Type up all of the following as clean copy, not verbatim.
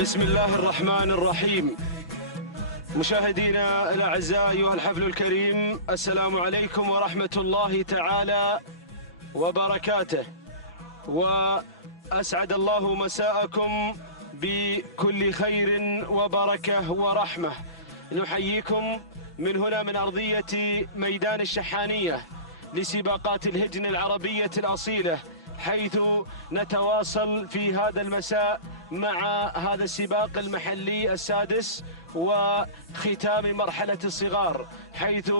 بسم الله الرحمن الرحيم. مشاهدينا الأعزاء أيها الحفل الكريم، السلام عليكم ورحمة الله تعالى وبركاته، وأسعد الله مساءكم بكل خير وبركة ورحمة. نحييكم من هنا من أرضية ميدان الشحانية لسباقات الهجن العربية الأصيلة، حيث نتواصل في هذا المساء مع هذا السباق المحلي السادس وختام مرحلة الصغار، حيث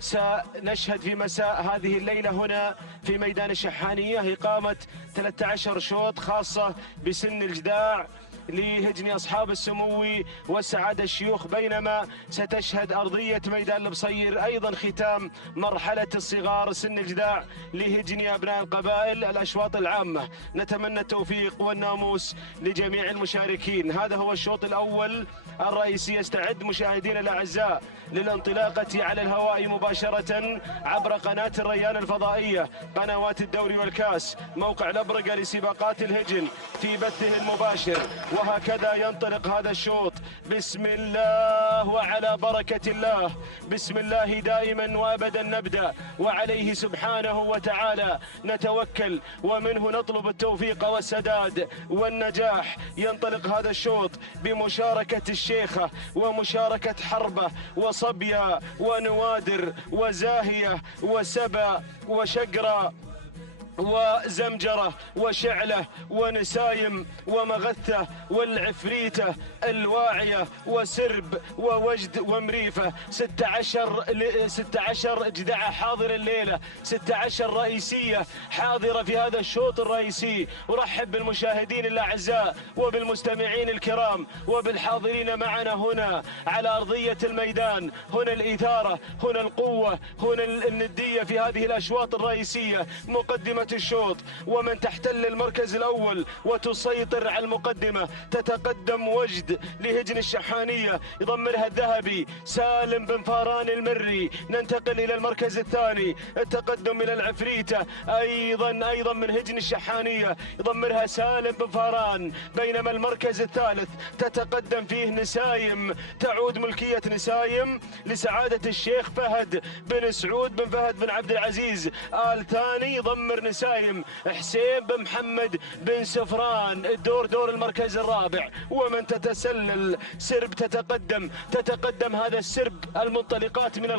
سنشهد في مساء هذه الليلة هنا في ميدان الشحانية إقامة 13 شوط خاصة بسن الجداع لهجن أصحاب السمو والسعادة الشيوخ، بينما ستشهد أرضية ميدان البصير أيضا ختام مرحلة الصغار سن الجداع لهجن أبناء القبائل الأشواط العامة. نتمنى التوفيق والناموس لجميع المشاركين. هذا هو الشوط الأول الرئيسي. يستعد مشاهدينا الأعزاء للانطلاقة على الهواء مباشرة عبر قناة الريان الفضائية، قنوات الدوري والكاس، موقع الأبرقة لسباقات الهجن في بثه المباشر. وهكذا ينطلق هذا الشوط. بسم الله وعلى بركة الله، بسم الله دائما وأبدا نبدأ، وعليه سبحانه وتعالى نتوكل، ومنه نطلب التوفيق والسداد والنجاح. ينطلق هذا الشوط بمشاركة الشيخة ومشاركة حربة وصبية ونوادر وزاهية وسبا وشقرة وزمجرة وشعلة ونسايم ومغثة والعفريتة الواعية وسرب ووجد ومريفة. 16 جدعة حاضر الليلة، 16 رئيسية حاضرة في هذا الشوط الرئيسي. أرحب بالمشاهدين الأعزاء وبالمستمعين الكرام وبالحاضرين معنا هنا على أرضية الميدان. هنا الإثارة، هنا القوة، هنا الندية في هذه الأشواط الرئيسية. مقدمة الشوط، ومن تحتل المركز الأول وتسيطر على المقدمة تتقدم وجد لهجن الشحانية، يضمرها الذهبي سالم بن فاران المري. ننتقل إلى المركز الثاني، التقدم إلى العفريتة أيضا من هجن الشحانية، يضمرها سالم بن فاران. بينما المركز الثالث تتقدم فيه نسايم، تعود ملكية نسايم لسعادة الشيخ فهد بن سعود بن فهد بن عبد العزيز آل ثاني، يضمر نسايم حسين بن محمد بن سفران. الدور دور المركز الرابع، ومن تتسلل سرب تتقدم هذا السرب المنطلقات من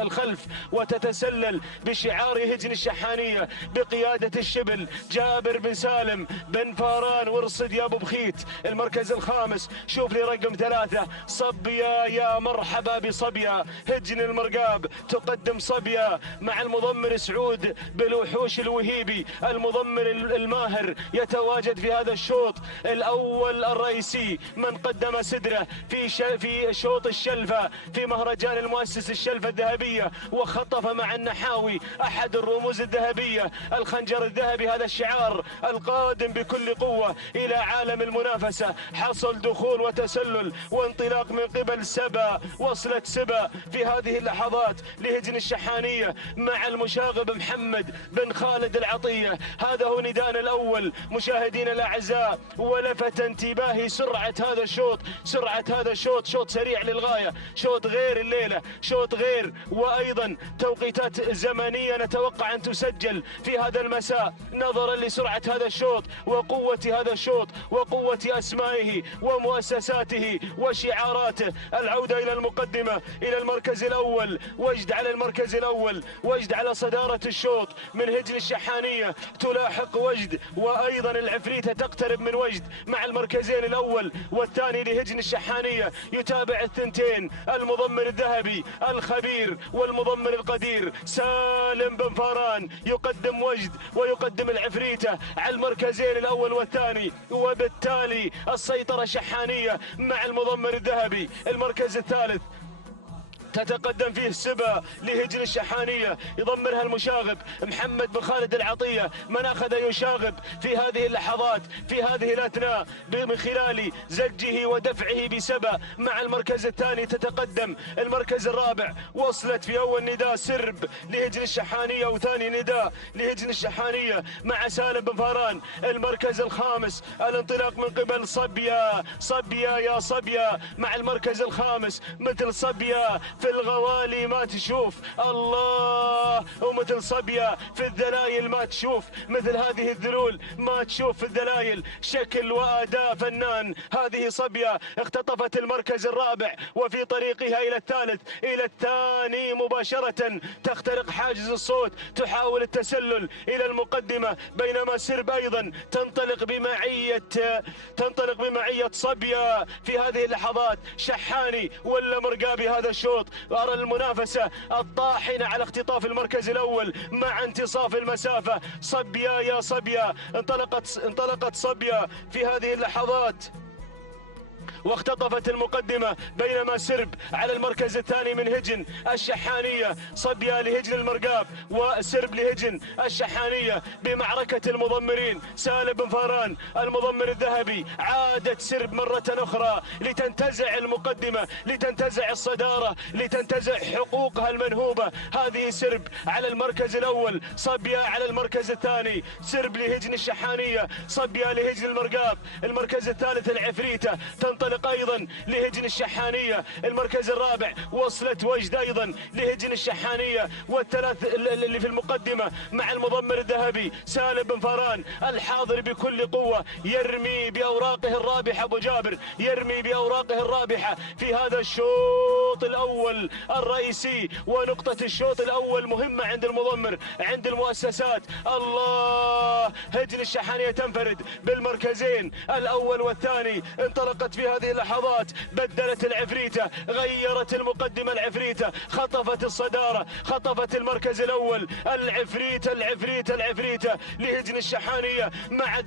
الخلف وتتسلل بشعار هجن الشحانية بقيادة الشبل جابر بن سالم بن فاران. وارصد يا ابو بخيت. المركز الخامس، شوف لي رقم 3، صبيا، يا مرحبا بصبيا. هجن المرقاب تقدم صبيا مع المضمر سعود بالوحوش الوهيبي. المضمر الماهر يتواجد في هذا الشوط الأول الرئيسي. من قدم سدره في شوط الشلفة في مهرجان المؤسس الشلفة الذهبية، وخطف مع النحاوي أحد الرموز الذهبية الخنجر الذهبي. هذا الشعار القادم بكل قوة إلى عالم المنافسة. حصل دخول وتسلل وانطلاق من قبل سبا، وصلت سبا في هذه اللحظات لهجن الشحانية مع المشاغب محمد بن خالد العطية. هذا هو نداءنا الأول مشاهدينا الأعزاء، ولفت انتباهي سرعة هذا الشوط. شوط سريع للغاية، شوط غير الليلة، شوط غير، وأيضا توقيتات زمنية نتوقع أن تسجل في هذا المساء نظرا لسرعة هذا الشوط وقوة هذا الشوط وقوة أسمائه ومؤسساته وشعاراته. العودة إلى المقدمة، إلى المركز الأول، وجد على المركز الأول، وجد على صدارة الشوط من هجن الشحانية، تلاحق وجد، وأيضا العفريتة تقترب من وجد مع المركزين الأول والثاني لهجن الشحانية. يتابع الثنتين، المضمر الذهبي الخبير والمضمر القدير سالم بن فاران، يقدم وجد ويقدم العفريتة على المركزين الأول والثاني، وبالتالي السيطرة شحانية مع المضمر الذهبي. المركز الثالث تتقدم فيه سبا لهجن الشحانية، يضمرها المشاغب محمد بن خالد العطية، من أخذ يشاغب في هذه اللحظات في هذه الأثناء من خلال زجه ودفعه بسبا. مع المركز الثاني تتقدم المركز الرابع، وصلت في أول نداء سرب لهجن الشحانية وثاني نداء لهجن الشحانية مع سالم بن فاران. المركز الخامس الانطلاق من قبل صبيا، صبيا يا صبيا مع المركز الخامس، مثل صبيا في الغوالي ما تشوف الله، ومثل صبيا في الذلايل ما تشوف، مثل هذه الذلول ما تشوف في الذلايل، شكل وأداء فنان. هذه صبيا اختطفت المركز الرابع وفي طريقها إلى الثالث إلى الثاني مباشرة، تخترق حاجز الصوت، تحاول التسلل إلى المقدمة، بينما سرب أيضا تنطلق بمعية صبيا في هذه اللحظات. شحاني ولا مرقابي هذا الشوط، أرى المنافسة الطاحنة على اختطاف المركز الأول مع انتصاف المسافة. صبيا يا صبيا، انطلقت صبيا في هذه اللحظات واختطفت المقدمة، بينما سرب على المركز الثاني من هجن الشحانية. صبيا لهجن المرقاب وسرب لهجن الشحانية بمعركة المضمرين. سالم بن فاران المضمر الذهبي، عادت سرب مرة أخرى لتنتزع المقدمة، لتنتزع الصدارة، لتنتزع حقوقها المنهوبة. هذه سرب على المركز الأول، صبيا على المركز الثاني. سرب لهجن الشحانية، صبيا لهجن المرقاب. المركز الثالث العفريتة تنطلق ايضا لهجن الشحانية. المركز الرابع وصلت وجد ايضا لهجن الشحانية، والثلاث اللي في المقدمة مع المضمر الذهبي سالم بن فاران الحاضر بكل قوة، يرمي باوراقه الرابحة. ابو جابر يرمي باوراقه الرابحة في هذا الشوط الاول الرئيسي، ونقطة الشوط الاول مهمة عند المضمر، عند المؤسسات. الله، هجن الشحانية تنفرد بالمركزين الاول والثاني. انطلقت في هذه اللحظات، بدلت العفريتة، غيرت المقدمة العفريتة، خطفت الصدارة، خطفت المركز الأول. العفريتة لهجن الشحانية مع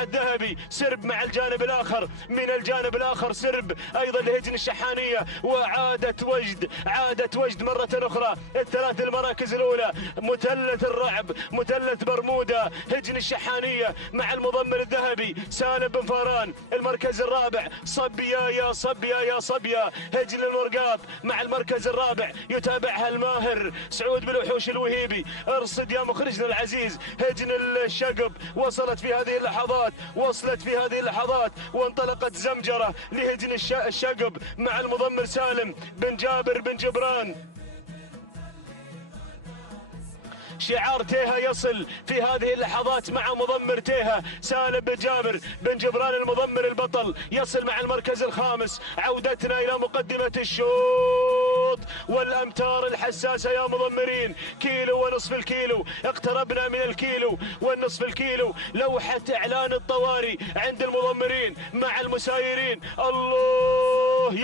الذهبي سرب مع الجانب الآخر، من الجانب الآخر سرب أيضا لهجن الشحانية. وعادت وجد مرة أخرى الثلاث المراكز الأولى، مثلث الرعب، مثلث برمودا. هجن الشحانية مع المضمر الذهبي سالم بن فاران. المركز الرابع صبيا يا صبيا هجن المرقاب مع المركز الرابع، يتابعها الماهر سعود بالوحوش الوهيبي. ارصد يا مخرجنا العزيز هجن الشقب، وصلت في هذه اللحظات وانطلقت زمجرة لهجن الشقب مع المضمر سالم بن جابر بن جبران. شعار تيها يصل في هذه اللحظات مع مضمر تيها سالم بن جابر بن جبران المضمر البطل، يصل مع المركز الخامس. عودتنا إلى مقدمة الشوط والأمتار الحساسة يا مضمرين. كيلو ونصف الكيلو، اقتربنا من الكيلو والنصف الكيلو. لوحة إعلان الطوارئ عند المضمرين مع المسايرين. الله،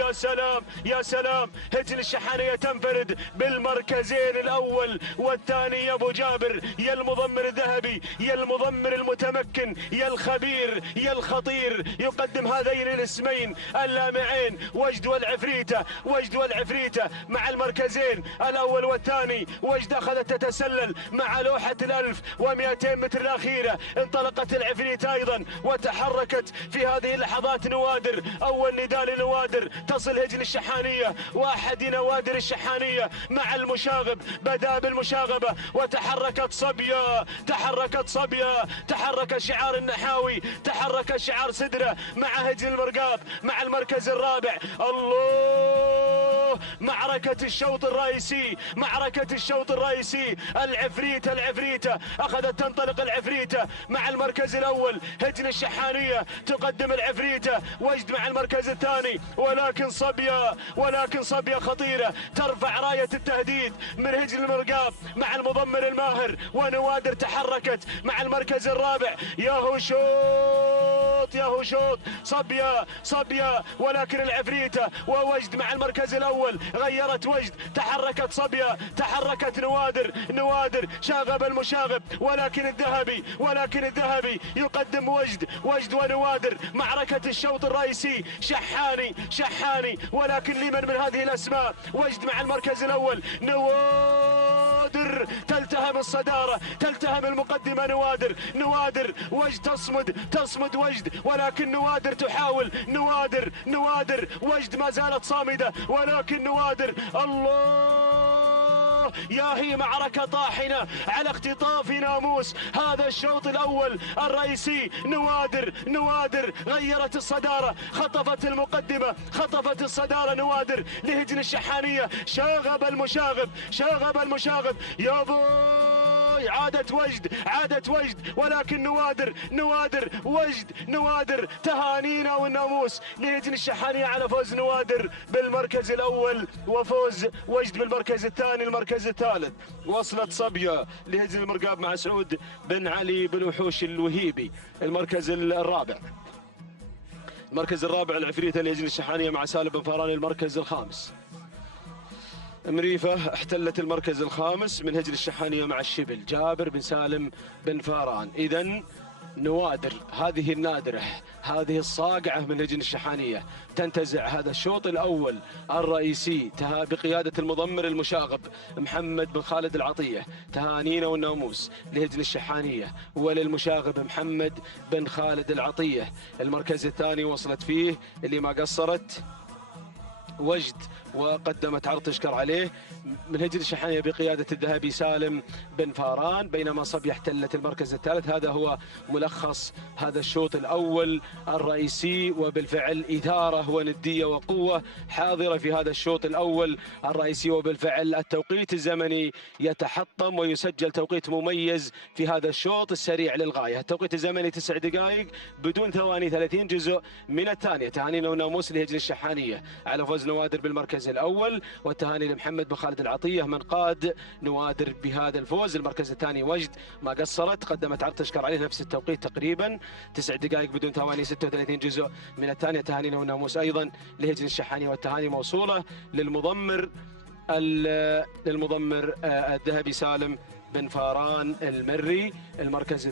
يا سلام هجن الشحانية تنفرد بالمركزين الأول والثاني. يا ابو جابر، يا المضمر الذهبي، يا المضمر المتمكن، يا الخبير، يا الخطير، يقدم هذين الاسمين اللامعين. وجد والعفريتة مع المركزين الأول والثاني. وجد أخذت تتسلل مع لوحة 1200 متر الأخيرة. انطلقت العفريتة أيضا وتحركت في هذه اللحظات. نوادر، أول نداء لنوادر، تصل هجن الشحانية وأحد نوادر الشحانية مع المشاغب. بدأ بالمشاغبة وتحركت صبيا، تحرك شعار النحاوي، تحرك شعار سدرة مع هجن المرقاب مع المركز الرابع. الله، معركة الشوط الرئيسي. العفريتة أخذت تنطلق العفريتة مع المركز الأول. هجن الشحانية تقدم العفريتة، وجد مع المركز الثاني. ولكن صبيا خطيرة، ترفع راية التهديد من هجن المرقاب مع المضمر الماهر. ونوادر تحركت مع المركز الرابع. يا هو شوط صبيا، ولكن العفريتة ووجد مع المركز الأول. الأول غيرت وجد، تحركت صبيا، تحركت نوادر، نوادر شاغب المشاغب، ولكن الذهبي يقدم وجد ونوادر. معركة الشوط الرئيسي شحاني، ولكن لمن من هذه الأسماء؟ وجد مع المركز الأول، نوادر تلتهم الصدارة، تلتهم المقدمة. نوادر وجد تصمد وجد، ولكن نوادر تحاول، نوادر وجد ما زالت صامدة، ولكن نوادر الله، يا هي معركة طاحنة على اختطاف ناموس هذا الشوط الأول الرئيسي. نوادر غيرت الصدارة، خطفت المقدمة، خطفت الصدارة نوادر لهجن الشحانية. شاغب المشاغب يا بوي، عادت وجد، ولكن نوادر تهانينا والناموس لهجن الشحانية على فوز نوادر بالمركز الأول، وفوز وجد بالمركز الثاني. المركز الثالث وصلت صبيا لهجن المرقاب مع سعود بن علي بن وحوش الوهيبي. المركز الرابع العفريتة لهجن الشحانية مع سالم بن فاران. المركز الخامس مريفة احتلت المركز الخامس من هجن الشحانية مع الشبل، جابر بن سالم بن فاران. إذن نوادر هذه النادرة، هذه الصاقعة من هجن الشحانية تنتزع هذا الشوط الأول الرئيسي بقيادة المضمر المشاغب محمد بن خالد العطية. تهانينا والناموس لهجن الشحانية وللمشاغب محمد بن خالد العطية. المركز الثاني وصلت فيه اللي ما قصرت وجد، وقدمت عرض تشكر عليه من هجن الشحانية بقيادة الذهبي سالم بن فاران، بينما صبيا احتلت المركز الثالث. هذا هو ملخص هذا الشوط الأول الرئيسي، وبالفعل إثارة وندية وقوة حاضرة في هذا الشوط الأول الرئيسي، وبالفعل التوقيت الزمني يتحطم ويسجل توقيت مميز في هذا الشوط السريع للغاية. التوقيت الزمني 9 دقائق بدون ثواني 30 جزء من الثانية. تهانينا وناموس لهجن الشحانية على فوز نوادر بالمركز الأول، والتهاني لمحمد بن خالد العطية من قاد نوادر بهذا الفوز. المركز الثاني وجد ما قصرت، قدمت عرض تشكر عليه نفس التوقيت تقريبا 9 دقائق بدون ثواني 36 جزء من الثانية. تهانينا والناموس أيضا لهجن الشحانية، والتهاني موصولة للمضمر الذهبي سالم بن فاران المري. المركز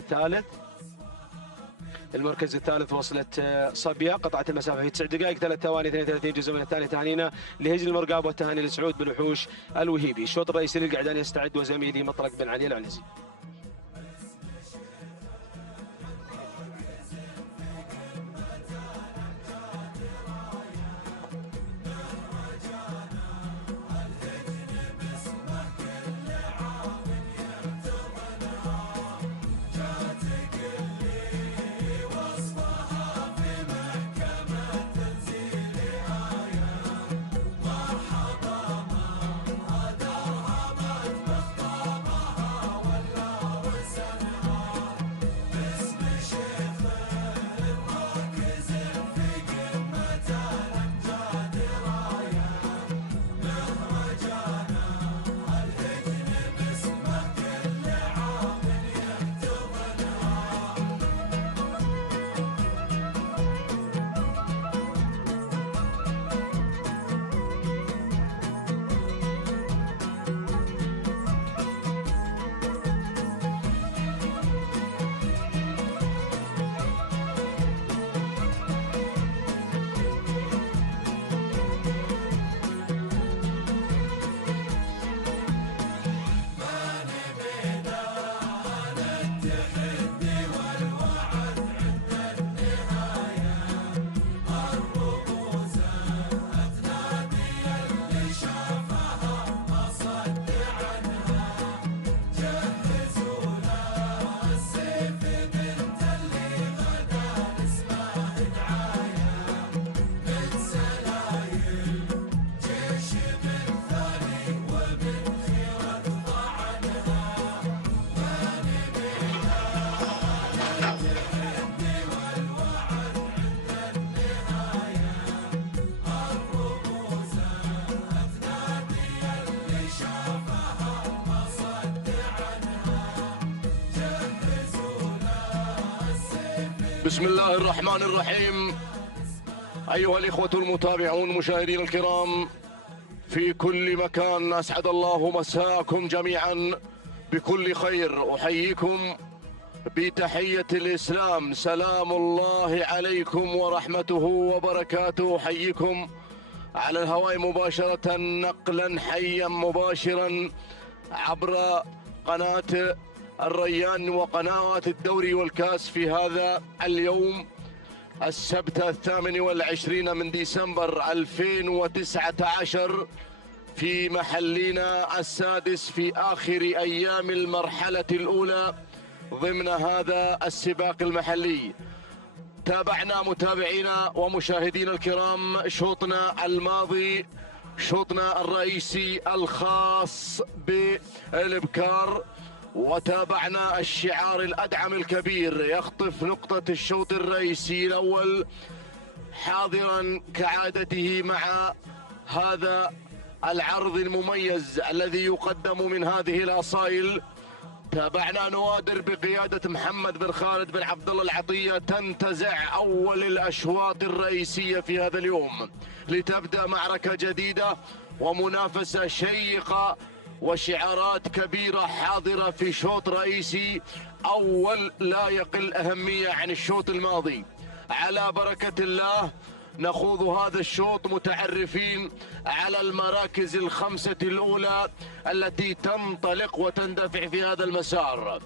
الثالث وصلت صبيا، قطعت المسافة في 9 دقائق 3 ثواني 32 جزء من الثانية. تهانينا لهجن المرقاب، والتهاني لسعود بن وحوش الوهيبي. الشوط الرئيسي للقعدان يستعد وزميلي مطلق بن علي العنزي. بسم الله الرحمن الرحيم. أيها الإخوة المتابعون مشاهدينا الكرام، في كل مكان، أسعد الله مساءكم جميعا بكل خير. أحييكم بتحية الإسلام، سلام الله عليكم ورحمته وبركاته. أحييكم على الهواء مباشرة، نقلا حيا مباشرا عبر قناة الريان وقنوات الدوري والكاس في هذا اليوم السبت 28 من ديسمبر 2019 في محلنا السادس في آخر أيام المرحلة الأولى ضمن هذا السباق المحلي. تابعنا متابعينا ومشاهدينا الكرام شوطنا الماضي، شوطنا الرئيسي الخاص بالإبكار، وتابعنا الشعار الأدعم الكبير يخطف نقطة الشوط الرئيسي الأول، حاضرا كعادته مع هذا العرض المميز الذي يقدم من هذه الأصايل. تابعنا نوادر بقيادة محمد بن خالد بن عبد الله العطية تنتزع أول الأشواط الرئيسية في هذا اليوم، لتبدأ معركة جديدة ومنافسة شيقة وشعارات كبيرة حاضرة في شوط رئيسي أول لا يقل أهمية عن الشوط الماضي. على بركة الله نخوض هذا الشوط متعرفين على المراكز الخمسة الأولى التي تنطلق وتندفع في هذا المسار.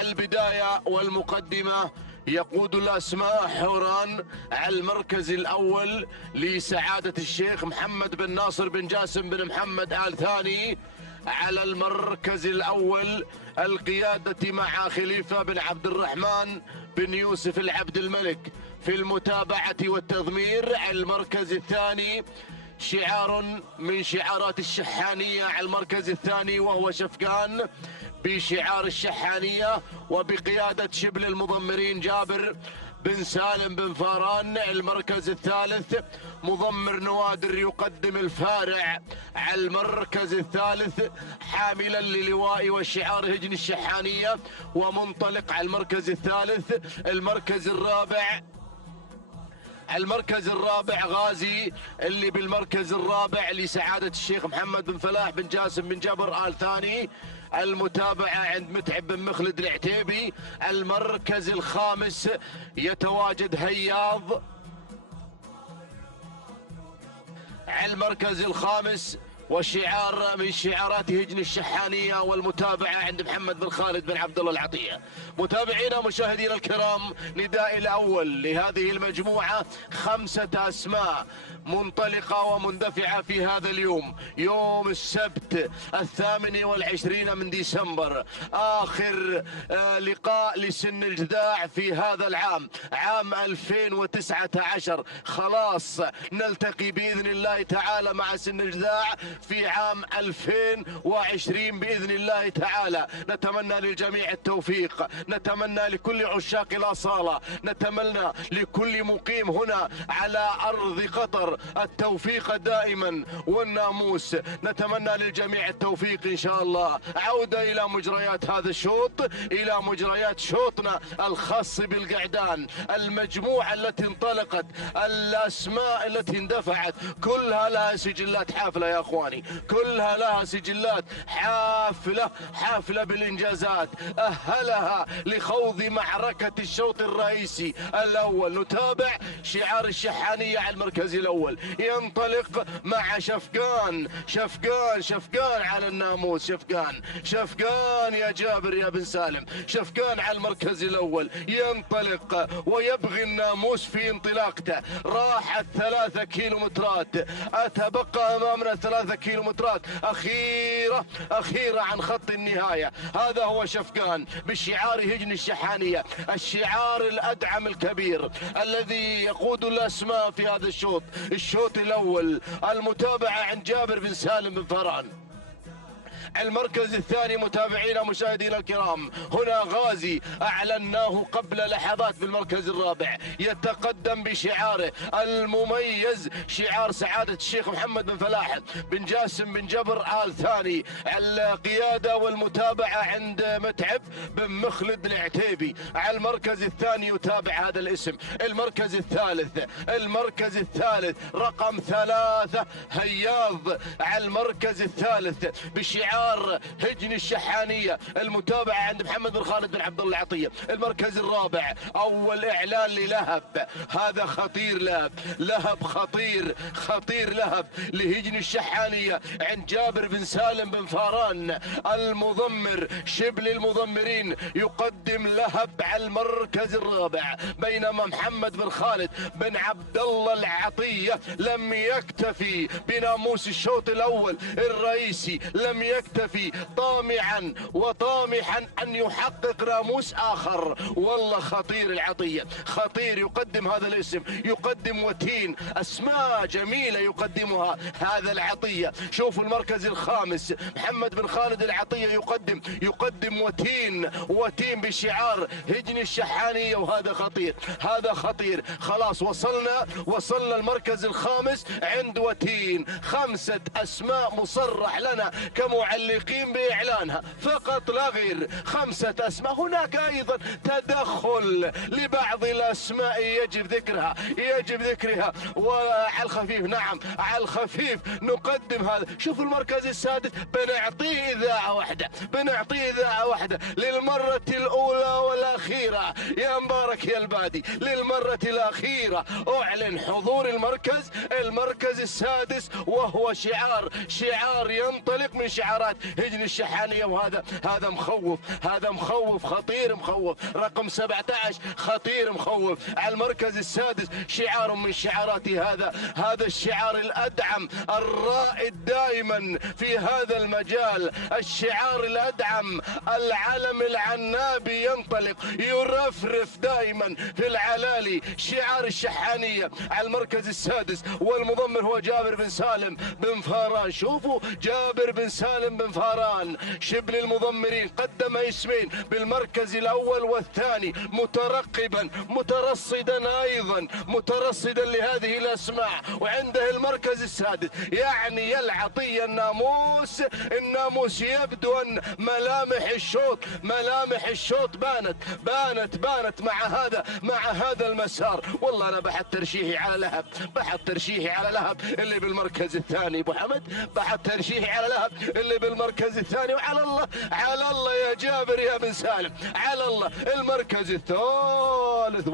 البداية والمقدمة يقود الأسماء حوران على المركز الأول لسعادة الشيخ محمد بن ناصر بن جاسم بن محمد آل ثاني. على المركز الأول القيادة مع خليفة بن عبد الرحمن بن يوسف العبد الملك في المتابعة والتضمير. على المركز الثاني شعار من شعارات الشحانية على المركز الثاني وهو شفقان بشعار الشحانية وبقيادة شبل المضمرين جابر بن سالم بن فاران. المركز الثالث مضمر نوادر يقدم الفارع على المركز الثالث حاملا للواء والشعار هجن الشحانية ومنطلق على المركز الثالث. المركز الرابع غازي اللي بالمركز الرابع لسعادة الشيخ محمد بن فلاح بن جاسم بن جبر آل ثاني. المتابعة عند متعب بن مخلد العتيبي. المركز الخامس يتواجد هياض على المركز الخامس وشعار من شعارات هجن الشحانية والمتابعة عند محمد بن خالد بن عبد الله العطية. متابعينا مشاهدينا الكرام، نداء الأول لهذه المجموعة، 5 أسماء منطلقة ومندفعة في هذا اليوم، يوم السبت 28 من ديسمبر، آخر لقاء لسن الجذاع في هذا العام، عام 2019. خلاص نلتقي بإذن الله تعالى مع سن الجذاع في عام 2020 بإذن الله تعالى. نتمنى للجميع التوفيق، نتمنى لكل عشاق الأصالة، نتمنى لكل مقيم هنا على أرض قطر التوفيق دائما والناموس. نتمنى للجميع التوفيق إن شاء الله. عودة إلى مجريات هذا الشوط، إلى مجريات شوطنا الخاص بالقعدان. المجموعة التي انطلقت، الأسماء التي اندفعت، كلها لها سجلات حافلة يا أخواني، كلها لها سجلات حافلة بالإنجازات أهلها لخوض معركة الشوط الرئيسي الأول. نتابع شعار الشحانية على المركز الأول، ينطلق مع شفقان على الناموس، شفقان يا جابر يا بن سالم، شفقان على المركز الأول ينطلق ويبغي الناموس في انطلاقته. راحت 3 كيلومترات، أتبقى أمامنا 3 كيلومترات أخيرة عن خط النهاية. هذا هو شفقان بشعار هجن الشحانية، الشعار الأدعم الكبير الذي يقود الأسماء في هذا الشوط الأول. المتابعة عند جابر بن سالم بن فران. المركز الثاني متابعينا مشاهدينا الكرام هنا غازي أعلناه قبل لحظات في المركز الرابع، يتقدم بشعاره المميز شعار سعادة الشيخ محمد بن فلاح بن جاسم بن جبر آل ثاني. القيادة والمتابعة عند متعب بن مخلد العتيبي. على المركز الثاني يتابع هذا الاسم. المركز الثالث رقم 3 هياض على المركز الثالث بشعار هجن الشحانية، المتابعة عند محمد بن خالد بن عبد الله العطية. المركز الرابع أول إعلان للهب، هذا خطير لهب خطير لهب لهجن الشحانية عند جابر بن سالم بن فاران المضمر شبل المضمرين، يقدم لهب على المركز الرابع. بينما محمد بن خالد بن عبد الله العطية لم يكتفي بناموس الشوط الأول الرئيسي، لم يكتفي، طامعا وطامحا أن يحقق ناموس آخر. والله خطير العطية، خطير. يقدم هذا الاسم، يقدم وتين، أسماء جميلة يقدمها هذا العطية. شوفوا المركز الخامس محمد بن خالد العطية يقدم وتين بشعار هجن الشحانية، وهذا خطير. خلاص وصلنا المركز الخامس عند وتين. 5 أسماء مصرح لنا كمعلقين بإعلانها فقط لا غير، 5 أسماء. هناك أيضا تدخل لبعض الأسماء يجب ذكرها وعلى الخفيف. نعم على الخفيف نقدم هذا. شوف المركز السادس بنعطيه إذاعة واحدة للمرة الأولى والأخيرة. يا مبارك يا البادي، للمرة الأخيرة أعلن حضور المركز السادس، وهو شعار ينطلق من شعارات هجن الشحانية، وهذا مخوف خطير، رقم 17 خطير مخوف. على المركز السادس شعار من شعاراتي، هذا الشعار الأدعم الرائد دائما في هذا المجال، الشعار الأدعم، العلم العنابي ينطلق يرفرف دائما في العلالي، شعار الشحانية. على المركز السادس والمضمر هو جابر بن سالم بن فاران. شوفوا جابر بن سالم بن فاران شبل المضمرين قدم اسمين بالمركز الأول والثاني، مترقبا مترصدا لهذه الأسماء. وعنده المركز السادس، يعني العطية الناموس يبدو أن ملامح الشوط بانت مع هذا المسار. والله أنا بحث ترشيحي على لهب اللي بالمركز الثاني. أبو حمد بحث ترشيحي على لهب اللي بالمركز الثاني، وعلى الله يا جابر يا بن سالم، على الله المركز الثالث.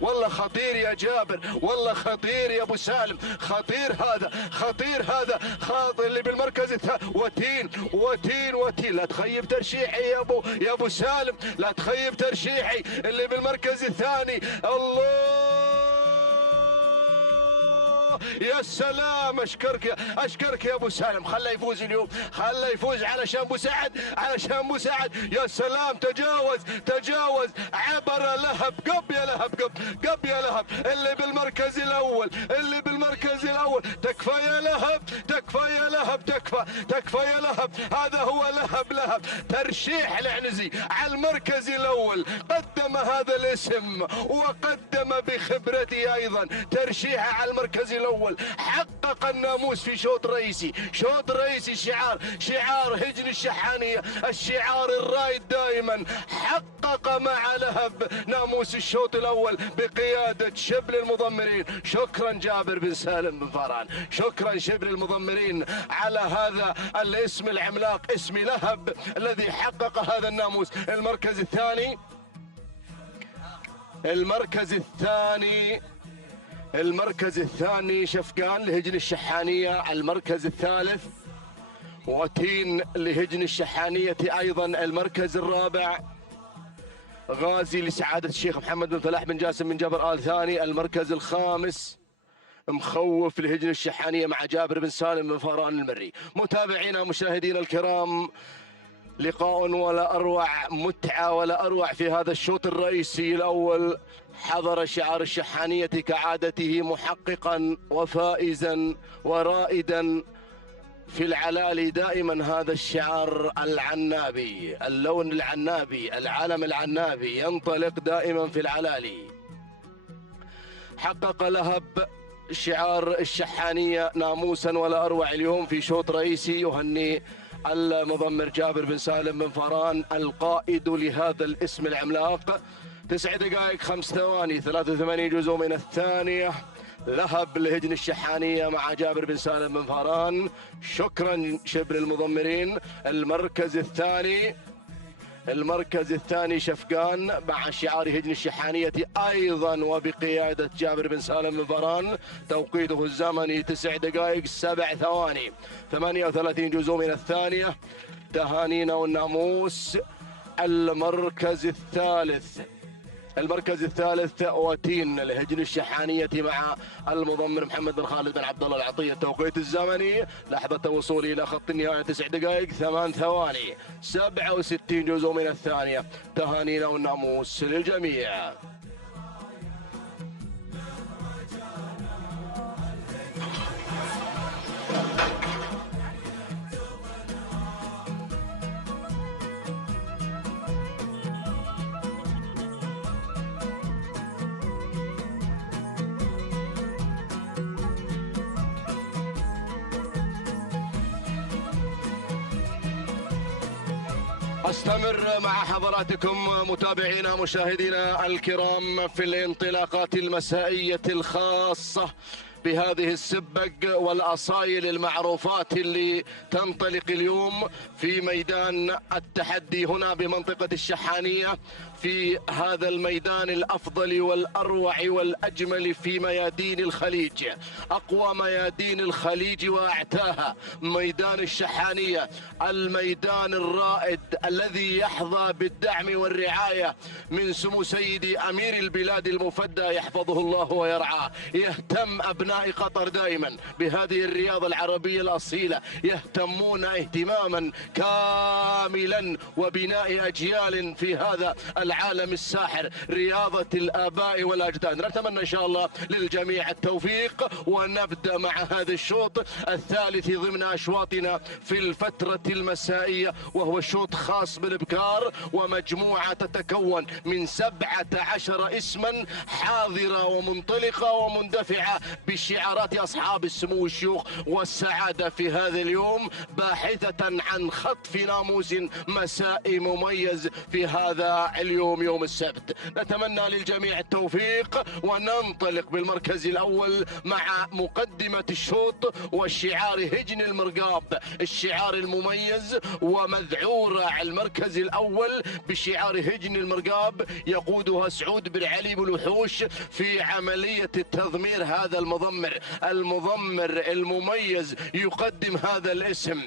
والله خطير يا جابر، والله خطير يا ابو سالم، خطير هذا اللي بالمركز الثالث. وتين لا تخيب ترشيحي يا ابو سالم، لا تخيب ترشيحي اللي بالمركز الثاني. الله يا سلام، اشكرك يا ابو سالم، خله يفوز اليوم، خله يفوز علشان ابو سعد. يا سلام، تجاوز عبر لهب، قب يا لهب اللي بالمركز الاول. تكفى يا لهب، هذا هو لهب ترشيح العنزي على المركز الاول. قدم هذا الاسم وقدم بخبرته ايضا ترشيحه على المركز الأول. حقق الناموس في شوط رئيسي شعار هجن الشحانية، الشعار الرائد دائما. حقق مع لهب ناموس الشوط الأول بقيادة شبل المضمرين. شكرا جابر بن سالم بن فاران، شكرا شبل المضمرين على هذا الاسم العملاق، اسم لهب الذي حقق هذا الناموس. المركز الثاني شفقان لهجن الشحانية. المركز الثالث وتين لهجن الشحانية أيضا. المركز الرابع غازي لسعادة الشيخ محمد بن فلاح بن جاسم بن جبر آل ثاني. المركز الخامس مخوف لهجن الشحانية مع جابر بن سالم بن فاران المري. متابعينا مشاهدينا الكرام، لقاء ولا أروع، متعة ولا أروع في هذا الشوط الرئيسي الأول. حضر شعار الشحانية كعادته محققا وفائزا ورائدا في العلالي دائما هذا الشعار العنابي، اللون العنابي، العلم العنابي ينطلق دائما في العلالي. حقق لهب شعار الشحانية ناموسا ولا أروع اليوم في شوط رئيسي، يهني المضمر جابر بن سالم بن فاران القائد لهذا الاسم العملاق. 9 دقائق 5 ثواني 83 جزء من الثانية، لهب لهجن الشحانية مع جابر بن سالم بن فاران. شكرا شبل المضمرين. المركز الثاني شفقان مع شعار هجن الشحانية أيضا وبقيادة جابر بن سالم بن فاران. توقيته الزمني 9 دقائق 7 ثواني 38 جزء من الثانية. تهانينا والناموس. المركز الثالث وتين لهجن الشحانية مع المضمر محمد بن خالد بن عبد الله العطية. التوقيت الزمني لحظة الوصول إلى خط النهاية 9 دقائق 8 ثواني 67 جزء من الثانية. تهانينا والناموس للجميع. استمر مع حضراتكم متابعينا مشاهدينا الكرام في الانطلاقات المسائية الخاصة بهذه السبق والأصايل المعروفات اللي تنطلق اليوم في ميدان التحدي هنا بمنطقة الشحانية، في هذا الميدان الأفضل والأروع والأجمل في ميادين الخليج، أقوى ميادين الخليج وأعتاها ميدان الشحانية، الميدان الرائد الذي يحظى بالدعم والرعاية من سمو سيدي أمير البلاد المفدى يحفظه الله ويرعاه. يهتم أبناء قطر دائما بهذه الرياضة العربية الأصيلة، يهتمون اهتماما كاملا وبناء أجيال في هذا العالم الساحر، رياضة الآباء والأجداد. نتمنى إن شاء الله للجميع التوفيق، ونبدأ مع هذا الشوط الثالث ضمن أشواطنا في الفترة المسائية، وهو شوط خاص بالإبكار، ومجموعة تتكون من 17 اسما حاضرة ومنطلقة ومندفعة بشعارات أصحاب السمو الشيوخ والسعادة في هذا اليوم، باحثة عن خطف ناموس مسائي مميز في هذا اليوم يوم السبت. نتمنى للجميع التوفيق، وننطلق بالمركز الأول مع مقدمة الشوط والشعار هجن المرقاب، الشعار المميز ومذعور المركز الأول بشعار هجن المرقاب، يقودها سعود بن علي بالوحوش في عملية التضمير. هذا المضمر المميز يقدم هذا الاسم.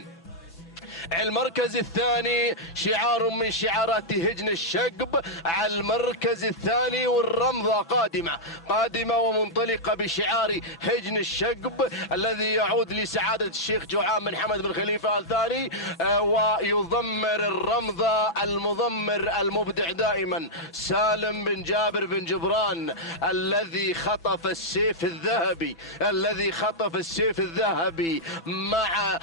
المركز الثاني شعار من شعارات هجن الشقب، على المركز الثاني والرمضة قادمة ومنطلقة بشعار هجن الشقب الذي يعود لسعادة الشيخ جوعان بن حمد بن خليفة الثاني، ويضمر الرمضة المضمر المبدع دائما سالم بن جابر بن جبران الذي خطف السيف الذهبي مع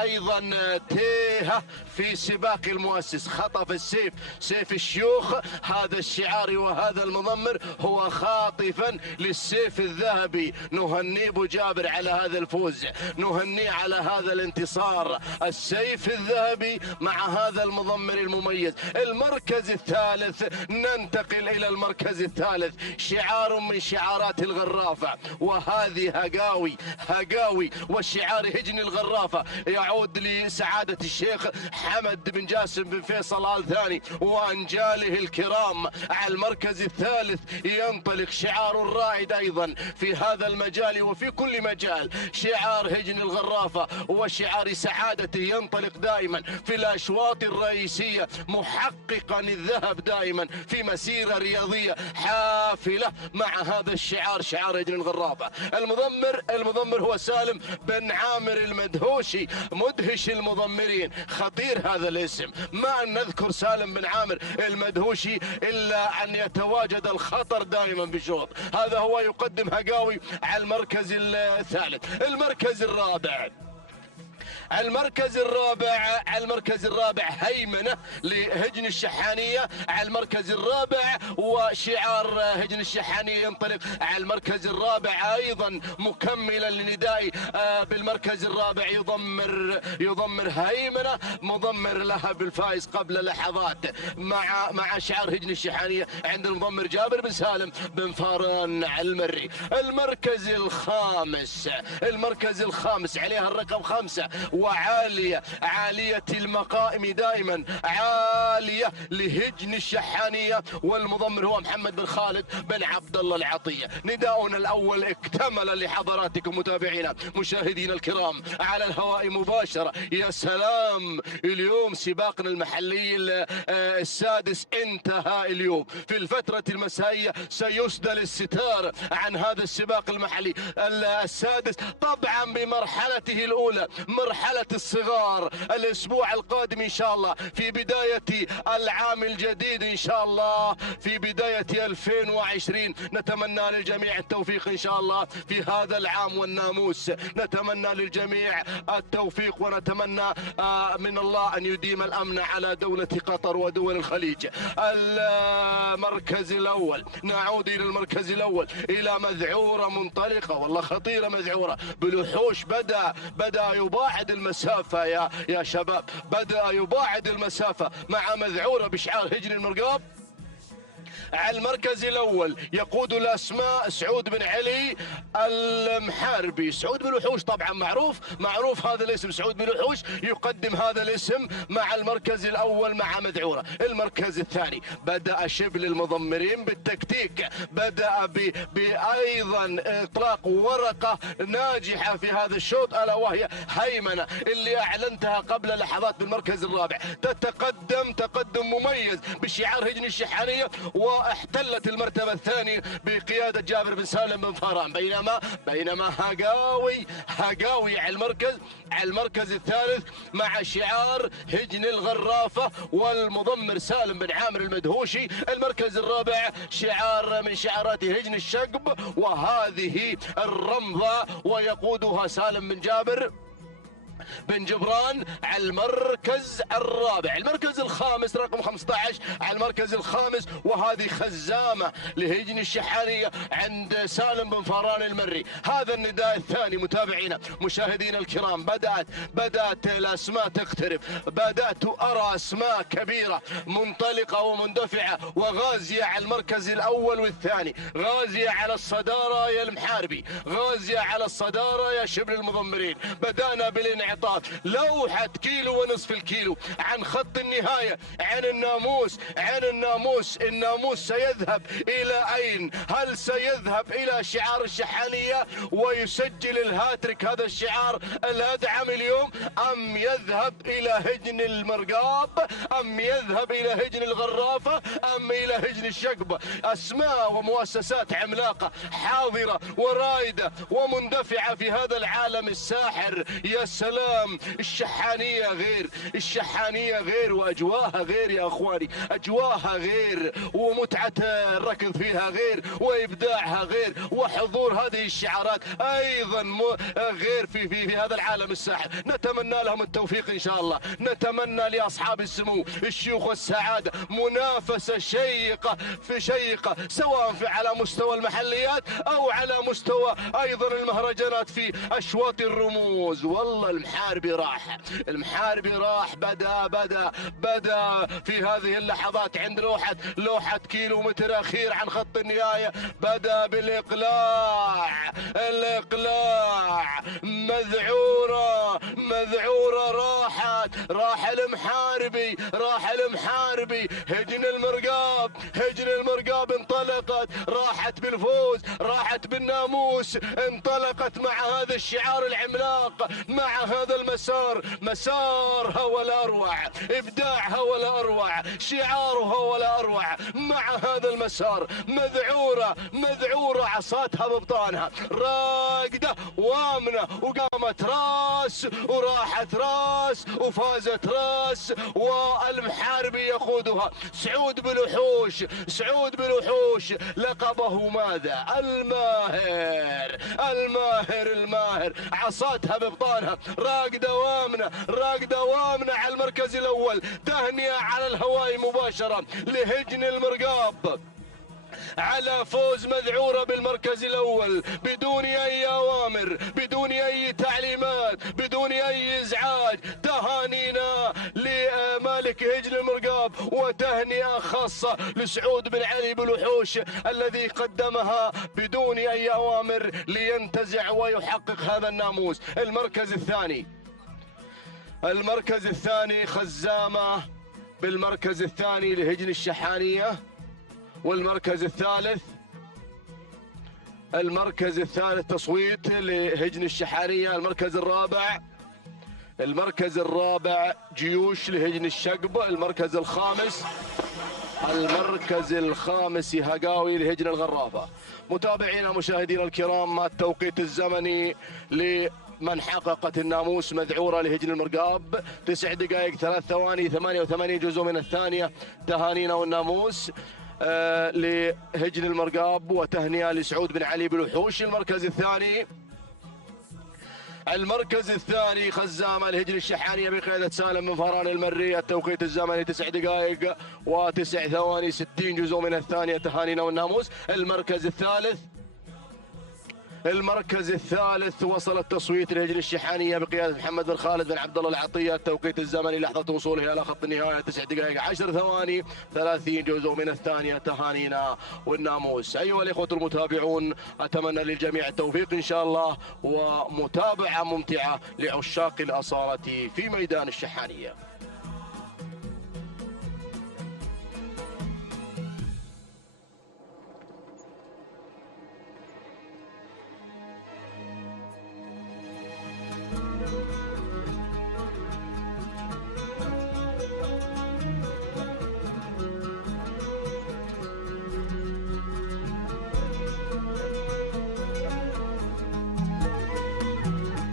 ايضا تيهة في سباق المؤسس، خطف السيف، سيف الشيوخ. هذا الشعار وهذا المضمر هو خاطفا للسيف الذهبي. نهني ابو جابر على هذا الفوز، نهني على هذا الانتصار، السيف الذهبي مع هذا المضمر المميز. المركز الثالث، ننتقل الى المركز الثالث، شعار من شعارات الغرافة، وهذه هقاوي والشعار هجن الغرافة يعود لسعادة الشيخ حمد بن جاسم بن فيصل آل ثاني وأنجاله الكرام. على المركز الثالث ينطلق شعار الرائد أيضا في هذا المجال وفي كل مجال، شعار هجن الغرافة وشعار سعادته ينطلق دائما في الأشواط الرئيسية، محققا الذهب دائما في مسيرة رياضية حافلة مع هذا الشعار، شعار هجن الغرافة. المضمر هو سالم بن عامر المدهوشي، مدهش المضمرين، خطير هذا الاسم. ما أن نذكر سالم بن عامر المدهوشي إلا أن يتواجد الخطر دائما بشوط. هذا هو يقدم هقاوي على المركز الثالث. المركز الرابع المركز الرابع هيمنة لهجن الشحانية على المركز الرابع، وشعار هجن الشحانية ينطلق على المركز الرابع أيضا مكملا لندائي بالمركز الرابع يضمر هيمنة مضمر لها بالفائز قبل لحظات مع شعار هجن الشحانية عند المضمر جابر بن سالم بن فاران المري. المركز الخامس عليها الرقم 5 وعالية المقائم دائما عالية لهجن الشحانية، والمضمر هو محمد بن خالد بن عبد الله العطية. نداؤنا الأول اكتمل لحضراتكم متابعينا مشاهدينا الكرام على الهواء مباشرة. يا سلام، اليوم سباقنا المحلي السادس انتهى اليوم. في الفترة المسائية سيسدل الستار عن هذا السباق المحلي السادس، طبعا بمرحلته الأولى مرحلة الصغار. الأسبوع القادم إن شاء الله في بداية العام الجديد إن شاء الله في بداية 2020 نتمنى للجميع التوفيق إن شاء الله في هذا العام والناموس. نتمنى للجميع التوفيق ونتمنى من الله أن يديم الأمن على دولة قطر ودول الخليج. المركز الأول، نعود إلى المركز الأول إلى مذعورة منطلقة والله خطيرة، مذعورة بالوحوش بدأ يباعد المسافة يا شباب، بدأ يباعد المسافة مع مذعورة بشعار هجن المرقاب. على المركز الأول يقود الأسماء سعود بن علي المحاربي. سعود بن الوحوش طبعا معروف هذا الاسم، سعود بن الوحوش يقدم هذا الاسم مع المركز الأول مع مذعورة. المركز الثاني بدأ شبل المضمرين بالتكتيك، بدأ بأيضا إطلاق ورقة ناجحة في هذا الشوط ألا وهي هيمنة اللي أعلنتها قبل لحظات بالمركز الرابع، تقدم مميز بشعار هجن الشحانية، واحتلت المرتبة الثانية بقيادة جابر بن سالم بن فاران، بينما هاقاوي على المركز الثالث مع شعار هجن الغرافة والمضمر سالم بن عامر المدهوشي. المركز الرابع شعار من شعارات هجن الشقب وهذه الرمضة ويقودها سالم بن جابر بن جبران على المركز الرابع. المركز الخامس رقم 15 على المركز الخامس وهذه خزامة لهجن الشحانية عند سالم بن فاران المري. هذا النداء الثاني متابعينا مشاهدينا الكرام، بدأت الأسماء تقترب، بدأت أرى أسماء كبيرة منطلقة ومندفعة وغازية على المركز الأول والثاني، غازية على الصدارة يا المحاربي، غازية على الصدارة يا شبل المضمرين. بدأنا بالانعطاف، لوحة كيلو ونصف الكيلو عن خط النهاية، عن الناموس سيذهب إلى أين؟ هل سيذهب إلى شعار الشحانية ويسجل الهاتريك هذا الشعار الأدعم اليوم، أم يذهب إلى هجن المرقاب، أم يذهب إلى هجن الغرافة، أم إلى هجن الشقبة؟ أسماء ومؤسسات عملاقة حاضرة ورائدة ومندفعة في هذا العالم الساحر. يا سلام، الشحانية غير وأجواها غير يا أخواني، أجواها غير ومتعة الركض فيها غير وإبداعها غير وحضور هذه الشعارات أيضا غير في هذا العالم الساحر. نتمنى لهم التوفيق إن شاء الله، نتمنى لأصحاب السمو الشيوخ والسعادة منافسة شيقة سواء على مستوى المحليات أو على مستوى أيضا المهرجانات في أشواط الرموز. والله المحاربي راح بدأ في هذه اللحظات عند لوحة كيلومتر أخير عن خط النهاية، بدأ بالإقلاع، مذعورة راح المحاربي هجن المرقاب انطلقت، راحت بالفوز، راحت بالناموس، انطلقت مع هذا الشعار العملاق، مع هذا مسارها ولا أروع، إبداعها ولا أروع، شعارها ولا أروع. مع هذا المسار مذعورة عصاتها ببطانها، راقدة وامنة، وقامت راس وراحت راس وفازت راس، والمحاربي يقودها سعود بالوحوش. لقبه ماذا؟ الماهر عصاتها ببطانها. راق دوامنا على المركز الأول. تهنئة على الهواء مباشرة لهجن المرقاب على فوز مذعورة بالمركز الأول بدون أي أوامر، بدون أي تعليمات، بدون أي إزعاج. تهانينا لمالك هجن المرقاب، وتهنئة خاصة لسعود بن علي بالوحوش الذي قدمها بدون أي أوامر لينتزع ويحقق هذا الناموس. المركز الثاني خزامة بالمركز الثاني لهجن الشحانية. والمركز الثالث تصويت لهجن الشحانية. المركز الرابع جيوش لهجن الشقب. المركز الخامس هقاوي لهجن الغرافة. متابعينا مشاهدينا الكرام، التوقيت الزمني لمن حققت الناموس مذعورة لهجن المرقاب 9 دقائق 3 ثواني 88 جزء من الثانية. تهانينا والناموس لهجن المرقاب، وتهنئة لسعود بن علي بالوحوش. المركز الثاني خزامة لهجن الشحانية بقيادة سالم بن فهران المري. التوقيت الزمني 9 دقائق و9 ثواني 60 جزء من الثانية. تهانينا والناموس. المركز الثالث وصل التصويت لهجن الشحانية بقيادة محمد بن خالد بن عبد الله العطية. التوقيت الزمني لحظة وصوله إلى خط النهاية 9 دقائق 10 ثواني 30 جزء من الثانية. تهانينا والناموس. أيها الإخوة المتابعون، أتمنى للجميع التوفيق إن شاء الله، ومتابعة ممتعة لعشاق الأصالة في ميدان الشحانية.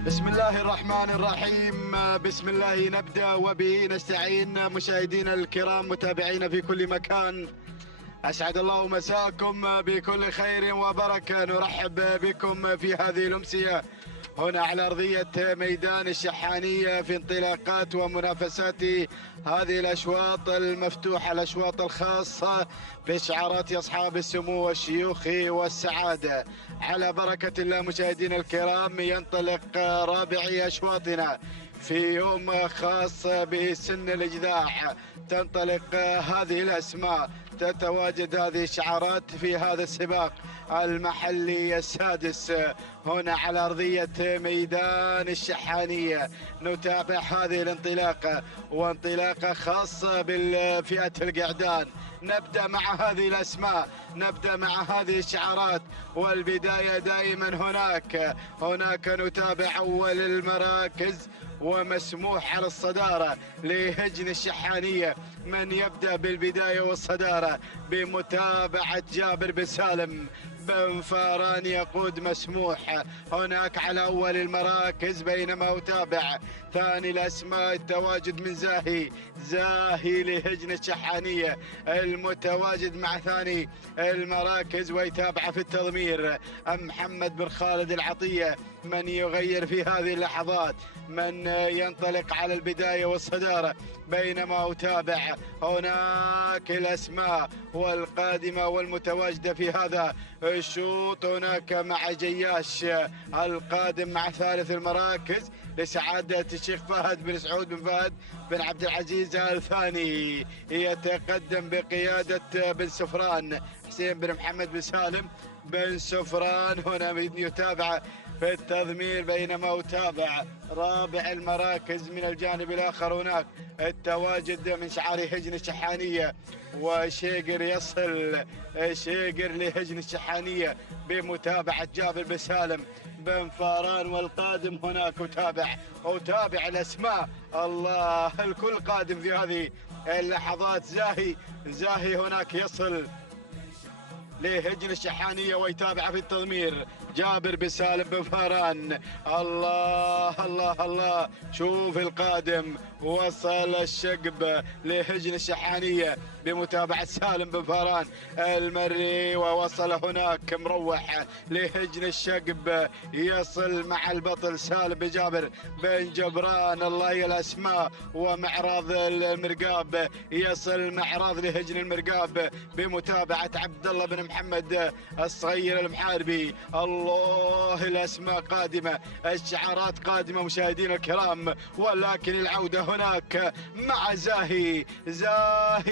بسم الله الرحمن الرحيم. بسم الله نبدأ وبه نستعين. مشاهدينا الكرام، متابعينا في كل مكان، أسعد الله مساكم بكل خير وبركة. نرحب بكم في هذه الأمسية هنا على أرضية ميدان الشحانية في انطلاقات ومنافسات هذه الأشواط المفتوحة، الأشواط الخاصة بشعارات أصحاب السمو والشيوخ والسعادة. على بركة الله مشاهدينا الكرام، ينطلق رابعي أشواطنا في يوم خاص بسن الإجذاع. تنطلق هذه الأسماء، تتواجد هذه الشعارات في هذا السباق المحلي السادس هنا على أرضية ميدان الشحانية. نتابع هذه الانطلاقة، وانطلاقة خاصة بالفئة القعدان. نبدأ مع هذه الأسماء، نبدأ مع هذه الشعارات، والبداية دائما هناك نتابع أول المراكز، ومسموح على الصدارة لهجن الشحانية. من يبدأ بالبداية والصدارة بمتابعة جابر بن سالم بن فهران يقود مسموح هناك على أول المراكز، بينما أتابع ثاني الأسماء التواجد من زاهي لهجن الشحانية المتواجد مع ثاني المراكز، ويتابع في التضمير محمد بن خالد العطية. من يغير في هذه اللحظات، من ينطلق على البداية والصدارة، بينما أتابع هناك الأسماء والقادمة والمتواجدة في هذا الشوط. هناك مع جياش القادم مع ثالث المراكز لسعادة الشيخ فهد بن سعود بن فهد بن عبد العزيز آل ثاني، يتقدم بقيادة بن سفران حسين بن محمد بن سالم بن سفران. هنا يتابع في التضمير، بينما أتابع رابع المراكز من الجانب الآخر. هناك التواجد من شعار هجن الشحانية، وشيقر يصل شيقر لهجن الشحانية بمتابعة جابر بن سالم بن فهران. والقادم هناك أتابع الأسماء، الله الكل قادم في هذه اللحظات. زاهي هناك يصل لهجن الشحانية، ويتابع في التضمير جابر بن سالم بن فهران. الله الله الله، شوف القادم، وصل الشقب لهجن الشحانية بمتابعة سالم بن فاران المري، ووصل هناك مروح لهجن الشقب، يصل مع البطل سالم بن جابر بن جبران، الله يا الأسماء، ومعراض المرقاب، يصل معراض لهجن المرقاب بمتابعة عبد الله بن محمد الصغير المحاربي. الله الأسماء قادمة، الشعارات قادمة مشاهدينا الكرام، ولكن العودة هناك مع زاهي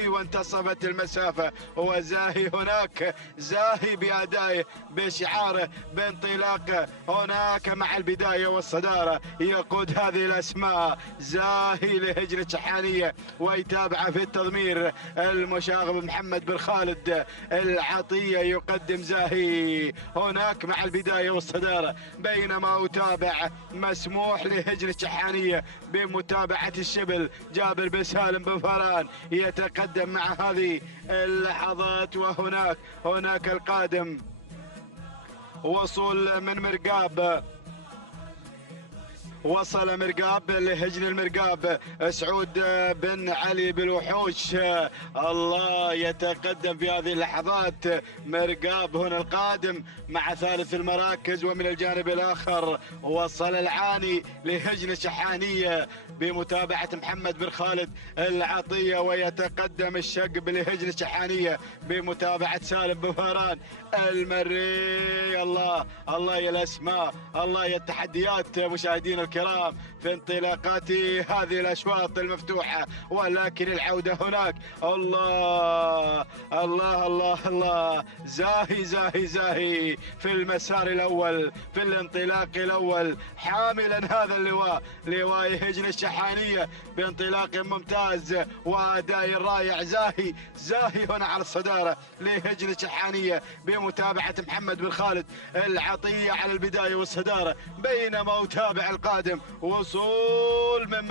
وانتصفت المسافة، وزاهي هناك، زاهي بأدائه بشعاره بانطلاقه هناك مع البداية والصدارة، يقود هذه الأسماء زاهي لهجن الشحانية، ويتابع في التضمير المشاغب محمد بن خالد العطية، يقدم زاهي هناك مع البداية والصدارة، بينما أتابع مسموح لهجن الشحانية بمتابعة الشبل جابر بن سالم بن فاران يتقدم مع هذه اللحظات. وهناك القادم وصول من مرقاب، وصل مرقاب لهجن المرقاب سعود بن علي بالوحوش، الله يتقدم في هذه اللحظات مرقاب هنا القادم مع ثالث المراكز. ومن الجانب الآخر وصل العاني لهجن الشحانية بمتابعة محمد بن خالد العطية، ويتقدم الشقب لهجن الشحانية بمتابعة سالم بن فاران المري. الله يا الأسماء، الله يا التحديات مشاهدينا الكرام في انطلاقات هذه الأشواط المفتوحة، ولكن العودة هناك. الله الله الله الله، زاهي في المسار الأول، في الانطلاق الأول، حاملا هذا اللواء، لواء هجن الشحانية بانطلاق ممتاز وأداء رائع. زاهي هنا على الصدارة لهجن الشحانية بمتابعة محمد بن خالد العطية على البداية والصدارة، بينما أتابع القادم وصول من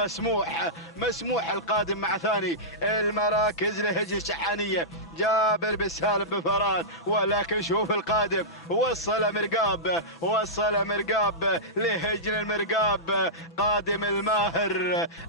مسموح القادم مع ثاني المراكز لهجن الشحانية جابر بن سالم بن فاران، ولكن شوف القادم وصل مرقاب لهجن المرقاب، قادم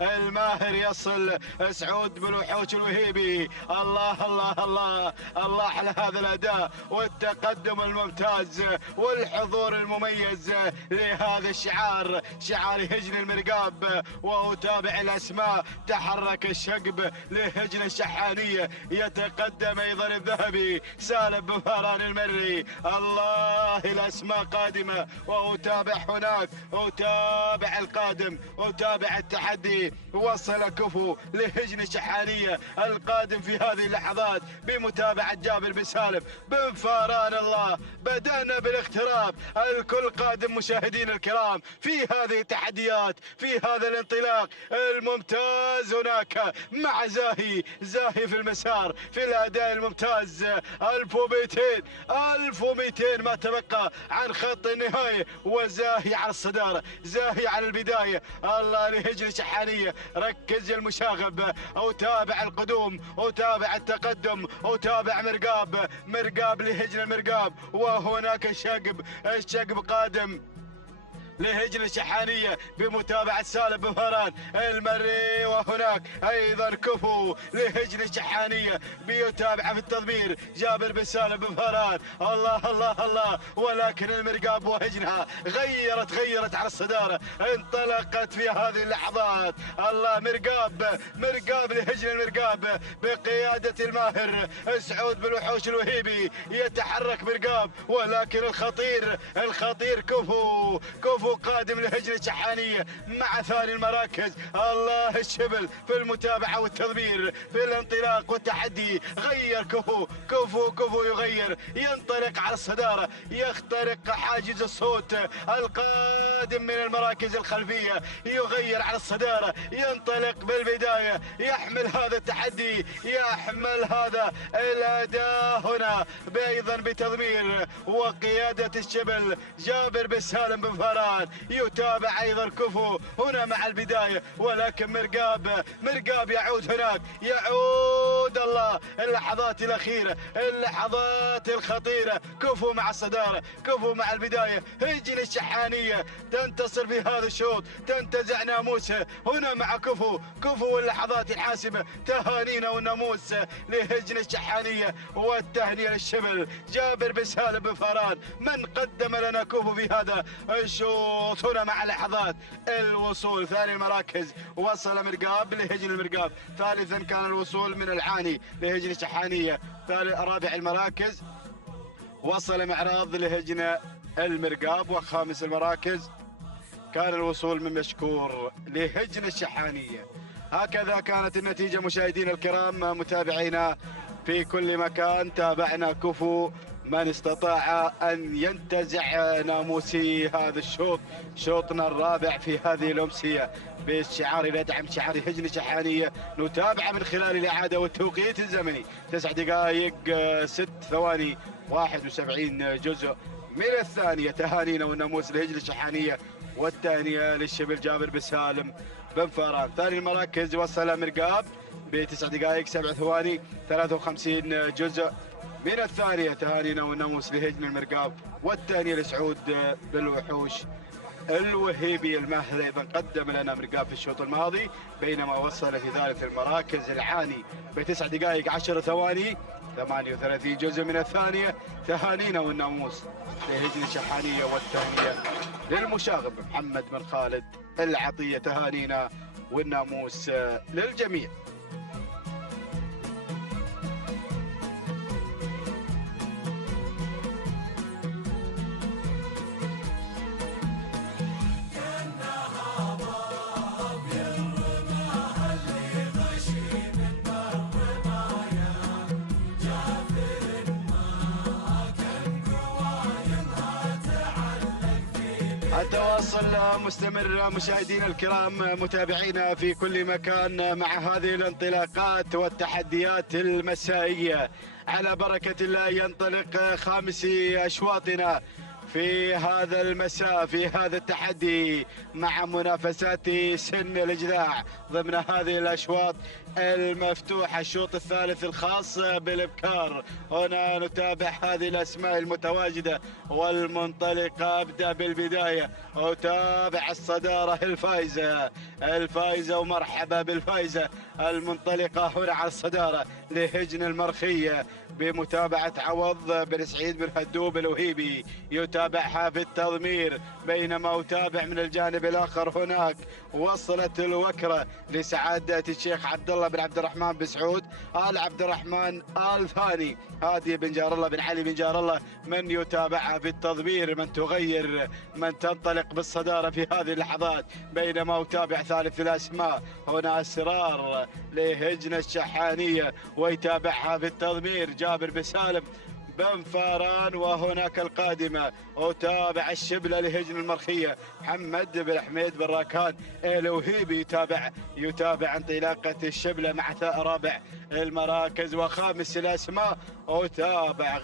الماهر يصل سعود بن وحوش الوهيبي. الله الله الله الله على هذا الأداء والتقدم الممتاز والحضور المميز لهذا الشعار، شعار هجن المرقاب. وأتابع الأسماء، تحرك الشقب لهجن الشحانية، يتقدم أيضا الذهبي سالم بن فاران المري. الله الأسماء قادمة، وأتابع هناك، أتابع القادم، أتابع التحدي. وصل كفو لهجن الشحانية القادم في هذه اللحظات بمتابعة جابر بن سالم بن فاران. الله بدأنا بالاقتراب، الكل قادم مشاهدين الكرام في هذه التحديات، في هذا الانطلاق الممتاز هناك مع زاهي في المسار، في الأداء الممتاز. 1200 ما تبقى عن خط النهاية، وزاهي على الصدارة، زاهي على البداية. الله لهجن الشحانية، ركز يا المشاغب، أتابع القدوم، أتابع التقدم، أتابع مرقاب لهجن المرقاب. وهناك الشقب قادم لهجن الشحانية بمتابعة سالم بن فاران المري. وهناك أيضا كفو لهجن الشحانية بيتابع في التضمير جابر بن سالم بن فاران. الله الله الله، ولكن المرقاب وهجنها غيرت على الصدارة، انطلقت في هذه اللحظات. الله مرقاب لهجن المرقاب بقيادة الماهر سعود بن وحوش الوهيبي، يتحرك مرقاب، ولكن الخطير كفو قادم لهجن الشحانية مع ثاني المراكز. الله الشبل في المتابعة والتضمير، في الانطلاق والتحدي، غير كفو يغير، ينطلق على الصدارة، يخترق حاجز الصوت. القادم من المراكز الخلفية يغير على الصدارة، ينطلق بالبداية، يحمل هذا التحدي، يحمل هذا الأداء هنا أيضا بتضمير وقيادة الشبل جابر بن سالم بن فاران. فاران، يتابع أيضا كفو هنا مع البداية، ولكن مرقاب يعود هناك، يعود الله اللحظات الأخيرة، اللحظات الخطيرة. كفو مع الصدارة، كفو مع البداية، هجن الشحانية تنتصر في هذا الشوط، تنتزع ناموسها هنا مع كفو واللحظات الحاسمة. تهانينا والناموس لهجن الشحانية، والتهنئة للشبل جابر بن سالم بن فاران من قدم لنا كفو في هذا الشوط. هنا مع لحظات الوصول، ثاني المراكز وصل مرقاب لهجن المرقاب، ثالثا كان الوصول من العاني لهجن الشحانية، رابع المراكز وصل معراض لهجن المرقاب، وخامس المراكز كان الوصول من مشكور لهجن الشحانية. هكذا كانت النتيجة مشاهدينا الكرام متابعينا في كل مكان. تابعنا كفو من استطاع أن ينتزع ناموسي هذا الشوط، شوطنا الرابع في هذه الأمسية بالشعار يدعم شعار هجن الشحانية. نتابع من خلال الإعادة والتوقيت الزمني 9 دقائق 6 ثواني 71 جزء من الثانية. تهانينا والناموس لهجن الشحانية، والتهنئة للشبل جابر بن سالم بن فاران. ثاني المراكز وصل مرقاب ب9 دقائق 7 ثواني 53 جزء من الثانية. تهانينا والناموس لهجن المرقاب، والتهنئة لسعود بالوحوش الوهيبي الماهر ايضا قدم لنا مرقاب في الشوط الماضي، بينما وصل في ثالث المراكز العاني ب9 دقائق 10 ثواني 38 جزء من الثانية. تهانينا والناموس لهجن الشحانية، والتهنئة للمشاغب محمد بن خالد العطية. تهانينا والناموس للجميع. التواصل مستمر مشاهدينا الكرام متابعينا في كل مكان مع هذه الانطلاقات والتحديات المسائية. على بركة الله ينطلق خامس أشواطنا في هذا المساء في هذا التحدي مع منافسات سن الإجذاع ضمن هذه الأشواط المفتوحة. الشوط الثالث الخاص بالإبكار، هنا نتابع هذه الأسماء المتواجدة والمنطلقة. أبدأ بالبداية أتابع الصدارة الفائزة ومرحبا بالفائزة المنطلقة هنا على الصدارة لهجن المرخية بمتابعة عوض بن سعيد بن هدوب الوهيبي، يتابعها في التضمير. بينما أتابع من الجانب الآخر هناك وصلت الوكرة لسعادة الشيخ عبد الله بن عبد الرحمن بن سعود آل عبد الرحمن آل ثاني، هادي بن جار الله بن علي بن جار الله من يتابعها في التضمير، من تغير من تنطلق بالصدارة في هذه اللحظات. بينما أتابع ثالث الأسماء هنا أسرار لهجن الشحانية، ويتابعها في التضمير جابر بن سالم بن فاران. وهناك القادمة أتابع الشبلة لهجن المرخية محمد بن حميد بن راكان الوهيبي، يتابع انطلاقة الشبلة مع رابع المراكز. وخامس الأسماء أتابع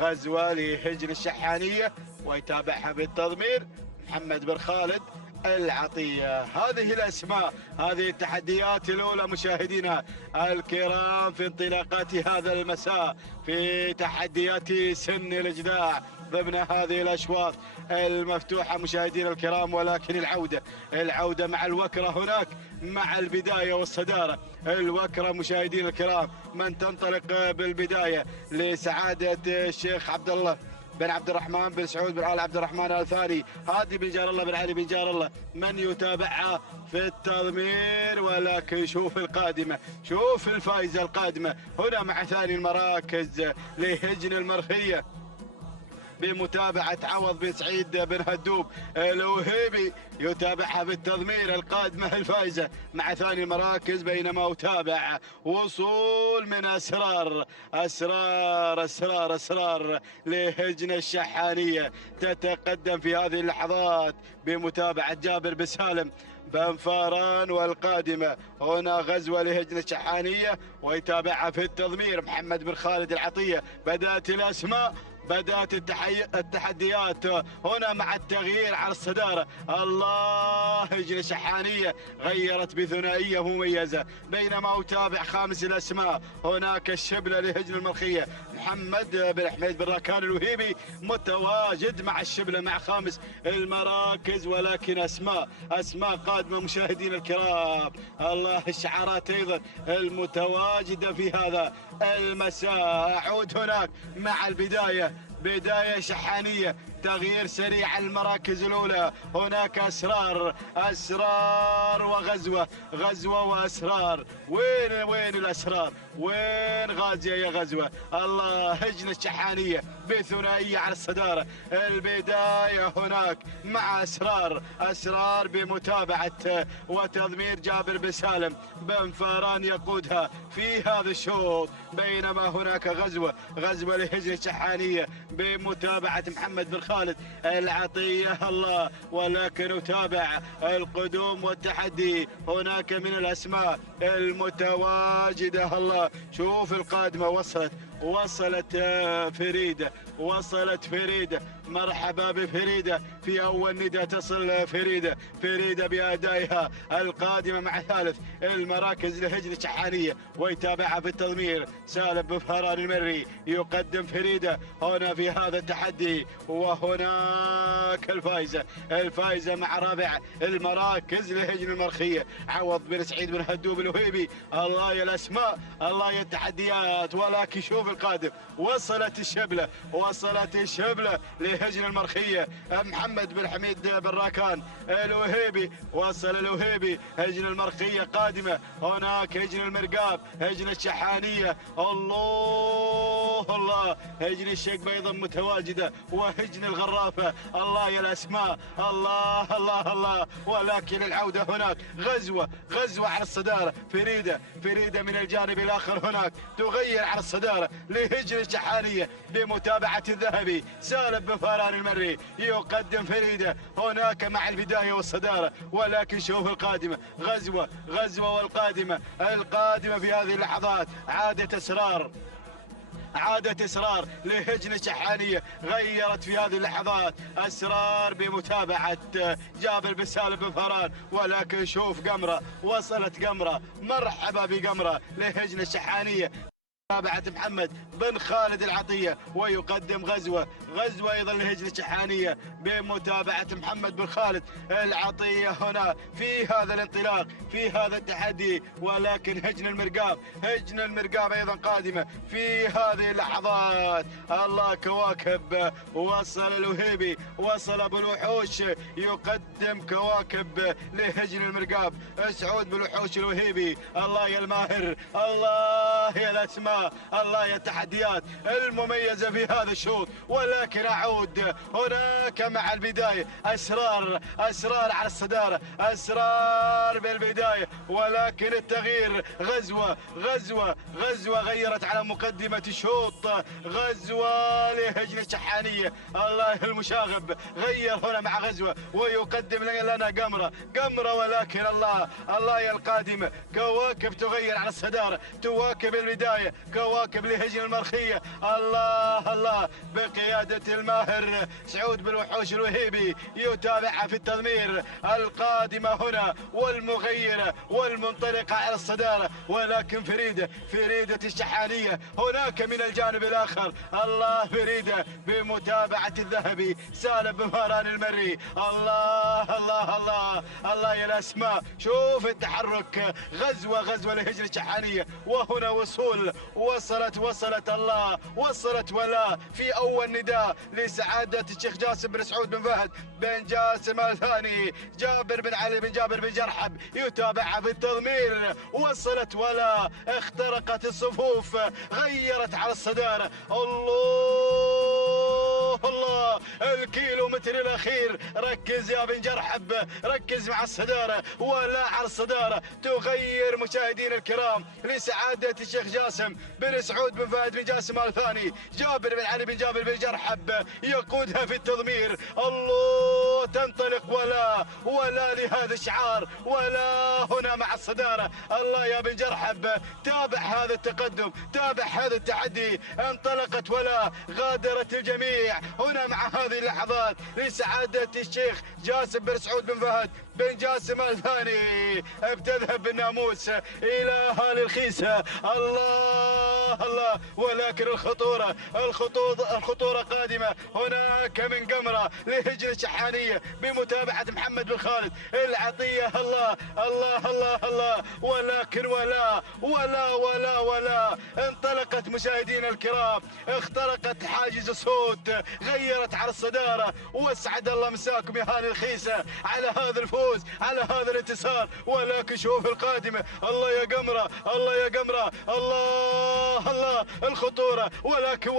غزوة لهجن الشحانية، ويتابعها بالتضمير محمد بن خالد العطية. هذه الأسماء، هذه التحديات الأولى مشاهدينا الكرام في انطلاقات هذا المساء في تحديات سن الإجذاع ضمن هذه الأشواط المفتوحة مشاهدينا الكرام. ولكن العودة مع الوكرة هناك مع البداية والصدارة. الوكرة مشاهدينا الكرام من تنطلق بالبداية لسعادة الشيخ عبد الله بن عبد الرحمن بن سعود بن آل عبد الرحمن آل ثاني، هادي بن جار الله بن علي بن جار الله من يتابعها في التضمير. ولكن شوف القادمة، شوف الفائزة القادمة هنا مع ثاني المراكز لهجن المرخية بمتابعة عوض بن سعيد بن هدوب الوهيبي، يتابعها بالتضمير القادمة الفائزة مع ثاني المراكز. بينما أتابع وصول من أسرار لهجن الشحانية تتقدم في هذه اللحظات بمتابعة جابر بن سالم بن فاران. والقادمة هنا غزوة لهجن الشحانية، ويتابعها في التضمير محمد بن خالد العطية. بدأت الأسماء بدأت التحديات هنا مع التغيير على الصدارة. الله، هجن الشحانية غيرت بثنائية مميزة، بينما أتابع خامس الأسماء هناك الشبلة لهجن المرخية محمد بن حميد بن راكان الوهيبي متواجد مع الشبلة مع خامس المراكز، ولكن أسماء قادمة مشاهدين الكرام. الله، الشعارات أيضا المتواجدة في هذا المساء. أعود هناك مع البداية، بداية شحانية، تغيير سريع على المراكز الأولى. هناك أسرار وغزوة وأسرار. وين الأسرار؟ وين غازية يا غزوة؟ الله، هجن الشحانية بثنائية على الصدارة. البداية هناك مع أسرار بمتابعة وتضمير جابر بن سالم بن فاران يقودها في هذا الشوط، بينما هناك غزوة لهجن الشحانية بمتابعة محمد بن خالد العطية. الله، ولكن نتابع القدوم والتحدي هناك من الأسماء المتواجدة. الله، شوف القادمة وصلت فريدة. مرحبا بفريدة في أول نداء تصل فريدة بأدائها القادمة مع ثالث المراكز لهجن الشحانية، ويتابعها في التضمير سالم بن فاران المري. يقدم فريدة هنا في هذا التحدي، وهناك الفائزة مع رابع المراكز لهجن المرخية عوض بن سعيد بن هدوب الوهيبي. الله يا الأسماء، الله يا التحديات، ولكن شوف القادم. وصلت الشبلة لهجن المرخية محمد بن حميد بن راكان الوهيبي. وصل الوهيبي، هجن المرخية قادمة. هناك هجن المرقاب، هجن الشحانية. الله، هجن الشيق ايضا متواجدة، وهجن الغرافة. الله يا الأسماء، الله، ولكن العودة هناك غزوة على الصدارة. فريدة من الجانب الآخر هناك تغير على الصدارة لهجن الشحانية بمتابعة الذهبي سالم بن فاران المري. يقدم فريدة هناك مع البداية والصدارة، ولكن شوف القادمة غزوة والقادمة في هذه اللحظات عادة إصرار لهجن الشحانية غيرت في هذه اللحظات. أسرار بمتابعة جابر بن سالم بن فاران، ولكن شوف وصلت قمرة. مرحبا بقمرة لهجن الشحانية متابعة محمد بن خالد العطية، ويقدم غزوة أيضا لهجن الشحانية بمتابعة محمد بن خالد العطية هنا في هذا الانطلاق في هذا التحدي. ولكن هجن المرقاب أيضا قادمة في هذه اللحظات. الله، كواكب. وصل الوهيبي، وصل أبو الوحوش، يقدم كواكب لهجن المرقاب سعود بالوحوش الوهيبي. الله يا الماهر، الله يا الأسماء، الله يا التحديات المميزة في هذا الشوط. ولكن أعود هناك مع البداية أسرار على الصدارة، أسرار بالبداية، ولكن التغيير غزوة غيرت على مقدمة الشوط. غزوة لهجن الشحانية. الله المشاغب غير هنا مع غزوة، ويقدم لنا قمرة، ولكن الله يا القادمة كواكب تغير على الصدارة، تواكب البداية، كواكب لهجن المرخية. الله بقيادة الماهر سعود بالوحوش الوهيبي يتابعها في التضمير القادمة هنا والمغيرة والمنطلقة على الصدارة. ولكن فريدة الشحانية هناك من الجانب الآخر. الله، فريدة بمتابعة الذهبي سالم بن فاران المري. الله يا الأسماء، شوف التحرك. غزوة لهجن الشحانية، وهنا وصلت ولا في أول نداء لسعادة الشيخ جاسم بن سعود بن فهد بن جاسم الثاني جابر بن علي بن جابر بن جرحب يتابعها في التضمير. وصلت ولا اخترقت الصفوف، غيرت على الصدارة. الله، الكيلومتر الأخير. ركز يا بن جرحب، ركز مع الصدارة، ولا على الصدارة تغير مشاهدين الكرام لسعادة الشيخ جاسم بن سعود بن فهد بن جاسم الثاني جابر بن علي بن جابر بن جرحب يقودها في التضمير. الله، تنطلق ينطلق ولا لهذا الشعار ولا هنا مع الصدارة. الله يا بن جرحب، تابع هذا التقدم، تابع هذا التحدي. انطلقت ولا غادرت الجميع هنا مع هذه اللحظات لسعادة الشيخ جاسم بن سعود بن فهد بن جاسم الثاني. بتذهب بالناموس إلى أهالي الخيسة. الله ولكن الخطورة قادمة هناك من قمرة لهجن الشحانية بمتابعة محمد بن خالد العطية. الله ولكن ولا انطلقت مشاهدينا الكرام، اخترقت حاجز الصوت، غيرت على الصدارة. واسعد الله مساكم يا اهالي الخيسة على هذا الفوز، على هذا الانتصار. ولكن شوف القادمة. الله يا قمرة، الله الخطورة. ولكن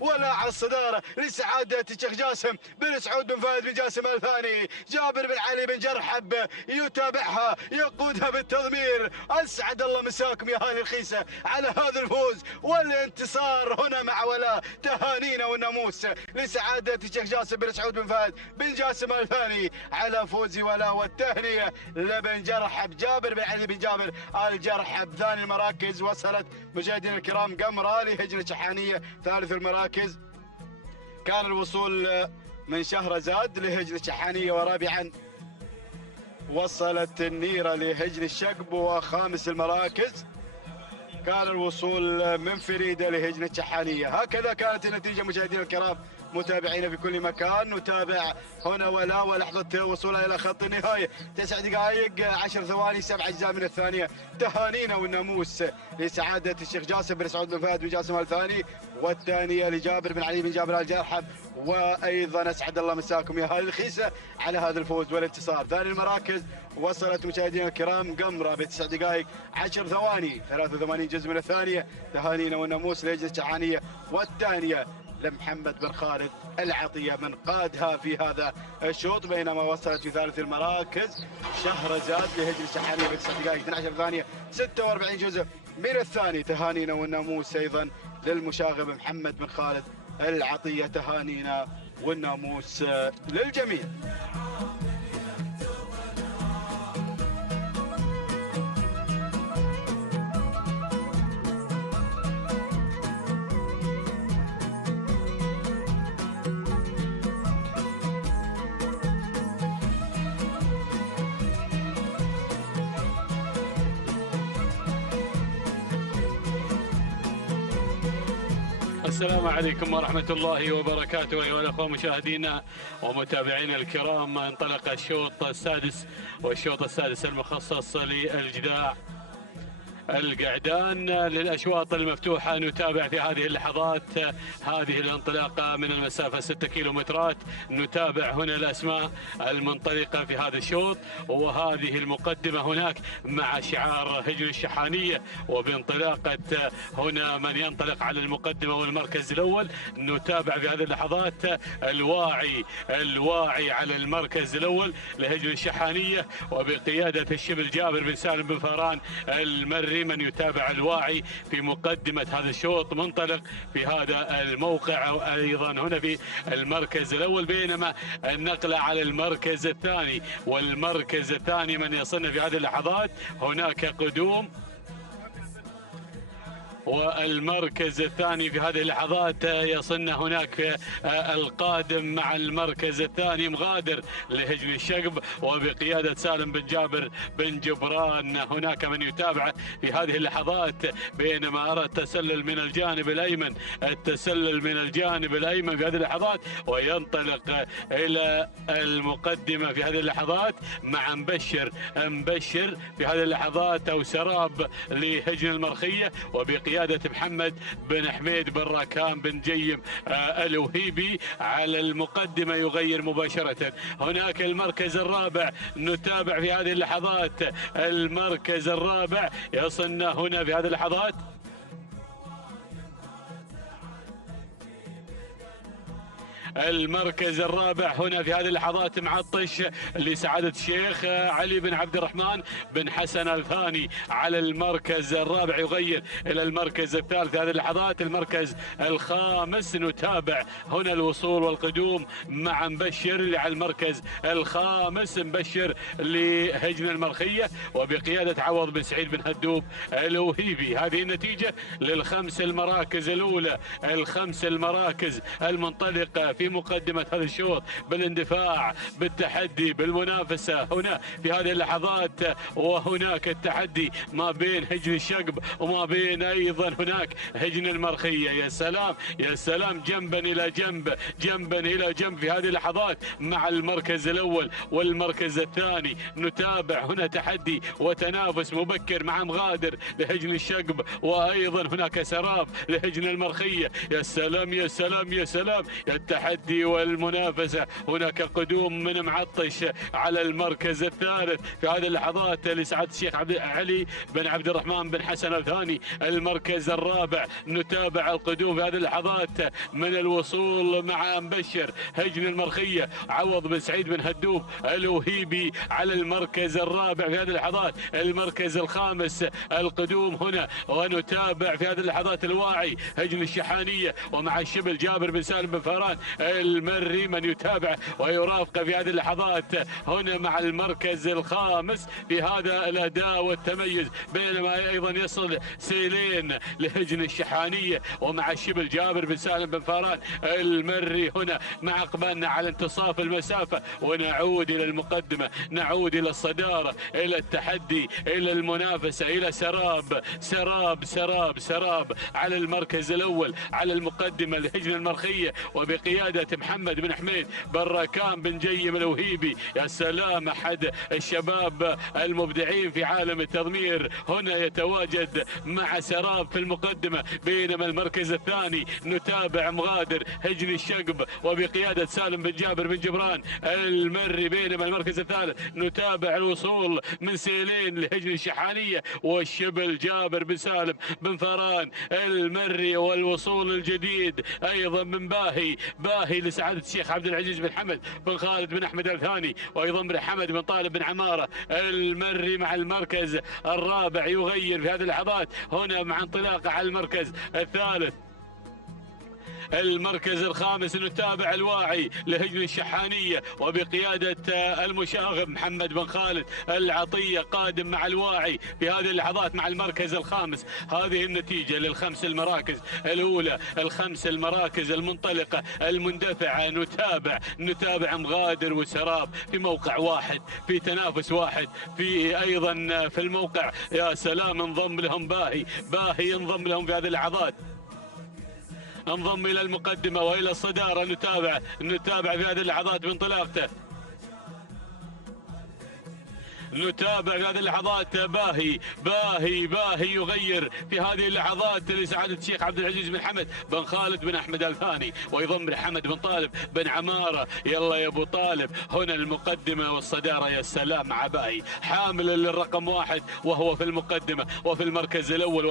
ولا على الصدارة لسعادة الشيخ جاسم بن سعود بن فهد بن جاسم الثاني. جابر بن علي بن جرحب يتابعها، يقودها بالتضمير. اسعد الله مساكم يا اهالي الخيسة على هذا الفوز والانتصار هنا مع ولا. تهانينا والناموس لسعادة الشيخ جاسم بن سعود بن فهد بن جاسم الثاني على فوز ولا، والتهنئة لبن جرحب جابر بن علي بن جابر الجرحب. ثاني المراكز وصلت مشاهدينا الكرام قمرة لهجن الشحانية. ثالث المراكز كان الوصول من شهرزاد لهجن الشحانية. ورابعا وصلت النيرة لهجن الشقب. وخامس المراكز كان الوصول من فريدة لهجن الشحانية. هكذا كانت النتيجة مشاهدينا الكرام متابعينا في كل مكان. نتابع هنا ولا ولحظة وصولها إلى خط النهاية. 9 دقائق 10 ثواني 7 أجزاء من الثانية. تهانينا والناموس لسعادة الشيخ جاسم بن سعود بن فهد بن جاسم الثاني، والثانية لجابر بن علي بن جابر الجرحب. وأيضا أسعد الله مساكم يا أهالي الخيسة على هذا الفوز والانتصار. ثاني المراكز وصلت مشاهدينا الكرام قمرة ب9 دقائق 10 ثواني 83 جزء من الثانية. تهانينا والناموس لهجن الشحانية، والثانية لمحمد بن خالد العطية من قادها في هذا الشوط. بينما وصلت في ثالث المراكز شهرزاد لهجن الشحانية ب9 دقائق 12 ثانية 46 جزء من الثاني. تهانينا والناموس أيضا للمشاغب محمد بن خالد العطية. تهانينا والناموس للجميع. السلام عليكم ورحمة الله وبركاته أيها الأخوة مشاهدينا ومتابعينا الكرام. انطلق الشوط السادس، والشوط السادس المخصص للجداع القعدان للأشواط المفتوحة. نتابع في هذه اللحظات هذه الانطلاقة من المسافة 6 كيلومترات. نتابع هنا الأسماء المنطلقة في هذا الشوط، وهذه المقدمة هناك مع شعار هجن الشحانية. وبانطلاقة هنا من ينطلق على المقدمة والمركز الأول. نتابع في هذه اللحظات الواعي على المركز الأول لهجن الشحانية، وبقيادة الشبل جابر بن سالم بن فاران المري. من يتابع الواعي في مقدمة هذا الشوط منطلق في هذا الموقع أيضا هنا في المركز الأول. بينما النقلة على المركز الثاني، والمركز الثاني من يصلنا في هذه اللحظات هناك قدوم. والمركز الثاني في هذه اللحظات يصلنا هناك القادم مع المركز الثاني مغادر لهجن الشقب وبقيادة سالم بن جابر بن جبران. هناك من يتابع في هذه اللحظات. بينما أرى التسلل من الجانب الأيمن، التسلل من الجانب الأيمن في هذه اللحظات، وينطلق إلى المقدمة في هذه اللحظات مع مبشر في هذه اللحظات أو سراب لهجن المرخية، وبقيادة محمد بن حميد بن راكان بن جيم الوهيبي على المقدمة يغير مباشرة. هناك المركز الرابع نتابع في هذه اللحظات. المركز الرابع يصلنا هنا في هذه اللحظات المركز الرابع هنا في هذه اللحظات معطش لسعادة الشيخ علي بن عبد الرحمن بن حسن الثاني على المركز الرابع، يغير إلى المركز الثالث في هذه اللحظات. المركز الخامس نتابع هنا الوصول والقدوم مع مبشر على المركز الخامس، مبشر لهجن المرخية وبقيادة عوض بن سعيد بن هدوب الوهيبي. هذه النتيجة للخمس المراكز الأولى، الخمس المراكز المنطلقة في مقدمة هذا الشوط بالاندفاع بالتحدي بالمنافسة هنا في هذه اللحظات. وهناك التحدي ما بين هجن الشقب وما بين أيضا هناك هجن المرخية. يا سلام يا سلام، جنبا إلى جنب، جنبا إلى جنب في هذه اللحظات مع المركز الأول والمركز الثاني. نتابع هنا تحدي وتنافس مبكر مع مغادر لهجن الشقب، وأيضا هناك سراب لهجن المرخية. يا سلام يا سلام يا سلام، التحدي والمنافسة. هناك قدوم من معطش على المركز الثالث في هذه اللحظات لسعادة الشيخ علي بن عبد الرحمن بن حسن الثاني. المركز الرابع نتابع القدوم في هذه اللحظات من الوصول مع مبشر هجن المرخية عوض بن سعيد بن هدوب الوهيبي على المركز الرابع في هذه اللحظات. المركز الخامس القدوم هنا، ونتابع في هذه اللحظات الواعي هجن الشحانية ومع الشبل جابر بن سالم بن فاران المري من يتابع ويرافق في هذه اللحظات هنا مع المركز الخامس في هذا الأداء والتميز. بينما أيضا يصل سيلين لهجن الشحانية ومع الشبل جابر بن سالم بن فاران المري هنا مع اقبالنا على انتصاف المسافة. ونعود إلى المقدمة، نعود إلى الصدارة، إلى التحدي، إلى المنافسة، إلى سراب سراب سراب سراب على المركز الأول على المقدمة لهجن المرخية وبقيادة محمد بن حميد بن راكان بن جيم الوهيبي. يا سلام، أحد الشباب المبدعين في عالم التضمير هنا يتواجد مع سراب في المقدمة. بينما المركز الثاني نتابع مغادر هجن الشقب وبقيادة سالم بن جابر بن جبران المري. بينما المركز الثالث نتابع الوصول من سيلين لهجن الشحانية والشبل جابر بن سالم بن فاران المري، والوصول الجديد أيضا من باهي لسعادة الشيخ عبد العزيز بن حمد بن خالد بن أحمد الثاني، وأيضا بن حمد بن طالب بن عمارة المري مع المركز الرابع. يغير في هذه اللحظات هنا مع انطلاقه على المركز الثالث. المركز الخامس نتابع الواعي لهجن الشحانية وبقيادة المشاغب محمد بن خالد العطية قادم مع الواعي في هذه اللحظات مع المركز الخامس. هذه النتيجة للخمس المراكز الأولى، الخمس المراكز المنطلقة المندفعة. نتابع مغادر وسراب في موقع واحد، في تنافس واحد، في أيضا في الموقع. يا سلام، انضم لهم باهي انضم لهم في هذه اللحظات، انضم إلى المقدمة وإلى الصدارة. نتابع في هذه اللحظات بانطلاقته، نتابع في هذه اللحظات باهي يغير في هذه اللحظات لسعادة الشيخ عبد العزيز بن حمد بن خالد بن أحمد الثاني، ويضم محمد بن طالب بن عمارة. يلا يا أبو طالب، هنا المقدمة والصدارة. يا سلام، مع باهي حامل للرقم واحد وهو في المقدمة وفي المركز الأول.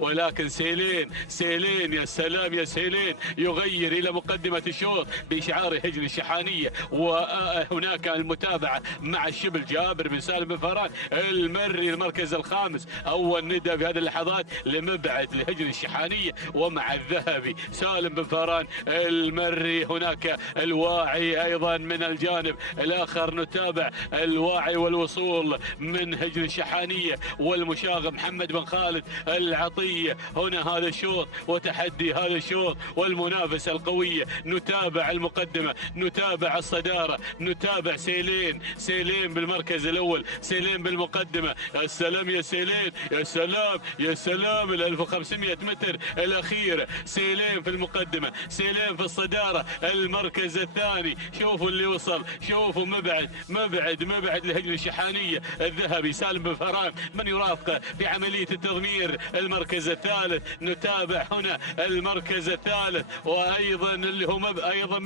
ولكن سيلين يا سلام يا سيلين يغير إلى مقدمة الشوط بإشعار هجن الشحانية. وهناك المتابعة مع الشبل جابر بن سالم بن فاران المري المركز الخامس. أول ندى في هذه اللحظات لمبعد لهجن الشحانية ومع الذهبي سالم بن فاران المري. هناك الواعي أيضا من الجانب الآخر. نتابع الواعي والوصول من هجن الشحانية والمشاغب محمد بن خالد العطية. هنا هذا الشوط وتحدي هذا الشوط والمنافسة القوية. نتابع المقدمة، نتابع الصدارة، نتابع سيلين بالمركز الأول، سيلين بالمقدمة. يا سلام يا سيلين، يا سلام يا سلام، ال 1500 متر الأخيرة سيلين في المقدمة، سيلين في الصدارة. المركز الثاني شوفوا اللي وصل، شوفوا مبعد لهجن الشحانية الذهبي سالم بن فاران من يرافقه في عملية التضمير. المركز الثالث نتابع هنا المركز الثالث، وأيضا اللي هو أيضا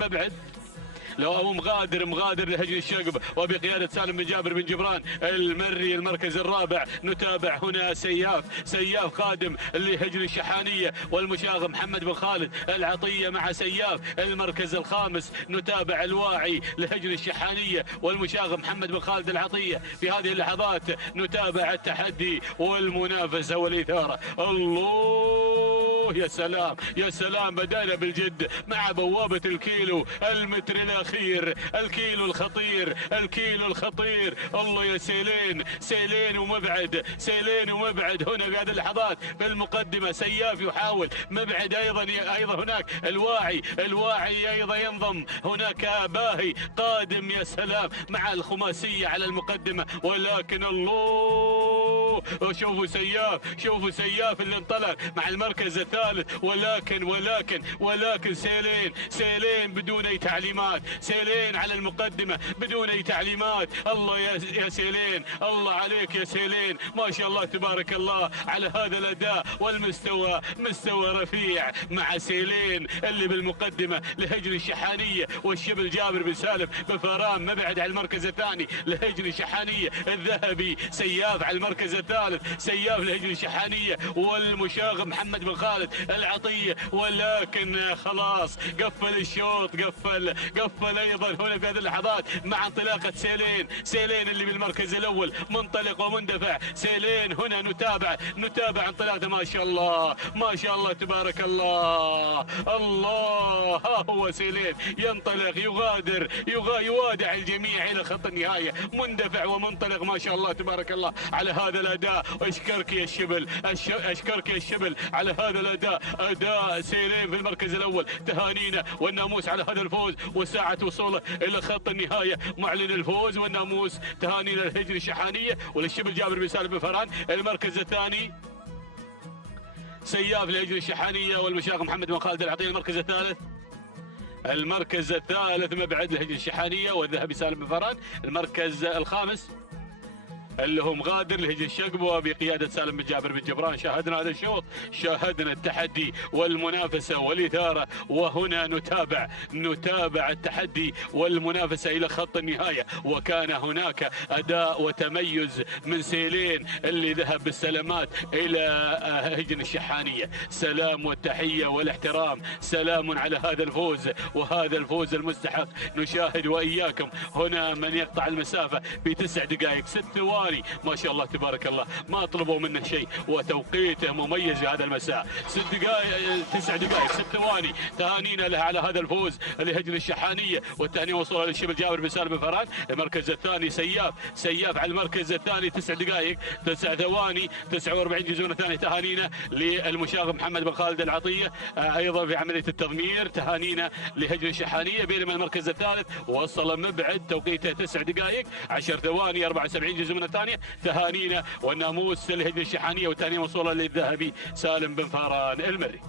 لو أو مغادر لهجن الشقب وبقيادة سالم بن جابر بن جبران المري المركز الرابع. نتابع هنا سياف قادم لهجن الشحانية والمشاغب محمد بن خالد العطية مع سياف المركز الخامس. نتابع الواعي لهجن الشحانية والمشاغب محمد بن خالد العطية. في هذه اللحظات نتابع التحدي والمنافسة والإثارة. الله يا سلام يا سلام، بدأنا بالجد مع بوابة الكيلو، المتر الأخير، الكيلو الخطير، الكيلو الخطير. الله يا سيلين ومبعد هنا في هذه اللحظات في المقدمة. سياف يحاول، مبعد أيضا هناك الواعي أيضا ينضم هناك. باهي قادم يا سلام مع الخماسية على المقدمة، ولكن الله شوفوا سياف اللي انطلق مع المركز الثالث. ولكن سيلين بدون اي تعليمات، سيلين على المقدمة بدون اي تعليمات. الله يا سيلين، الله عليك يا سيلين، ما شاء الله تبارك الله على هذا الاداء والمستوى، مستوى رفيع مع سيلين اللي بالمقدمة لهجن الشحانية والشبل جابر بن سالم بفاران. مبعد على المركز الثاني لهجن الشحانية الذهبي. سياف على المركز الثالث، سياف لهجن الشحانية والمشاغب محمد بن خالد العطية. ولكن خلاص قفل الشوط، قفل ايضا هنا في هذه اللحظات مع انطلاقة سيلين اللي بالمركز الاول منطلق ومندفع. سيلين هنا نتابع انطلاقه. ما شاء الله تبارك الله. ها هو سيلين ينطلق، يوادع الجميع الى خط النهاية، مندفع ومنطلق. ما شاء الله تبارك الله على هذا الاداء. اشكرك يا الشبل على هذا الاداء، اداء سيلين في المركز الاول. تهانينا والناموس على هذا الفوز وساعة وصوله الى خط النهاية. معلن الفوز والناموس. تهانينا للهجن الشحانية وللشبل جابر بن سالم بن فران. المركز الثاني سياف لهجن الشحانية والمشاغب محمد بن خالد العطية. المركز الثالث مبعد لهجن الشحانية والذهبي سالم بن فران. المركز الخامس اللي هو مغادر لهجن الشقب وبقيادة سالم بن جابر بن جبران. شاهدنا هذا الشوط، شاهدنا التحدي والمنافسة والإثارة، وهنا نتابع التحدي والمنافسة إلى خط النهاية. وكان هناك أداء وتميز من سيلين اللي ذهب بالسلامات إلى هجن الشحانية. سلام والتحية والاحترام، سلام على هذا الفوز وهذا الفوز المستحق. نشاهد وإياكم هنا من يقطع المسافة في 9 دقائق 6 ثواني. ما شاء الله تبارك الله، ما طلبوا منه شيء وتوقيته مميز في هذا المساء. 9 دقائق 6 ثواني. تهانينا له على هذا الفوز لهجن الشحانية، والتهنئة وصولها للشبل جابر بن سالم بن فران. المركز الثاني سياف على المركز الثاني 9 دقائق 9 ثواني 49 جزء ثاني. تهانينا للمشاغب محمد بن خالد العطية ايضا في عملية التضمير. تهانينا لهجن الشحانية. بينما المركز الثالث وصل مبعد توقيته 9 دقائق 10 ثواني 74 جزء من الثانية. تهانينا والناموس لهجن الشحانية، والتهاني وصولا للذهبي سالم بن فاران المري.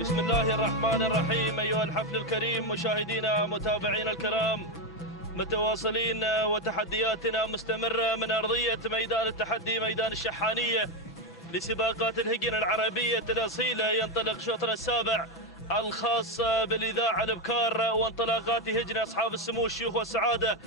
بسم الله الرحمن الرحيم. أيها الحفل الكريم، مشاهدينا متابعينا الكرام، متواصلين وتحدياتنا مستمرة من أرضية ميدان التحدي، ميدان الشحانية، لسباقات الهجن العربية الأصيلة. ينطلق شوطنا السابع الخاص بالإذاعة الأبكار وانطلاقات هجن أصحاب السمو الشيوخ والسعادة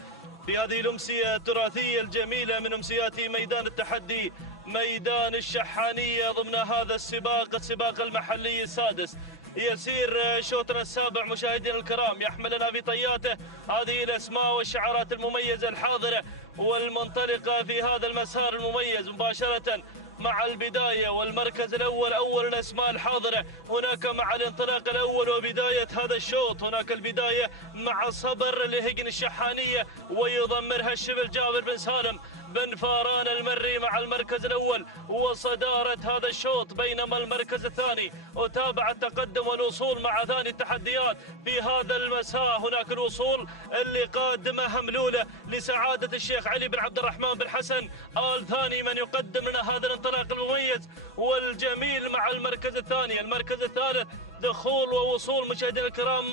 في هذه الأمسية التراثية الجميلة من أمسيات ميدان التحدي، ميدان الشحانية، ضمن هذا السباق المحلي السادس. يسير شوطنا السابع مشاهدينا الكرام، يحمل لنا في طياته هذه الأسماء والشعارات المميزة الحاضرة والمنطلقة في هذا المسار المميز مباشرة مع البداية والمركز الأول. أول الأسماء الحاضرة هناك مع الانطلاق الأول وبداية هذا الشوط. هناك البداية مع صبر لهجن الشحانية ويضمرها الشبل جابر بن سالم بن فاران المري مع المركز الأول وصدارة هذا الشوط، بينما المركز الثاني وتابع التقدم والوصول مع ثاني التحديات في هذا المساء. هناك الوصول اللي قادمه هملولة لسعادة الشيخ علي بن عبد الرحمن بن حسن آل ثاني، من يقدم لنا هذا الانطلاق المميز والجميل مع المركز الثاني. المركز الثالث دخول ووصول مشاهدينا الكرام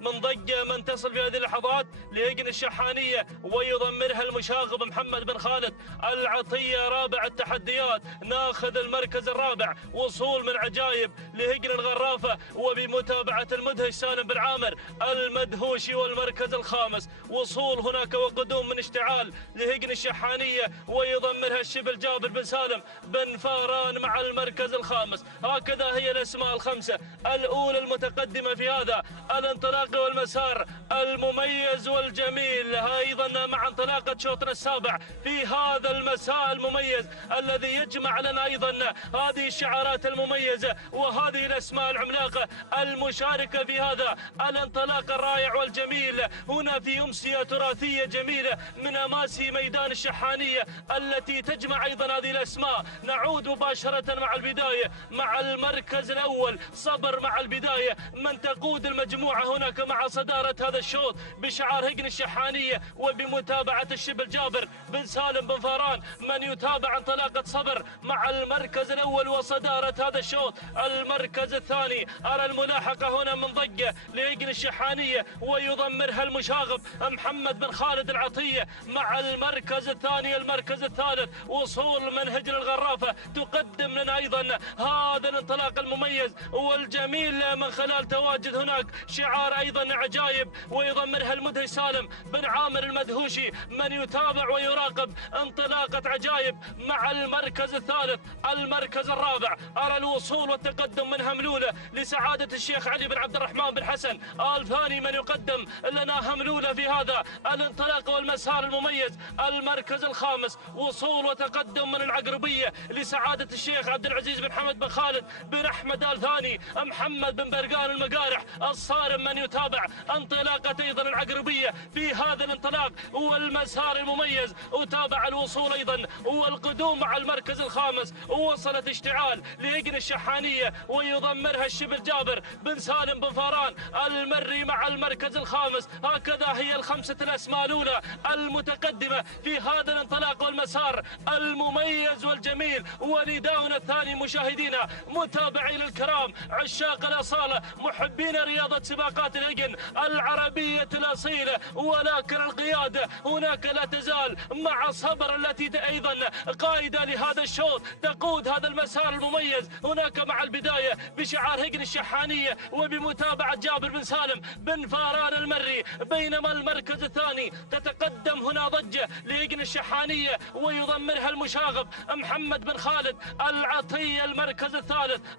من ضجة من تصل في هذه اللحظات لهجن الشحانية ويضمرها المشاغب محمد بن خالد العطية. رابع التحديات ناخذ المركز الرابع، وصول من عجايب لهجن الغرافة وبمتابعة المدهش سالم بن عامر المدهوشي. والمركز الخامس وصول هناك وقدوم من اشتعال لهجن الشحانية ويضمرها الشبل جابر بن سالم بن فاران مع المركز الخامس. هكذا هي الأسماء الخمسة الأولى المتقدمة في هذا الانطلاق والمسار المميز والجميل. ايضا مع انطلاقه شوطنا السابع في هذا المساء المميز الذي يجمع لنا ايضا هذه الشعارات المميزه وهذه الاسماء العملاقه المشاركه في هذا الانطلاق الرائع والجميل هنا في امسيه تراثيه جميله من اماسي ميدان الشحانيه التي تجمع ايضا هذه الاسماء. نعود مباشره مع البدايه مع المركز الاول، صبر مع البدايه من تقود المجموعه هناك مع صدارة هذا الشوط بشعار هجن الشحانية وبمتابعة الشبل جابر بن سالم بن فاران من يتابع انطلاقة صبر مع المركز الأول وصدارة هذا الشوط. المركز الثاني أرى الملاحقة هنا من ضجة لهجن الشحانية ويضمرها المشاغب محمد بن خالد العطية مع المركز الثاني. المركز الثالث وصول من هجن الغرافة تقدم لنا أيضا هذا الانطلاق المميز والجميل من خلال تواجد هناك شعار أيضا عجايب ويضمنها المدهش سالم بن عامر المدهوشي من يتابع ويراقب انطلاقة عجايب مع المركز الثالث. المركز الرابع أرى الوصول والتقدم من هملولة لسعادة الشيخ علي بن عبد الرحمن بن حسن آل ثاني من يقدم لنا هملولة في هذا الانطلاق والمسار المميز. المركز الخامس وصول وتقدم من العقربية لسعادة الشيخ عبد العزيز بن حمد بن خالد بن أحمد آل ثاني محمد بن برقان المقارح الصارم من يتابع انطلاقة ايضا العقربية في هذا الانطلاق والمسار المميز. وتابع الوصول ايضا والقدوم مع المركز الخامس ووصلت اشتعال لهجن الشحانية ويضمرها الشبل جابر بن سالم بن فاران المري مع المركز الخامس. هكذا هي الخمسة الاسماء الاولى المتقدمة في هذا الانطلاق والمسار المميز والجميل. ونداؤنا الثاني مشاهدينا متابعين الكرام عشاق الاصالة محبين رياضة سباقات الهجن العربية الأصيلة، ولكن القيادة هناك لا تزال مع صبر التي أيضا قائدة لهذا الشوط تقود هذا المسار المميز هناك مع البداية بشعار هجن الشحانية وبمتابعة جابر بن سالم بن فاران المري. بينما المركز الثاني تتقدم هنا ضجة لهجن الشحانية ويضمرها المشاغب محمد بن خالد العطية.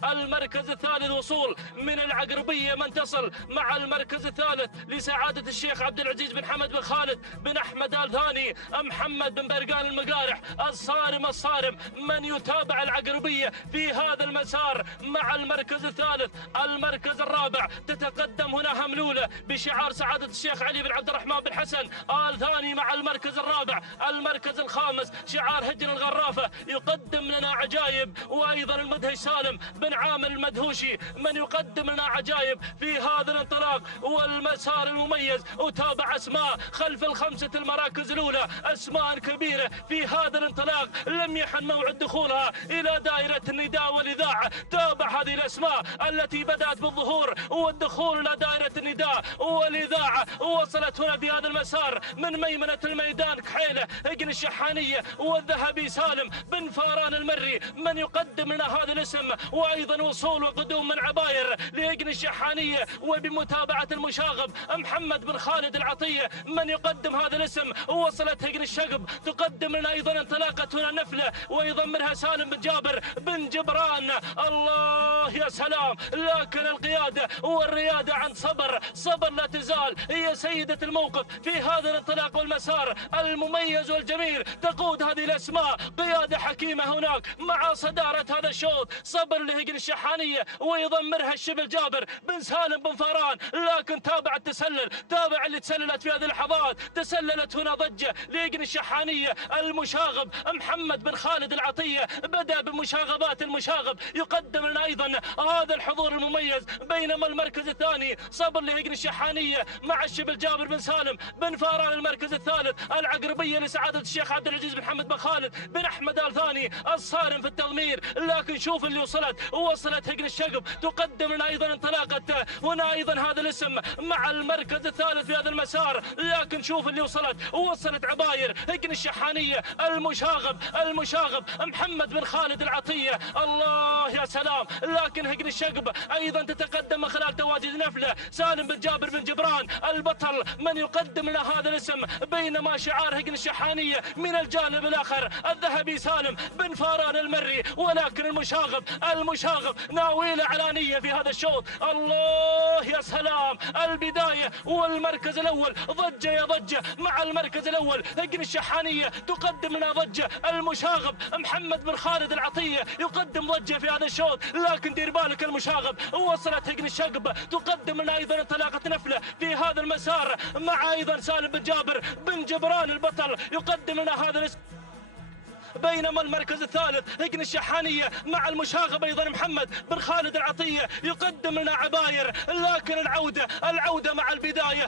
المركز الثالث وصول من العقربية من تصل مع المركز الثالث لسعادة الشيخ عبد العزيز بن حمد بن خالد بن أحمد آل ثاني محمد بن برقان المقارح الصارم من يتابع العقربية في هذا المسار مع المركز الثالث. المركز الرابع تتقدم هنا هملولة بشعار سعادة الشيخ علي بن عبد الرحمن بن حسن آل ثاني مع المركز الرابع. المركز الخامس شعار هجن الغرافة يقدم لنا عجايب وأيضا المدهش سالم بن عامر المدهوشي من يقدم لنا عجايب في هذا الانطلاق والمسار المميز. وتابع اسماء خلف الخمسة المراكز الاولى، اسماء كبيرة في هذا الانطلاق لم يحن موعد دخولها الى دائرة النداء والاذاعة. تابع هذه الاسماء التي بدأت بالظهور والدخول الى دائرة النداء والاذاعة ووصلت هنا في هذا المسار من ميمنة الميدان كحيلة هجن الشحانية والذهبي سالم بن فاران المري من يقدم لنا هذا الاسم. وايضا وصول وقدوم من عباير لهجن الشحانية وبمتابعة المشاغب محمد بن خالد العطية من يقدم هذا الاسم. ووصلت هجن الشقب تقدم لنا ايضا انطلاقة هنا نفلة ويضمرها سالم بن جابر بن جبران. الله يا سلام، لكن القيادة والريادة عند صبر لا تزال هي سيدة الموقف في هذا الانطلاق والمسار المميز والجميل. تقود هذه الأسماء قيادة حكيمة هناك مع صدارة هذا الشوط. صبر لهجن الشحانية ويضمرها الشبل جابر بن سالم بن فاران، لكن تابع التسلل، تابع اللي تسللت في هذه اللحظات. تسللت هنا ضجة لهجن الشحانية. المشاغب محمد بن خالد العطية بدأ بمشاغبات المشاغب، يقدم لنا أيضا هذا الحضور المميز. بينما المركز الثاني صبر لهجن الشحانية مع الشبل جابر بن سالم بن فاران. المركز الثالث العقربية لسعادة الشيخ عبد العزيز بن محمد بن خالد بن أحمد آل ثاني الصارم في التضمير. لكن شوف اللي وصلت هجن الشقب، تقدم لنا أيضا انطلاقة هنا أيضا هذا الاسم مع المركز الثالث في هذا المسار. لكن شوف اللي وصلت عباير هجن الشحانية. المشاغب محمد بن خالد العطية، الله يا سلام. لكن هجن الشقب أيضا تتقدم من خلال تواجد نفله سالم بن جابر بن جبران البطل من يقدم لنا هذا الاسم. بينما شعار هجن الشحانية من الجانب الآخر الذهبي سالم بن فاران المري. ولكن المشاغب ناويل علانية في هذا الشوط. الله يا سلام. البداية والمركز الأول ضجة يا ضجة مع المركز الأول هجن الشحانية تقدم لنا ضجة. المشاغب محمد بن خالد العطية يقدم ضجة في هذا الشوط. لكن دير بالك المشاغب وصلت هجن الشقب، تقدم لنا أيضا انطلاقة نفلة في هذا المسار مع أيضا سالم بن جابر بن جبران البطل يقدم لنا هذا الاسم. بينما المركز الثالث هجن الشحانية مع المشاغب أيضا محمد بن خالد العطية يقدم لنا عباير. لكن العودة مع البداية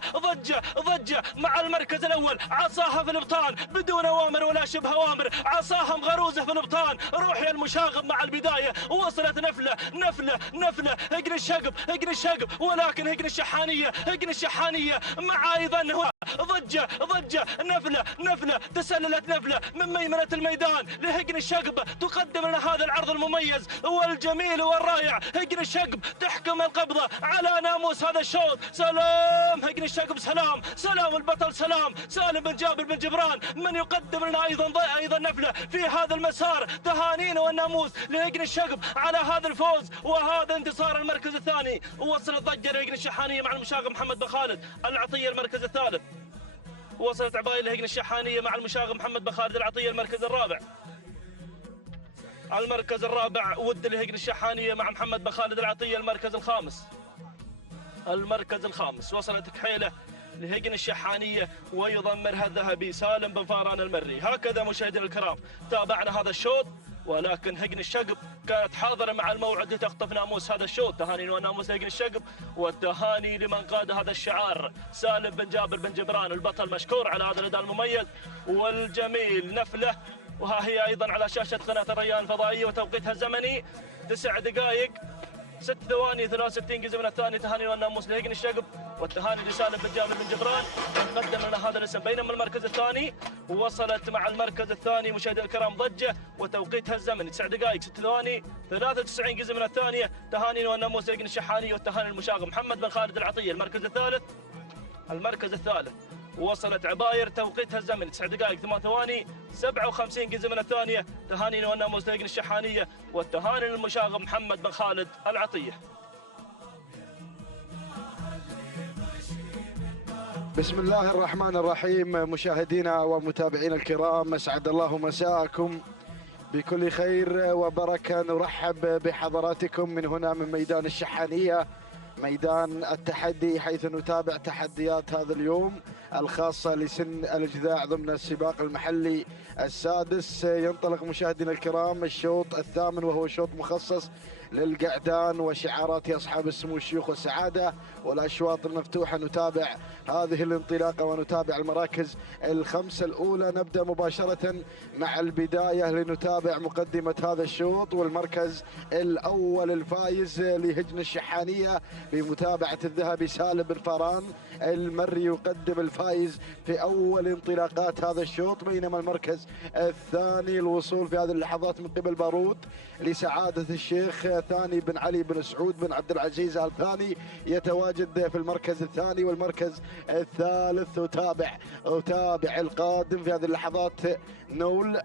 ضجة مع المركز الأول. عصاها في الابطال بدون أوامر ولا شبه أوامر، عصاها مغروزة في الابطال. روح يا المشاغب مع البداية. وصلت نفلة هجن الشقب. ولكن هجن الشحانية مع أيضا ضجة نفلة تسللت نفلة من ميمنة الميدان لهجن الشقب. تقدم لنا هذا العرض المميز والجميل والرائع. هجن الشقب تحكم القبضة على ناموس هذا الشوط. سلام هجن الشقب، سلام البطل، سالم بن جابر بن جبران من يقدم لنا أيضا نفلة في هذا المسار. تهانينا والناموس لهجن الشقب على هذا الفوز وهذا انتصار المركز الثاني. وصلت ضجة لهجن الشحانية مع المشاغب محمد بن خالد العطية المركز الثالث. وصلت عباية لهجن الشحانية مع المشاغب محمد بن خالد العطية المركز الرابع ود لهجن الشحانية مع محمد بن خالد العطية المركز الخامس. وصلت كحيلة لهجن الشحانية ويضمرها الذهبي سالم بن فاران المري. هكذا مشاهدينا الكرام تابعنا هذا الشوط. ولكن هجن الشقب كانت حاضرة مع الموعد لتخطف ناموس هذا الشوط. تهاني وناموس هجن الشقب، والتهاني لمن قاد هذا الشعار سالم بن جابر بن جبران البطل، مشكور على هذا الأداء المميز والجميل. نفله وها هي أيضا على شاشة قناة الريان الفضائية وتوقيتها الزمني 9 دقائق 6 ثواني 63 جزء من الثاني. تهاني والناموس لهجن الشقب والتهاني لسالم بن جابر بن جبران قدم لنا هذا الاسم. بينما المركز الثاني وصلت مع المركز الثاني مشاهدينا الكرام ضجة وتوقيتها الزمني 9 دقائق 6 ثواني 93 جزء من الثانية. تهاني والناموس لهجن الشحاني والتهاني المشاغب محمد بن خالد العطية المركز الثالث. وصلت عباير توقيتها الزمني 9 دقائق 8 ثواني 57 جزء من الثانية. تهاني والناموس لهجن الشحانية والتهاني المشاغب محمد بن خالد العطية. بسم الله الرحمن الرحيم. مشاهدينا ومتابعينا الكرام، اسعد الله مساءكم بكل خير وبركة. نرحب بحضراتكم من هنا من ميدان الشحانية، ميدان التحدي، حيث نتابع تحديات هذا اليوم الخاصة لسن الإجذاع ضمن السباق المحلي السادس. ينطلق مشاهدينا الكرام الشوط الثامن، وهو شوط مخصص للقعدان وشعارات أصحاب السمو الشيوخ والسعادة والأشواط المفتوحة. نتابع هذه الانطلاقة ونتابع المراكز الخمسة الأولى. نبدأ مباشرة مع البداية لنتابع مقدمة هذا الشوط. والمركز الأول الفايز لهجن الشحانية بمتابعة الذهبي سالم بن فاران المري يقدم الفائز في أول انطلاقات هذا الشوط. بينما المركز الثاني الوصول في هذه اللحظات من قبل بارود لسعادة الشيخ ثاني بن علي بن سعود بن عبد العزيز آل ثاني يتواجد في المركز الثاني. والمركز الثالث أتابع القادم في هذه اللحظات نول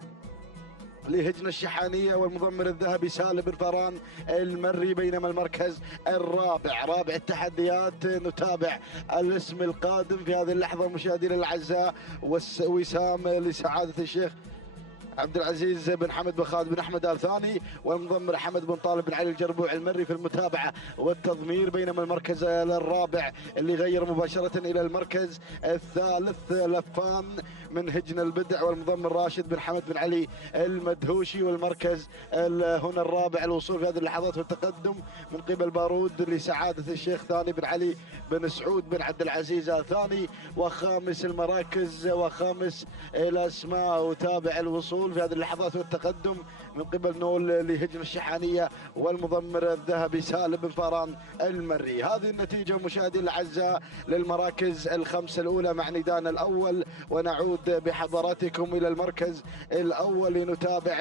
لهجن الشحانية والمضمر الذهبي سالم بن فران المري. بينما المركز الرابع رابع التحديات نتابع الاسم القادم في هذه اللحظة مشاهدينا الأعزاء، وسام لسعادة الشيخ عبد العزيز بن حمد بن خالد بن احمد ال ثاني، والمضمر حمد بن طالب بن علي الجربوع المري في المتابعه والتضمير. بينما المركز الرابع اللي غير مباشره الى المركز الثالث لفان من هجن البدع، والمضمر راشد بن حمد بن علي المدهوشي. والمركز هنا الرابع الوصول في هذه اللحظات والتقدم من قبل بارود لسعاده الشيخ ثاني بن علي بن سعود بن عبد العزيز ال ثاني. وخامس المراكز وخامس الاسماء وتابع الوصول في هذه اللحظات والتقدم من قبل نول لهجن الشحانية والمضمر الذهبي سالم بن فران المري. هذه النتيجة مشاهدينا الأعزاء للمراكز الخمسة الأولى مع ندان الأول. ونعود بحضراتكم إلى المركز الأول لنتابع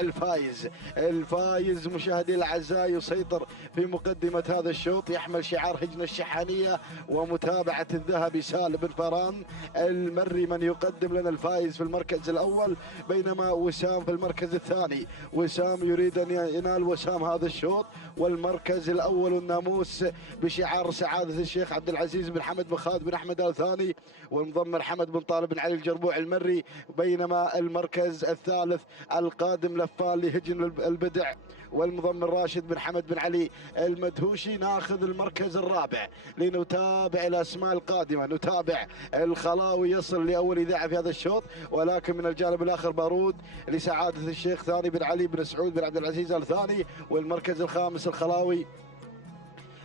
الفايز مشاهدينا الأعزاء يسيطر في مقدمة هذا الشوط، يحمل شعار هجن الشحانية ومتابعة الذهبي سالم بن فران المري من يقدم لنا الفايز في المركز الأول. بينما وسام في المركز الثاني، وسام يريد أن ينال وسام هذا الشوط. والمركز الأول الناموس بشعار سعادة الشيخ عبد العزيز بن حمد بن خالد بن أحمد ال ثاني، والمضمر حمد بن طالب بن علي الجربوع المري. بينما المركز الثالث القادم لفان لهجن البدع والمضمر راشد بن حمد بن علي المدهوشي. ناخذ المركز الرابع لنتابع الاسماء القادمه، نتابع الخلاوي يصل لاول اذاعه في هذا الشوط، ولكن من الجانب الاخر بارود لسعاده الشيخ ثاني بن علي بن سعود بن عبد العزيز ال ثاني. والمركز الخامس الخلاوي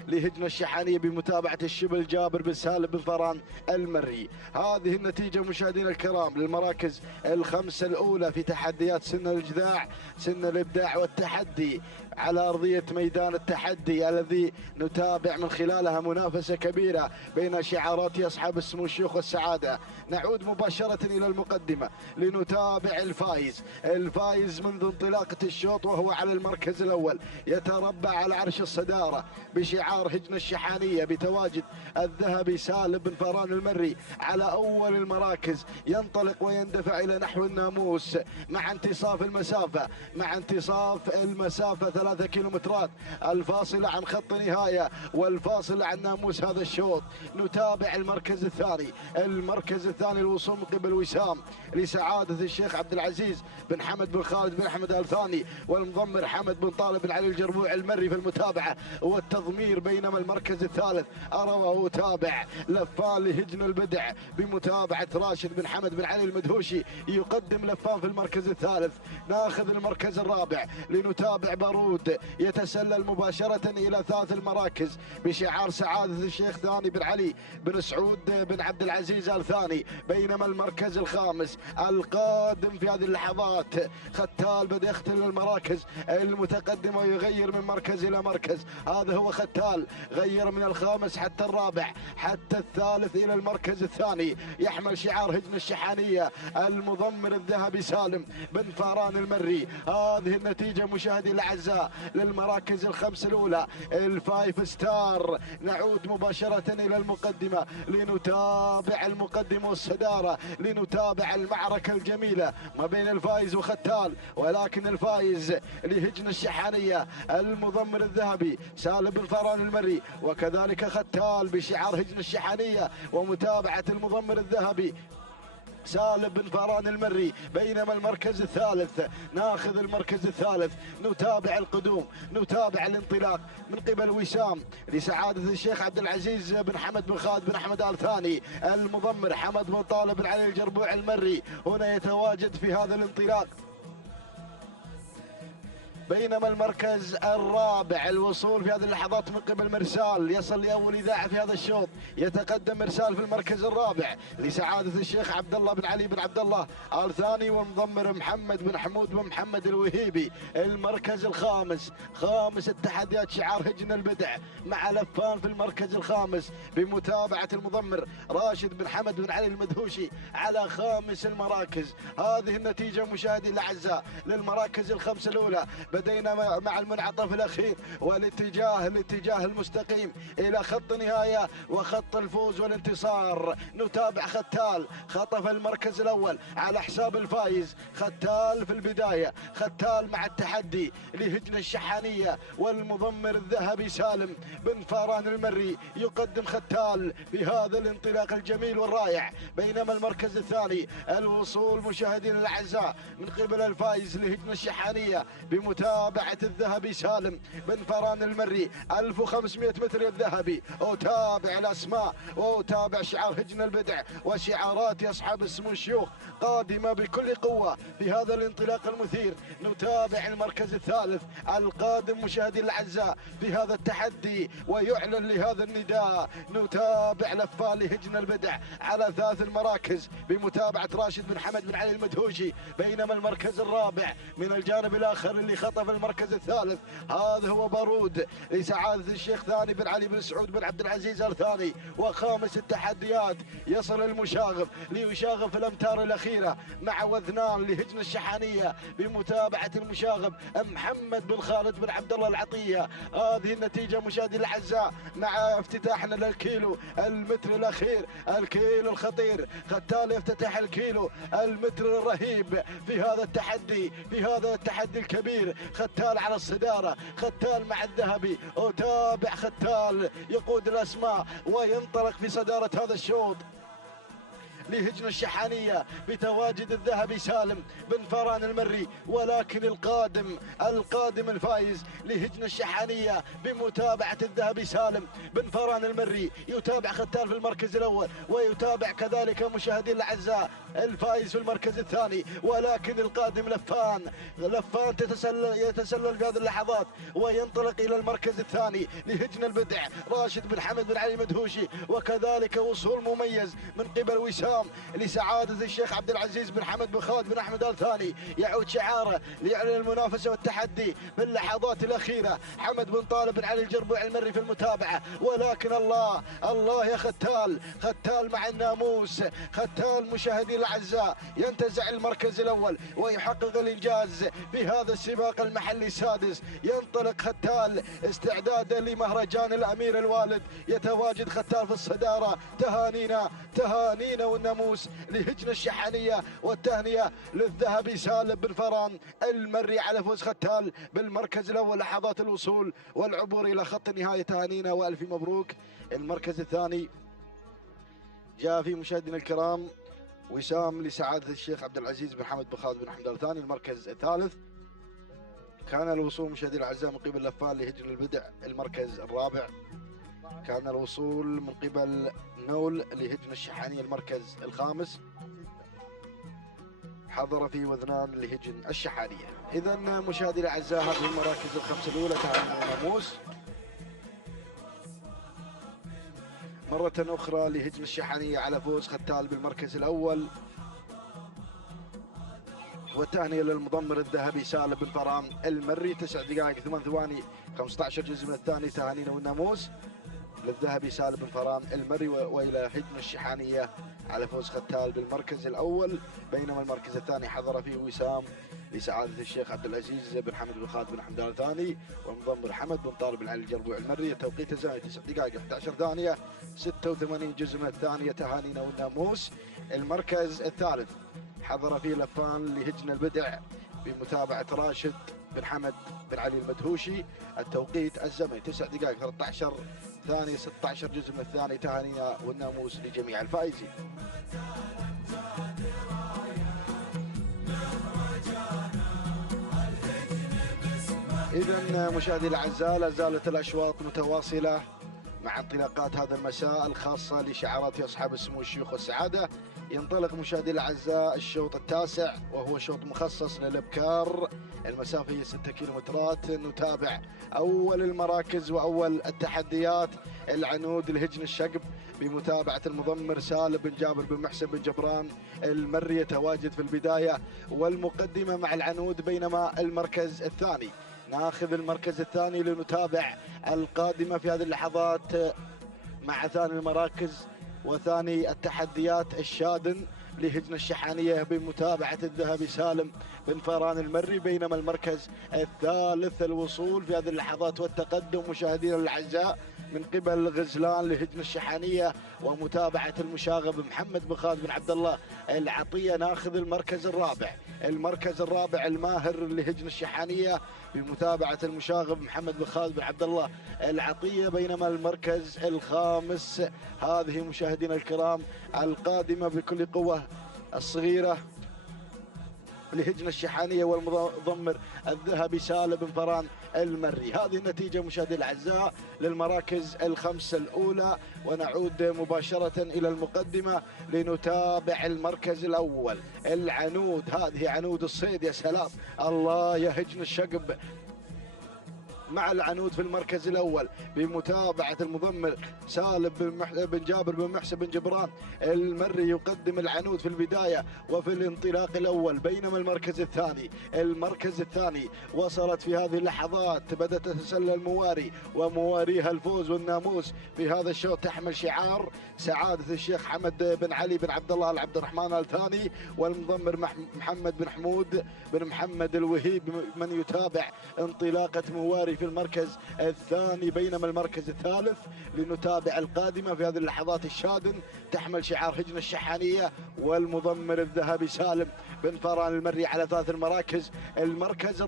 لهجن الشحانية بمتابعة الشبل جابر بن سالم بن فران المري. هذه النتيجة مشاهدينا الكرام للمراكز الخمسة الأولى في تحديات سن الإجذاع، سن الإبداع والتحدي على أرضية ميدان التحدي الذي نتابع من خلالها منافسة كبيرة بين شعارات أصحاب السمو الشيوخ والسعادة. نعود مباشرة إلى المقدمة لنتابع الفائز منذ انطلاقة الشوط، وهو على المركز الأول يتربع على عرش الصدارة بشعار هجن الشحانية بتواجد الذهبي سالم بن فران المري على أول المراكز. ينطلق ويندفع إلى نحو الناموس مع انتصاف المسافة 3 كيلومترات الفاصلة عن خط نهاية والفاصلة عن ناموس هذا الشوط. نتابع المركز الثاني الوصول من قبل وسام لسعادة الشيخ عبد العزيز بن حمد بن خالد بن أحمد ال ثاني، والمضمر حمد بن طالب بن علي الجربوع المري في المتابعة والتضمير. بينما المركز الثالث أرى وأتابع لفان لهجن البدع بمتابعة راشد بن حمد بن علي المدهوشي يقدم لفان في المركز الثالث. ناخذ المركز الرابع لنتابع بارود يتسلل مباشرة إلى ثالث المراكز بشعار سعادة الشيخ ثاني بن علي بن سعود بن عبد العزيز ال ثاني. بينما المركز الخامس القادم في هذه اللحظات ختال بدأ يختل المراكز المتقدمة ويغير من مركز إلى مركز. هذا هو ختال، غير من الخامس حتى الرابع حتى الثالث إلى المركز الثاني، يحمل شعار هجن الشحانية المضمر الذهبي سالم بن فران المري. هذه النتيجة مشاهدي الأعزاء للمراكز الخمس الأولى الفايف ستار. نعود مباشرة إلى المقدمة لنتابع المقدمة والصدارة، لنتابع المعركة الجميلة ما بين الفايز وختال، ولكن الفايز لهجن الشحانية المضمر الذهبي سالم بن فران المري، وكذلك ختال بشعار هجن الشحانية ومتابعة المضمر الذهبي سالم بن فران المري. بينما المركز الثالث ناخذ المركز الثالث نتابع القدوم، نتابع الانطلاق من قبل وسام لسعادة الشيخ عبد العزيز بن حمد بن خالد بن أحمد ال ثاني، المضمر حمد بن طالب بن علي الجربوع المري هنا يتواجد في هذا الانطلاق. بينما المركز الرابع الوصول في هذه اللحظات من قبل مرسال يصل لأول إذاعة في هذا الشوط. يتقدم مرسال في المركز الرابع لسعادة الشيخ عبد الله بن علي بن عبد الله ال ثاني، والمضمر محمد بن حمود بن محمد الوهيبي. المركز الخامس خامس التحديات شعار هجن البدع مع لفان في المركز الخامس بمتابعة المضمر راشد بن حمد بن علي المدهوشي على خامس المراكز. هذه النتيجة مشاهدي الأعزاء للمراكز الخمس الأولى بدينا مع المنعطف الأخير والاتجاه المستقيم إلى خط نهاية وخط الفوز والانتصار. نتابع ختال خطف المركز الأول على حساب الفايز. ختال في البداية، ختال مع التحدي لهجن الشحانية والمضمر الذهبي سالم بن فاران المري يقدم ختال بهذا الانطلاق الجميل والرائع. بينما المركز الثاني الوصول مشاهدينا الأعزاء من قبل الفايز لهجن الشحانية بمتابعة الذهبي سالم بن فاران المري 1500 متر الذهبي. أتابع الأسماء وأتابع شعار هجن البدع وشعارات أصحاب السمو الشيوخ قادمة بكل قوة في هذا الانطلاق المثير. نتابع المركز الثالث القادم مشاهدينا الأعزاء في هذا التحدي ويعلن لهذا النداء. نتابع لفة لهجن البدع على 3 المراكز بمتابعة راشد بن حمد بن علي المدهوشي. بينما المركز الرابع من الجانب الآخر اللي خطف المركز الثالث هذا هو بارود لسعادة الشيخ ثاني بن علي بن سعود بن عبد العزيز الثاني. وخامس التحديات يصل المشاغب ليشاغب في الأمتار الأخيرة مع وذنان لهجن الشحانية بمتابعة المشاغب محمد بن خالد بن عبد الله العطية. هذه النتيجة مشاهدينا الأعزاء مع افتتاحنا للكيلو المتر الأخير، الكيلو الخطير. ختال يفتتح الكيلو المتر الرهيب في هذا التحدي، في هذا التحدي الكبير. ختال على الصدارة، ختال مع الذهبي. أتابع ختال يقود الأسماء وينطلق في صدارة هذا الشوط لهجن الشحانية بتواجد الذهبي سالم بن فاران المري. ولكن القادم الفايز لهجن الشحانية بمتابعة الذهبي سالم بن فاران المري. يتابع ختال في المركز الأول ويتابع كذلك مشاهدين الأعزاء الفايز في المركز الثاني. ولكن القادم لفان يتسلل في هذه اللحظات وينطلق إلى المركز الثاني لهجن البدع راشد بن حمد بن علي المدهوشي. وكذلك وصول مميز من قبل وسام لسعادة الشيخ عبد العزيز بن حمد بن خالد بن أحمد الثاني. يعود شعاره ليعلن المنافسة والتحدي في اللحظات الأخيرة. حمد بن طالب بن علي الجربوع المري في المتابعة. ولكن الله يا ختال مع الناموس. ختال مشاهدين الأعزاء ينتزع المركز الأول ويحقق الإنجاز في هذا السباق المحلي السادس. ينطلق ختال استعدادا لمهرجان الأمير الوالد. يتواجد ختال في الصدارة. تهانينا والناموس لهجن الشحانية والتهنئة للذهبي سالم بن فاران المري على فوز ختال بالمركز الأول. لحظات الوصول والعبور إلى خط النهاية. تهانينا وألف مبروك. المركز الثاني جاء في مشاهدينا الكرام وسام لسعادة الشيخ عبد العزيز بن حمد بن خالد بن حمد الثاني. المركز الثالث كان الوصول مشاهدينا الأعزاء من قبل لفان لهجن البدع. المركز الرابع كان الوصول من قبل نول لهجن الشحانية. المركز الخامس حضر في وذنان لهجن الشحانية. إذا مشاهدينا الأعزاء هذه المراكز الخمسة الأولى تهاني وناموس. مرة أخرى لهجن الشحانية على فوز ختال بالمركز الأول. والتهنئة للمضمر الذهبي سالم بن فاران المري 9 دقائق 8 ثواني 15 جزء من الثاني. تهانينا والناموس للذهبي سالم بن فاران المري والى هجن الشحانية على فوز ختال بالمركز الأول. بينما المركز الثاني حضر فيه وسام لسعادة الشيخ عبد العزيز بن حمد بن خالد بن حمدان الثاني والمضمر حمد بن طالب بن علي الجربوع المري. التوقيت الزمني 9 دقائق 11 ثانية 86 جزء من الثانية. تهانينا والناموس. المركز الثالث حضر فيه لفان لهجن البدع بمتابعة راشد بن حمد بن علي المدهوشي. التوقيت الزمني 9 دقائق 13 ثانية 16 جزء من الثاني. تهانينا والناموس لجميع الفائزين. إذا مشاهدي الأعزاء لا زالت الأشواط متواصلة مع انطلاقات هذا المساء الخاصة لشعارات أصحاب السمو الشيوخ والسعادة. ينطلق مشاهدي الأعزاء الشوط التاسع وهو شوط مخصص للإبكار. المسافة هي 6 كيلومترات. نتابع أول المراكز وأول التحديات. العنود لهجن الشقب بمتابعة المضمر سالم بن جابر بن محسن بن جبران المري يتواجد في البداية والمقدمة مع العنود. بينما المركز الثاني ناخذ المركز الثاني لنتابع القادمة في هذه اللحظات مع ثاني المراكز وثاني التحديات الشادن لهجن الشحانية بمتابعة الذهبي سالم بن فاران المري، بينما المركز الثالث الوصول في هذه اللحظات والتقدم مشاهدينا الأعزاء من قبل غزلان لهجن الشحانية ومتابعة المشاغب محمد بن خالد بن عبد الله العطية ناخذ المركز الرابع. المركز الرابع الماهر لهجن الشحانية بمتابعة المشاغب محمد بن خالد بن عبد الله العطية، بينما المركز الخامس هذه مشاهدينا الكرام القادمة بكل قوة الصغيرة لهجن الشحانية والمضمر الذهبي سالم بن فران المري. هذه النتيجة مشاهدينا الأعزاء للمراكز الخمس الأولى، ونعود مباشرة إلى المقدمة لنتابع المركز الأول. العنود، هذه عنود الصيد، يا سلام الله يا هجن الشقب مع العنود في المركز الأول بمتابعة المضمر سالم بن جابر بن محسن بن جبران المري، يقدم العنود في البداية وفي الانطلاق الأول، بينما المركز الثاني وصلت في هذه اللحظات، بدأت تتسلل المواري ومواريها الفوز والناموس في هذا الشوط، تحمل شعار سعادة الشيخ حمد بن علي بن عبد الله العبد الرحمن الثاني، والمضمر محمد بن حمود بن محمد الوهيب من يتابع انطلاقة مواري في المركز الثاني، بينما المركز الثالث لنتابع القادمة في هذه اللحظات الشادن تحمل شعار هجن الشحانية والمضمر الذهبي سالم بن فاران المري على ثلاث المراكز. المركز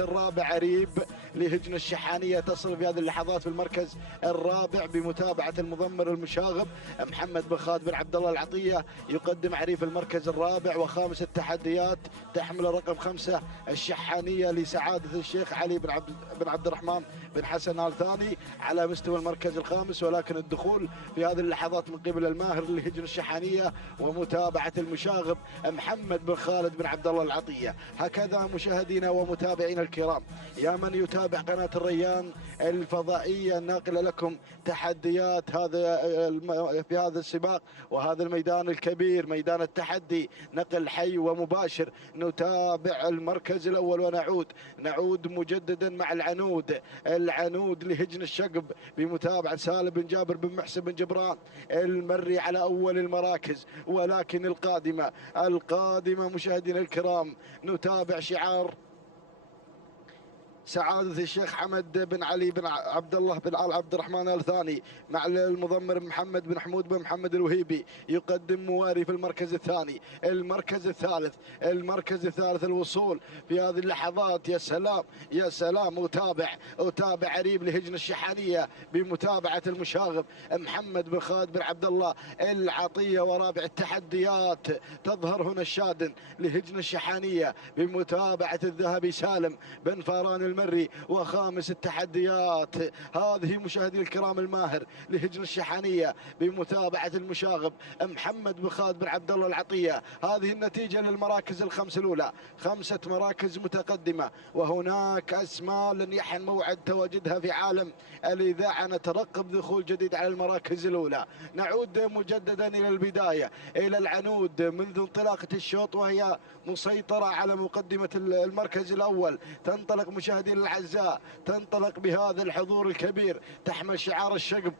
الرابع عريب لهجن الشحانية تصل في هذه اللحظات في المركز الرابع بمتابعة المضمر المشاغب محمد بن خالد بن عبد الله العطية، يقدم عريف المركز الرابع وخامس التحديات تحمل رقم 5 الشحانية لسعادة الشيخ علي بن عبد الرحمن بن حسن آل ثاني على مستوى المركز الخامس، ولكن الدخول في هذه اللحظات من قبل الماهر لهجن الشحانية ومتابعة المشاغب محمد بن خالد بن عبد الله العطية. هكذا مشاهدينا ومتابعينا الكرام، يا من يتابع قناة الريان الفضائية الناقلة لكم تحديات في هذا السباق وهذا الميدان الكبير، ميدان التحدي، نقل حي ومباشر، نتابع المركز الأول ونعود مجددا مع العنود لهجن الشقب بمتابعة سالم بن جابر بن محسن بن جبران المري على أول المراكز، ولكن القادمة مشاهدينا الكرام نتابع شعار سعادة الشيخ حمد بن علي بن عبد الله بن عبد الرحمن الثاني مع المضمر محمد بن حمود بن محمد الوهيبي، يقدم مواري في المركز الثاني. المركز الثالث الوصول في هذه اللحظات، يا سلام أتابع عريب لهجن الشحانية بمتابعة المشاغب محمد بن خالد بن عبد الله العطية، ورابع التحديات تظهر هنا الشادن لهجن الشحانية بمتابعة الذهبي سالم بن فاران المري، وخامس التحديات هذه مشاهدي الكرام الماهر لهجن الشحانية بمتابعة المشاغب محمد بن خالد بن عبد الله العطية. هذه النتيجة للمراكز الخمس الأولى، 5 مراكز متقدمة، وهناك أسماء لن يحن موعد تواجدها في عالم الإذاعة، نترقب دخول جديد على المراكز الأولى. نعود مجددا إلى البداية، إلى العنود منذ انطلاقة الشوط وهي مسيطرة على مقدمة المركز الأول، تنطلق مشاهدين الأعزاء، تنطلق بهذا الحضور الكبير، تحمل شعار الشقب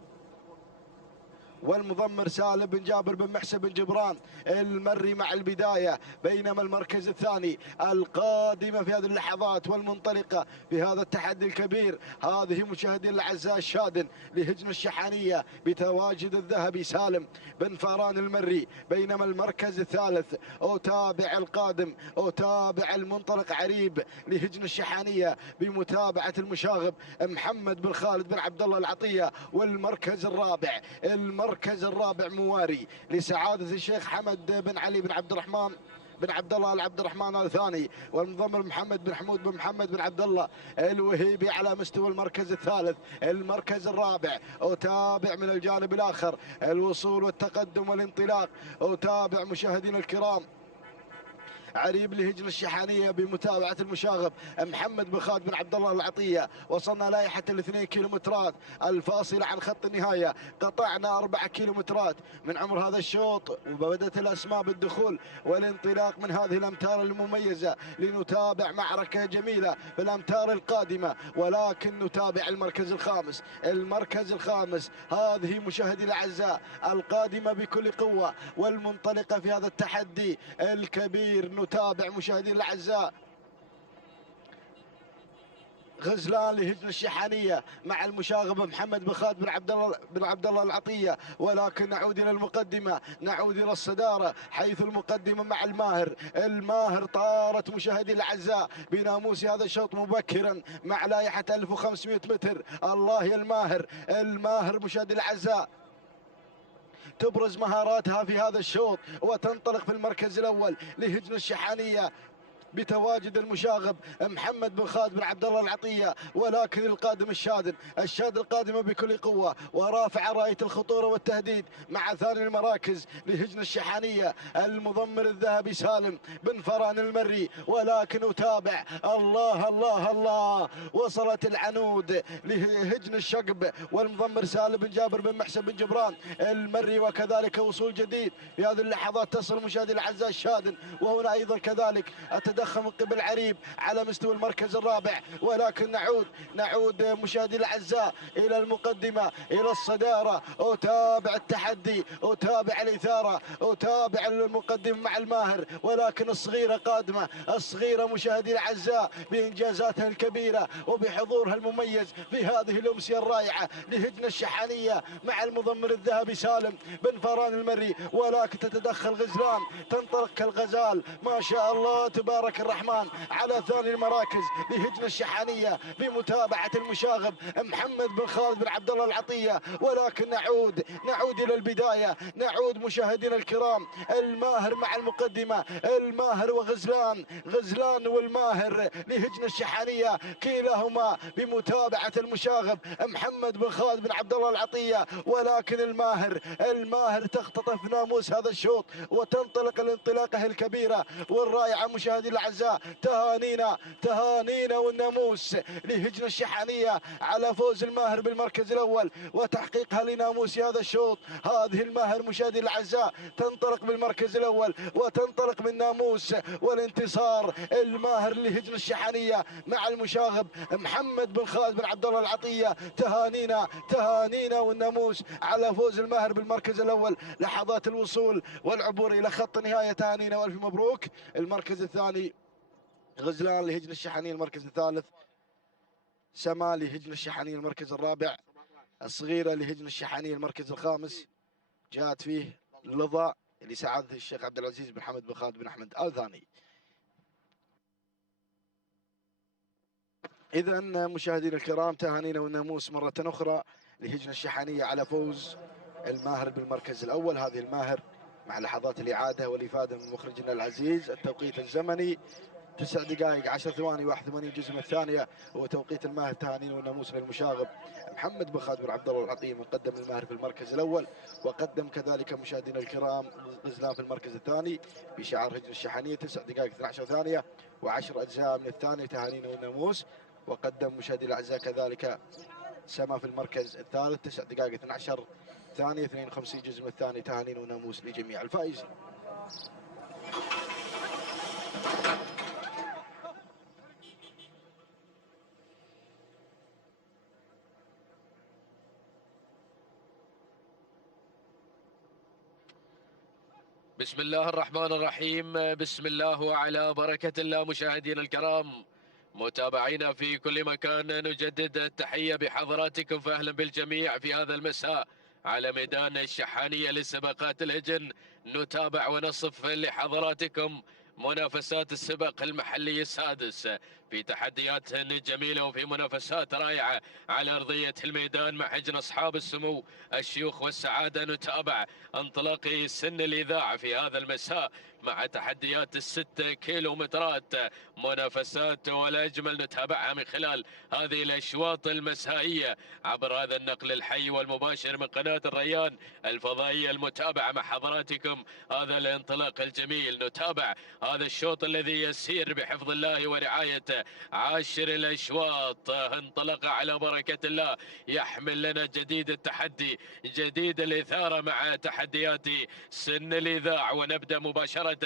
والمضمر سالم بن جابر بن محسن بن جبران المري مع البداية، بينما المركز الثاني القادمة في هذه اللحظات والمنطلقة في هذا التحدي الكبير، هذه مشاهدين الأعزاء الشادن لهجن الشحانية بتواجد الذهبي سالم بن فاران المري، بينما المركز الثالث أتابع المنطلق عريب لهجن الشحانية بمتابعة المشاغب محمد بن خالد بن عبد الله العطية، والمركز الرابع مواري لسعادة الشيخ حمد بن علي بن عبد الرحمن بن عبد الله العبد الرحمن الثاني، والمضمر محمد بن حمود بن محمد بن عبد الله الوهيبي على مستوى المركز الثالث. المركز الرابع أتابع من الجانب الآخر الوصول والتقدم والانطلاق، أتابع مشاهدينا الكرام عريب لهجن الشحانية بمتابعة المشاغب محمد بن خالد بن عبد الله العطية. وصلنا لائحة ال2 كيلومترات الفاصلة عن خط النهاية، قطعنا 4 كيلومترات من عمر هذا الشوط، وبدت الأسماء بالدخول والانطلاق من هذه الأمتار المميزة لنتابع معركة جميلة بالأمتار القادمة. ولكن نتابع المركز الخامس. المركز الخامس هذه مشاهدي الأعزاء القادمة بكل قوة والمنطلقة في هذا التحدي الكبير. نتابع مشاهدي الأعزاء غزلان لهجن الشحانية مع المشاغب محمد بن خالد بن عبد الله العطية. ولكن نعود إلى المقدمة، نعود إلى الصدارة، حيث المقدمة مع الماهر طارت مشاهدي الأعزاء بناموس هذا الشوط مبكرا مع لائحة 1500 متر. الله يا الماهر مشاهدي الأعزاء تبرز مهاراتها في هذا الشوط وتنطلق في المركز الأول لهجن الشحانية بتواجد المشاغب محمد بن خالد بن عبد الله العطية. ولكن القادم الشاد القادمة بكل قوة ورافع راية الخطورة والتهديد مع ثاني المراكز لهجن الشحانية المضمر الذهبي سالم بن فران المري. ولكن أتابع الله وصلت العنود لهجن الشقب والمضمر سالم بن جابر بن محسن بن جبران المري. وكذلك وصول جديد في هذه اللحظات تصل مشاهدي الأعزاء الشادن. وهنا أيضا كذلك التدخل من قبل عريب على مستوى المركز الرابع. ولكن نعود مشاهدي الأعزاء إلى المقدمة، إلى الصدارة. أتابع التحدي، أتابع الإثارة، أتابع المقدم مع الماهر. ولكن الصغيرة قادمة، الصغيرة مشاهدي الأعزاء بإنجازاتها الكبيرة وبحضورها المميز في هذه الأمسية الرائعة لهجن الشحانية مع المضمر الذهبي سالم بن فران المري. ولكن تتدخل غزلان، تنطلق كالغزال ما شاء الله تبارك الرحمن على ثاني المراكز لهجن الشحانية بمتابعة المشاغب محمد بن خالد بن عبد الله العطية. ولكن نعود إلى البداية، نعود مشاهدينا الكرام الماهر مع المقدمة، الماهر غزلان والماهر لهجن الشحانية كلاهما بمتابعة المشاغب محمد بن خالد بن عبد الله العطية. ولكن الماهر تختطف ناموس هذا الشوط وتنطلق الانطلاقة الكبيرة والرائعة مشاهدي الأعزاء. تهانينا والناموس لهجن الشحانية على فوز الماهر بالمركز الأول وتحقيقها لناموس هذا الشوط. هذه الماهر مشاهدي الأعزاء تنطلق بالمركز الأول وتنطلق بالناموس والانتصار. الماهر لهجن الشحانية مع المشاغب محمد بن خالد بن عبد الله العطية. تهانينا والناموس على فوز الماهر بالمركز الأول. لحظات الوصول والعبور إلى خط النهاية. تهانينا والف مبروك. المركز الثاني غزلان لهجن الشحانية المركز الثالث، سما لهجن الشحانية المركز الرابع، الصغيرة لهجن الشحانية المركز الخامس. جاءت فيه لظى لسعادة الشيخ عبد العزيز بن حمد بن خالد بن أحمد آل ثاني. إذا مشاهدينا الكرام تهانينا والناموس مرة أخرى لهجن الشحانية على فوز الماهر بالمركز الأول. هذه الماهر مع لحظات الإعادة والإفادة من مخرجنا العزيز. التوقيت الزمني 9 دقائق 10 ثواني 81 جزء من الثانية هو توقيت الماهر. تهانينا والناموس للمشاغب محمد بن خالد بن عبد الله العطية من قدم الماهر في المركز الأول، وقدم كذلك مشاهدينا الكرام غزلان في المركز الثاني بشعار هجن الشحانية 9 دقائق 12 ثانية و10 أجزاء من الثانية. تهانينا والناموس. وقدم مشاهدينا الأعزاء كذلك سما في المركز الثالث 9 دقائق 12 ثانية 52 جزء من الثاني. تهانينا وناموس لجميع الفائزين. بسم الله الرحمن الرحيم. بسم الله وعلى بركة الله. مشاهدينا الكرام متابعينا في كل مكان، نجدد التحية بحضراتكم، فأهلا بالجميع في هذا المساء على ميدان الشحانية لسباقات الهجن. نتابع ونصف لحضراتكم منافسات السباق المحلي السادس في تحديات جميلة وفي منافسات رائعة على أرضية الميدان مع حجن أصحاب السمو الشيوخ والسعادة. نتابع انطلاق سن الإذاعة في هذا المساء مع تحديات ال6 كيلومترات، منافسات ولا أجمل نتابعها من خلال هذه الأشواط المسائية عبر هذا النقل الحي والمباشر من قناة الريان الفضائية المتابعة مع حضراتكم. هذا الانطلاق الجميل، نتابع هذا الشوط الذي يسير بحفظ الله ورعايته. عاشر الأشواط انطلق على بركة الله، يحمل لنا جديد التحدي جديد الإثارة مع تحديات سن الإذاع. ونبدأ مباشرة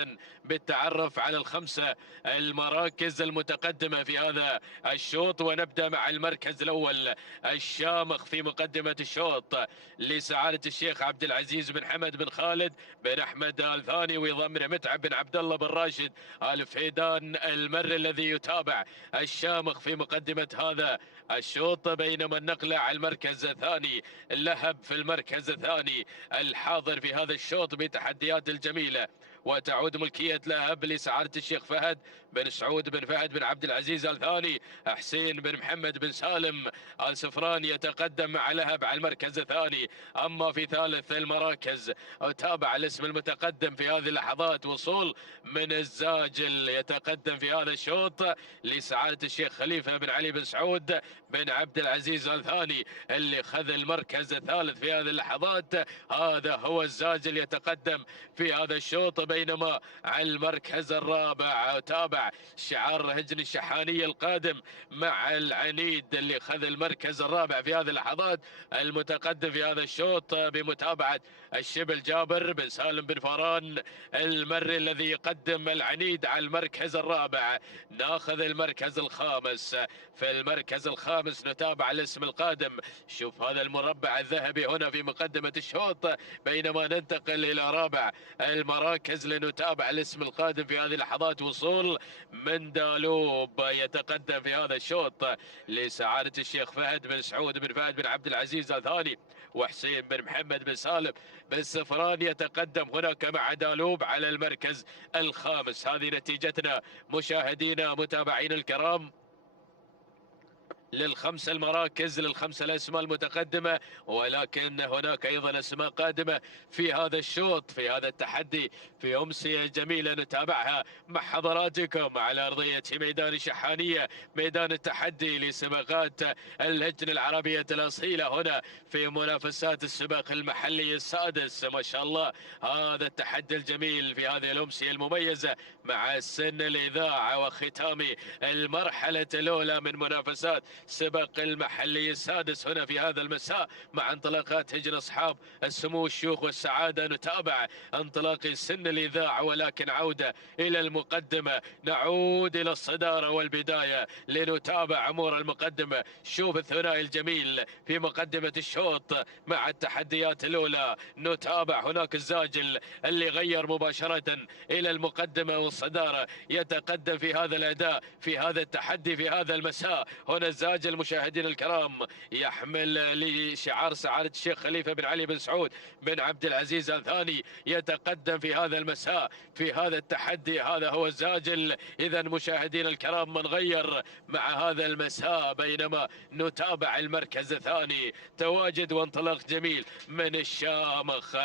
بالتعرف على الخمسة المراكز المتقدمة في هذا الشوط، ونبدأ مع المركز الأول الشامخ في مقدمة الشوط لسعادة الشيخ عبد العزيز بن حمد بن خالد بن أحمد آل ثاني ويضمن متعب بن عبد الله بن راشد آل فيدان المر الذي يتابع الشامخ في مقدمة هذا الشوط، بينما النقلة على المركز الثاني اللهب في المركز الثاني الحاضر في هذا الشوط بتحديات الجميلة. وتعود ملكية لهب لسعادة الشيخ فهد بن سعود بن فهد بن عبد العزيز آل ثاني. حسين بن محمد بن سالم آل سفران يتقدم مع لهب على المركز الثاني. أما في ثالث المراكز تابع الاسم المتقدم في هذه اللحظات وصول من الزاجل، يتقدم في هذا الشوط لسعادة الشيخ خليفة بن علي بن سعود بن عبد العزيز آل ثاني اللي خذ المركز الثالث في هذه اللحظات. هذا هو الزاجل يتقدم في هذا الشوط، بينما على المركز الرابع تابع شعار هجن الشحانية القادم مع العنيد اللي خذ المركز الرابع في هذه اللحظات، المتقدم في هذا الشوط بمتابعة الشبل جابر بن سالم بن فران المري الذي يقدم العنيد على المركز الرابع. ناخذ المركز الخامس. في المركز الخامس نتابع الاسم القادم، شوف هذا المربع الذهبي هنا في مقدمة الشوط، بينما ننتقل إلى رابع المراكز لنتابع الاسم القادم في هذه اللحظات وصول من دالوب يتقدم في هذا الشوط لسعادة الشيخ فهد بن سعود بن فهد بن عبد العزيز آل ثاني. وحسين بن محمد بن سالم بن سفران يتقدم هناك مع دالوب على المركز الخامس. هذه نتيجتنا مشاهدينا متابعين الكرام للخمس المراكز، للخمس الأسماء المتقدمة، ولكن هناك أيضا أسماء قادمة في هذا الشوط في هذا التحدي في أمسية جميلة نتابعها مع حضراتكم على أرضية ميدان الشحانية، ميدان التحدي لسباقات اللجنة العربية الأصيلة هنا في منافسات السباق المحلي السادس. ما شاء الله هذا التحدي الجميل في هذه الأمسية المميزة مع سن الإذاعة وختام المرحلة الأولى من منافسات سباق المحلي السادس هنا في هذا المساء مع انطلاقات هجن أصحاب السمو الشيوخ والسعادة. نتابع انطلاق سن الإذاعة، ولكن عودة إلى المقدمة، نعود إلى الصدارة والبداية لنتابع أمور المقدمة. شوف الثنائي الجميل في مقدمة الشوط مع التحديات الأولى. نتابع هناك الزاجل اللي غير مباشرة إلى المقدمة والصدارة، يتقدم في هذا الأداء في هذا التحدي في هذا المساء. هنا الزاجل مشاهدين الكرام يحمل لشعار سعادة الشيخ خليفة بن علي بن سعود بن عبد العزيز آل ثاني، يتقدم في هذا المساء في هذا التحدي. هذا هو الزاجل. إذا مشاهدين الكرام من غير مع هذا المساء، بينما نتابع المركز الثاني تواجد وانطلاق جميل من الشامخ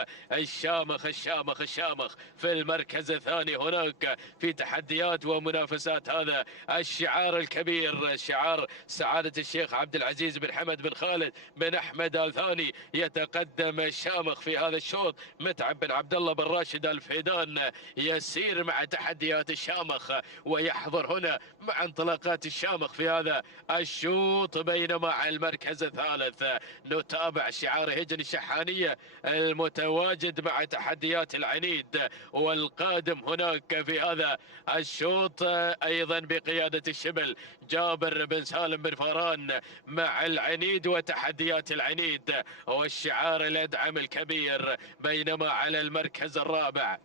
في المركز الثاني. هناك في تحديات ومنافسات هذا الشعار الكبير، شعار سعادة الشيخ عبد العزيز بن حمد بن خالد بن أحمد آل ثاني. يتقدم الشامخ في هذا الشوط متعب بن عبد الله بن راشد آل فيدان يسير مع تحديات الشامخ ويحضر هنا مع انطلاقات الشامخ في هذا الشوط. بينما على المركز الثالث نتابع شعار هجن الشحانية المتواجد مع تحديات العنيد والقادم هناك في هذا الشوط أيضا بقيادة الشبل جابر بن سالم بن فران مع العنيد وتحديات العنيد والشعار الأدعم الكبير. بينما على المركز الرابع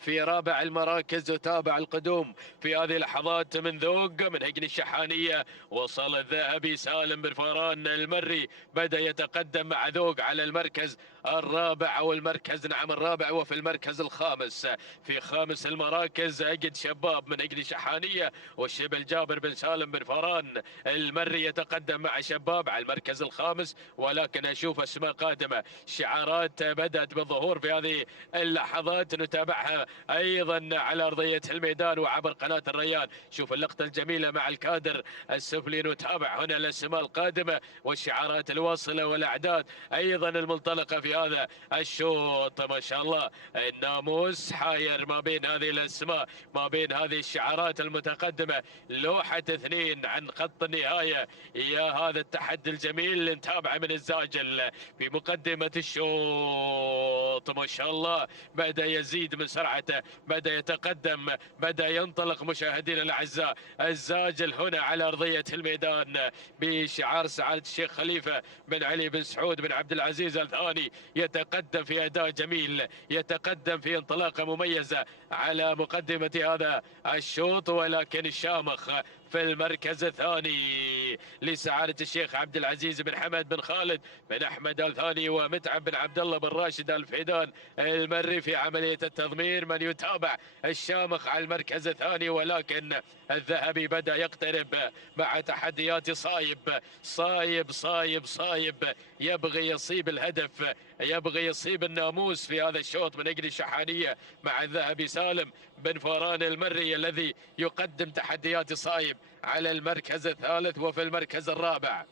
في رابع المراكز وتابع القدوم في هذه اللحظات من ذوق من هجن الشحانية. وصل الذهبي سالم بن فران المري، بدأ يتقدم مع ذوق على المركز الرابع أو المركز الرابع، وفي المركز الخامس. في خامس المراكز أجد شباب من هجن الشحانية والشبل جابر بن سالم بن فران المري يتقدم مع شباب على المركز الخامس. ولكن أشوف أسماء قادمة، شعارات بدأت بالظهور في هذه اللحظات نتابعها ايضا على ارضيه الميدان وعبر قناه الريان. شوف اللقطه الجميله مع الكادر السفلي، نتابع هنا الاسماء القادمه والشعارات الواصله والاعداد ايضا المنطلقه في هذا الشوط. ما شاء الله الناموس حاير ما بين هذه الاسماء، ما بين هذه الشعارات المتقدمه، لوحه اثنين عن خط النهايه. يا هذا التحدي الجميل اللي نتابعه من الزاجل في مقدمه الشوط. ما شاء الله بدا يزيد من سرعته، بدأ يتقدم، بدأ ينطلق مشاهدينا الأعزاء. الزاجل هنا على أرضية الميدان بشعار سعادة الشيخ خليفة بن علي بن سعود بن عبد العزيز الثاني، يتقدم في أداء جميل، يتقدم في انطلاقة مميزة على مقدمة هذا الشوط. ولكن الشامخ في المركز الثاني لسعادة الشيخ عبد العزيز بن حمد بن خالد بن أحمد الثاني ومتعب بن عبد الله بن راشد الفيدان المري في عملية التضمير. من يتابع الشامخ على المركز الثاني، ولكن الذهبي بدأ يقترب مع تحديات صايب صايب صايب صايب، يبغي يصيب الهدف، يبغي يصيب الناموس في هذا الشوط من أجل الشحانية مع الذهبي سالم بن فران المري الذي يقدم تحديات صايب على المركز الثالث وفي المركز الرابع.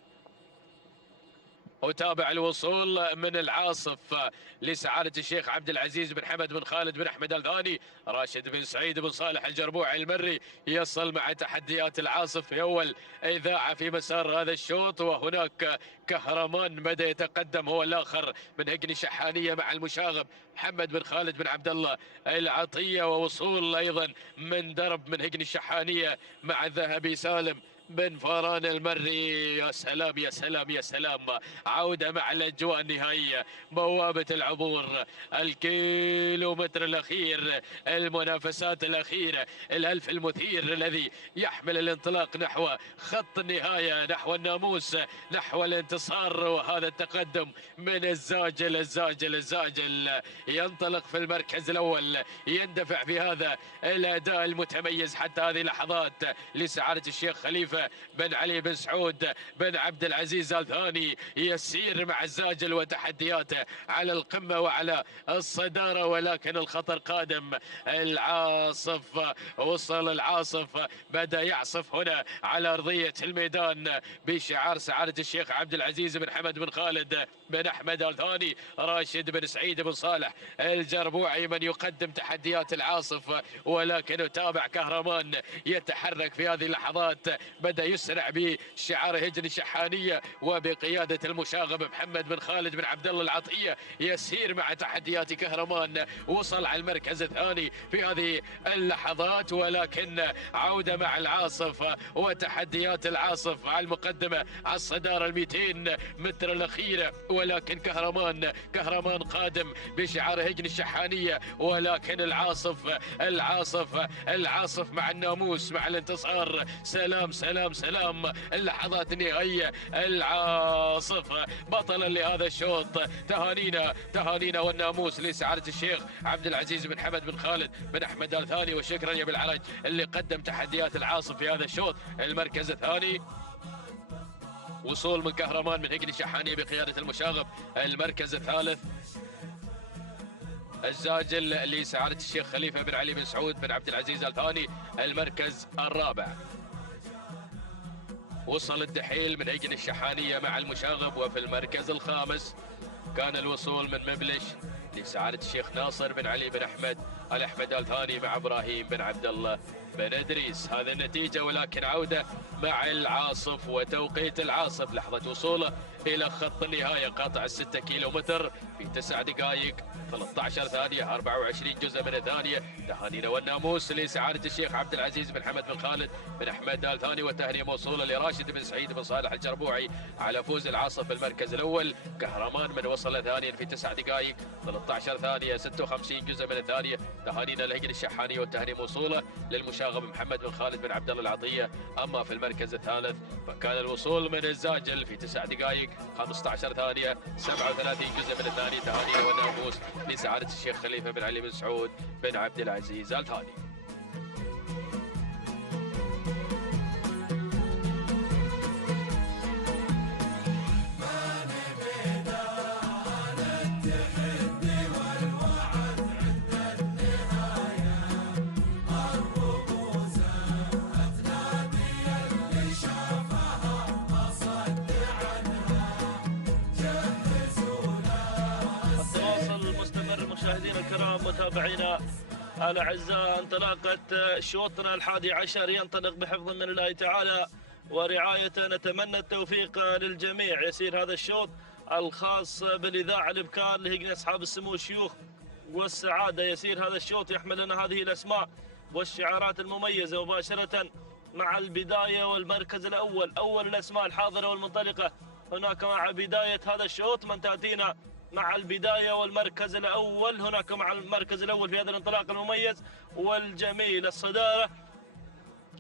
وتابع الوصول من العاصف لسعادة الشيخ عبد العزيز بن حمد بن خالد بن أحمد الثاني. راشد بن سعيد بن صالح الجربوعي المري يصل مع تحديات العاصف في أول إذاعة في مسار هذا الشوط. وهناك كهرمان بدأ يتقدم هو الآخر من هجن شحانية مع المشاغب محمد بن خالد بن عبد الله العطية. ووصول أيضا من درب من هجن الشحانية مع الذهبي سالم بن فران المري. يا سلام يا سلام يا سلام، عودة مع الأجواء النهائية، بوابة العبور، الكيلومتر الأخير، المنافسات الأخيرة، الألف المثير الذي يحمل الانطلاق نحو خط النهاية، نحو الناموس، نحو الانتصار. وهذا التقدم من الزاجل الزاجل ينطلق في المركز الأول، يندفع في هذا الأداء المتميز حتى هذه اللحظات لسعادة الشيخ خليفة بن علي بن سعود بن عبد العزيز الثاني، يسير مع الزاجل وتحدياته على القمة وعلى الصدارة. ولكن الخطر قادم، العاصف وصل، العاصف بدأ يعصف هنا على أرضية الميدان بشعار سعادة الشيخ عبد العزيز بن حمد بن خالد بن أحمد الثاني. راشد بن سعيد بن صالح الجربوعي من يقدم تحديات العاصف. ولكن نتابع كهرمان يتحرك في هذه اللحظات، بدأ يسرع بشعار هجن الشحانية وبقيادة المشاغب محمد بن خالد بن عبد الله العطية، يسير مع تحديات كهرمان. وصل على المركز الثاني في هذه اللحظات، ولكن عودة مع العاصف وتحديات العاصف على المقدمة على الصدارة 200 متر الأخيرة. ولكن كهرمان قادم بشعار هجن الشحانية، ولكن العاصف مع الناموس مع الانتصار. سلام سلام سلام، اللحظات النهائية، العاصف بطلا لهذا الشوط. تهانينا والناموس لسعادة الشيخ عبد العزيز بن حمد بن خالد بن أحمد الثاني. وشكرا يا بالعرج اللي قدم تحديات العاصف في هذا الشوط. المركز الثاني وصول من كهرمان من هجن الشحانية بقيادة المشاغب. المركز الثالث الزاجل لسعادة الشيخ خليفة بن علي بن سعود بن عبد العزيز الثاني. المركز الرابع وصل الدحيل من هجن الشحانية مع المشاغب. وفي المركز الخامس كان الوصول من مبلش لسعادة الشيخ ناصر بن علي بن أحمد الثاني مع إبراهيم بن عبد الله بن إدريس. هذا النتيجة، ولكن عودة مع العاصف وتوقيت العاصف لحظة وصوله إلى خط النهاية قاطع 6 كيلومتر في 9 دقائق 13 ثانية 24 جزء من الثانية. تهانينا والناموس لسعادة الشيخ عبد العزيز بن حمد بن خالد بن أحمد الثاني، والتهنئة موصولة لراشد بن سعيد بن صالح الجربوعي على فوز العاصف في المركز الأول. كهرمان من وصل ثانيا في 9 دقائق 13 ثانية 56 جزء من الثانية تهانينا لهجن الشحانية والتهاني موصولة للمشاغب محمد بن خالد بن عبد الله العطية. أما في المركز الثالث فكان الوصول من الزاجل في 9 دقائق 15 ثانية 37 جزء من الثانية. تهانينا والناموس لسعادة الشيخ خليفة بن علي بن سعود بن عبد العزيز آل ثاني. مشاهدينا الكرام متابعينا الاعزاء، انطلاقه شوطنا 11 ينطلق بحفظ من الله تعالى ورعايه. نتمنى التوفيق للجميع. يسير هذا الشوط الخاص بالاذاعه الابكار لهجن اصحاب السمو الشيوخ والسعاده. يسير هذا الشوط يحمل لنا هذه الاسماء والشعارات المميزه مباشره مع البدايه والمركز الاول. اول الاسماء الحاضره والمنطلقه هناك مع بدايه هذا الشوط من تاتينا مع البداية والمركز الأول. هناك مع المركز الأول في هذا الانطلاق المميز والجميل الصدارة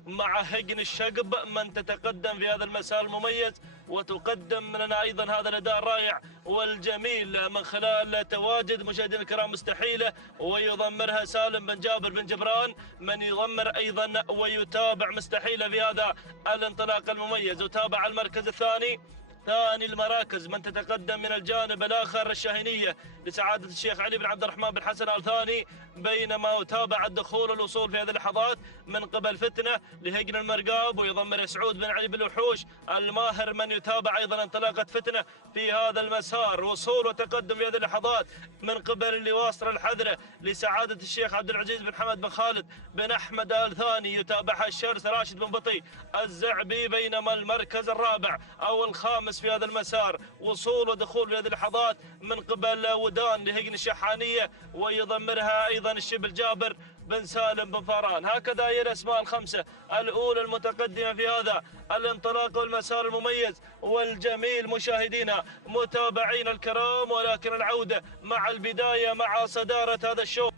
مع هجن الشقب من تتقدم في هذا المسار المميز وتقدم لنا أيضا هذا الأداء الرائع والجميل من خلال تواجد مشاهدينا الكرام مستحيلة ويضمرها سالم بن جابر بن جبران من يضمر أيضا ويتابع مستحيلة في هذا الانطلاق المميز. وتابع المركز الثاني ثاني المراكز من تتقدم من الجانب الآخر الشاهينية لسعادة الشيخ علي بن عبد الرحمن بن حسن آل ثاني، بينما يتابع الدخول والوصول في هذه اللحظات من قبل فتنة لهجن المرقاب ويضمر سعود بن علي بن وحوش الماهر من يتابع أيضا انطلاقة فتنة في هذا المسار. وصول وتقدم في هذه اللحظات من قبل اللي واصل الحذرة لسعادة الشيخ عبد العزيز بن حمد بن خالد بن أحمد آل ثاني، يتابعها الشرس راشد بن بطي الزعبي، بينما المركز الرابع أو الخامس في هذا المسار وصول ودخول في هذه اللحظات من قبل ودان لهجن الشحانية ويضمرها أيضا الشبل جابر بن سالم بن فاران. هكذا هي الأسماء الخمسة الأولى المتقدمة في هذا الانطلاق والمسار المميز والجميل مشاهدينا متابعينا الكرام. ولكن العودة مع البداية مع صدارة هذا الشوط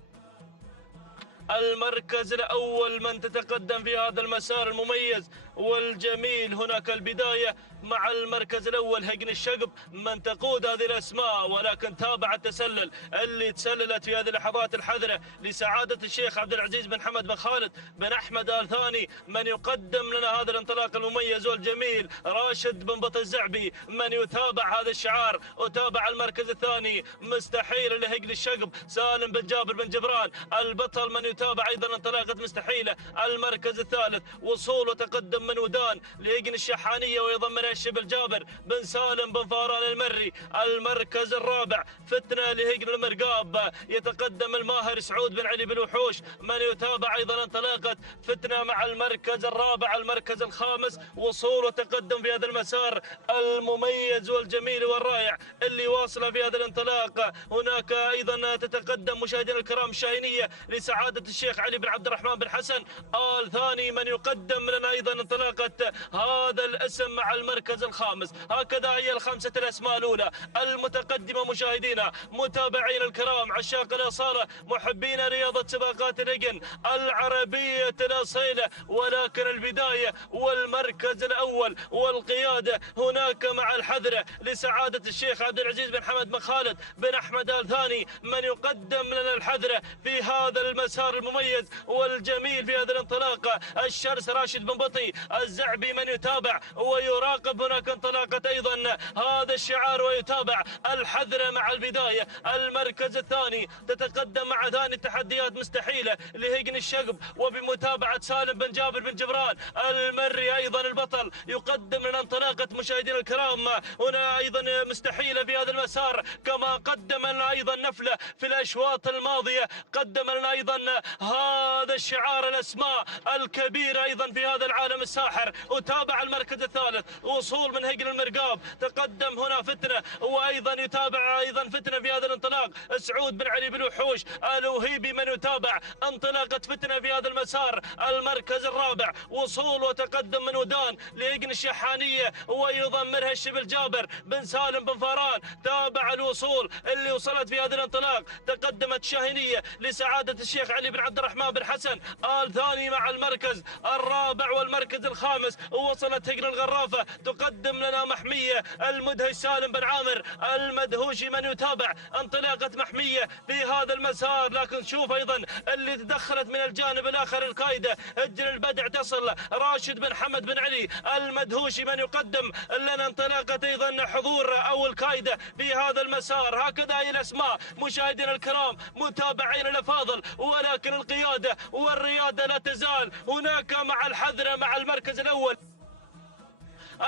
المركز الأول من تتقدم في هذا المسار المميز والجميل. هناك البداية مع المركز الأول هجن الشقب من تقود هذه الأسماء، ولكن تابع التسلل اللي تسللت في هذه اللحظات الحذرة لسعادة الشيخ عبد العزيز بن حمد بن خالد بن أحمد آل ثاني من يقدم لنا هذا الانطلاق المميز والجميل راشد بن بط الزعبي من يتابع هذا الشعار. وتابع المركز الثاني مستحيل لهجن الشقب سالم بن جابر بن جبران البطل من يتابع أيضا انطلاقة مستحيلة. المركز الثالث وصول وتقدم من ودان لهجن الشحانية ويضمن الشبل جابر بن سالم بن فاران المري. المركز الرابع فتنة لهجن المرقاب يتقدم الماهر سعود بن علي بن وحوش من يتابع أيضا انطلاقة فتنة مع المركز الرابع. المركز الخامس وصول وتقدم في هذا المسار المميز والجميل والرائع اللي واصل في هذا الانطلاق. هناك أيضا تتقدم مشاهدينا الكرام الشاهينية لسعادة الشيخ علي بن عبد الرحمن بن حسن آل ثاني من يقدم لنا أيضا انطلاقة هذا الاسم مع المركز الخامس. هكذا هي الخمسة الأسماء الأولى المتقدمة مشاهدينا متابعينا الكرام عشاق الإصالة محبين رياضة سباقات الهجن العربية الأصيلة. ولكن البداية والمركز الأول والقيادة هناك مع الحذرة لسعادة الشيخ عبد العزيز بن حمد بن خالد بن أحمد آل ثاني من يقدم لنا الحذرة في هذا المسار المميز والجميل في هذا الانطلاق. الشرس راشد بن بطي الزعبي من يتابع ويراقب. هناك انطلاقة أيضا هذا الشعار ويتابع الحذرة مع البداية. المركز الثاني تتقدم مع ثاني التحديات مستحيلة لهجن الشقب وبمتابعة سالم بن جابر بن جبران المري أيضا البطل يقدم لنا انطلاقة مشاهدينا الكرام. هنا أيضا مستحيلة في هذا المسار كما قدم لنا أيضا نفلة في الأشواط الماضية. قدم لنا أيضا هذا الشعار الأسماء الكبيرة أيضا في هذا العالم الساحر. وتابع المركز الثالث وصول من هجن المرقاب. تقدم هنا فتنة وأيضا يتابع أيضا فتنة في هذا الانطلاق الانطلاق سعود بن علي بن وحوش الوهيبي من يتابع انطلاقة فتنة في هذا المسار. المركز الرابع وصول وتقدم من ودان ليقن الشحانية ويضمرها الشبل جابر بن سالم بن فاران. تابع الوصول اللي وصلت في هذا الانطلاق، تقدمت الشاهينية لسعادة الشيخ علي بن عبد الرحمن بن حسن آل ثاني مع المركز الرابع والمركز الخامس. وصلت هجن الغرافة تقدم لنا محمية المدهش سالم بن عامر المدهوشي من يتابع انطلاقة محمية في هذا المسار. لكن شوف ايضا اللي تدخلت من الجانب الاخر القايدة هجن البدع تصل راشد بن حمد بن علي المدهوشي من يقدم لنا انطلاقة ايضا حضور او القايدة في هذا المسار. هكذا هي الاسماء مشاهدينا الكرام متابعين الافاضل، ولكن القيادة والريادة لا تزال هناك مع الحذرة مع المركز الاول.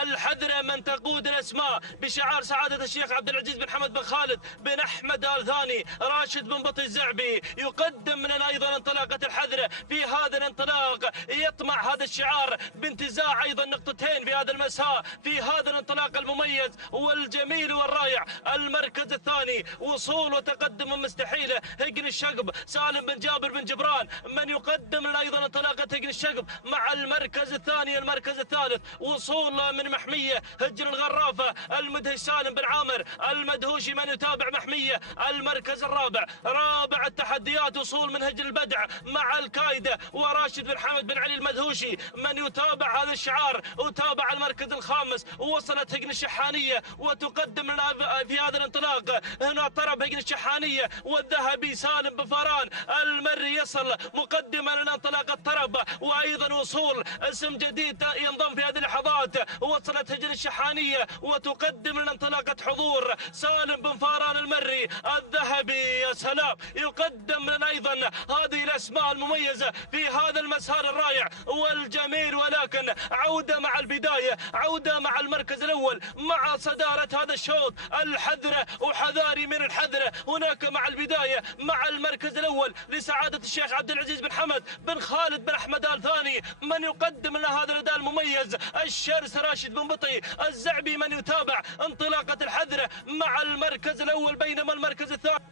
الحذرة من تقود الاسماء بشعار سعادة الشيخ عبد العزيز بن حمد بن خالد بن احمد آل ثاني. راشد بن بطي الزعبي يقدم لنا ايضا انطلاقة الحذرة في هذا الانطلاق. يطمع هذا الشعار بانتزاع ايضا نقطتين في هذا المساء في هذا الانطلاق المميز والجميل والرائع. المركز الثاني وصول وتقدم مستحيلة هجن الشقب سالم بن جابر بن جبران من يقدم لنا ايضا انطلاقة هجن الشقب مع المركز الثاني. المركز الثالث وصول من محمية هجن الغرافة المدهش سالم بن عامر المدهوشي من يتابع محمية. المركز الرابع رابع التحديات وصول من هجن البدع مع الكايدة وراشد بن حمد بن علي المدهوشي من يتابع هذا الشعار. وتابع المركز الخامس ووصلت هجن الشحانية وتقدم لنا في هذا الانطلاق هنا طرب هجن الشحانية والذهبي سالم بن فاران المري يصل مقدما لنا انطلاق الطرب. وايضا وصول اسم جديد ينضم في هذه اللحظات. وصلت هجن الشحانية وتقدم لنا انطلاقة حضور سالم بن فاران المري الذهبي. يا سلام، يقدم لنا ايضا هذه الاسماء المميزة في هذا المسار الرائع والجميل. ولكن عودة مع البداية، عودة مع المركز الاول مع صدارة هذا الشوط. الحذرة وحذاري من الحذرة هناك مع البداية مع المركز الاول لسعادة الشيخ عبد العزيز بن حمد بن خالد بن احمد آل ثاني من يقدم لنا هذا الاداء المميز. الشرس راشد بن بطي الزعبي من يتابع انطلاقة الحذرة مع المركز الاول. بينما المركز الثاني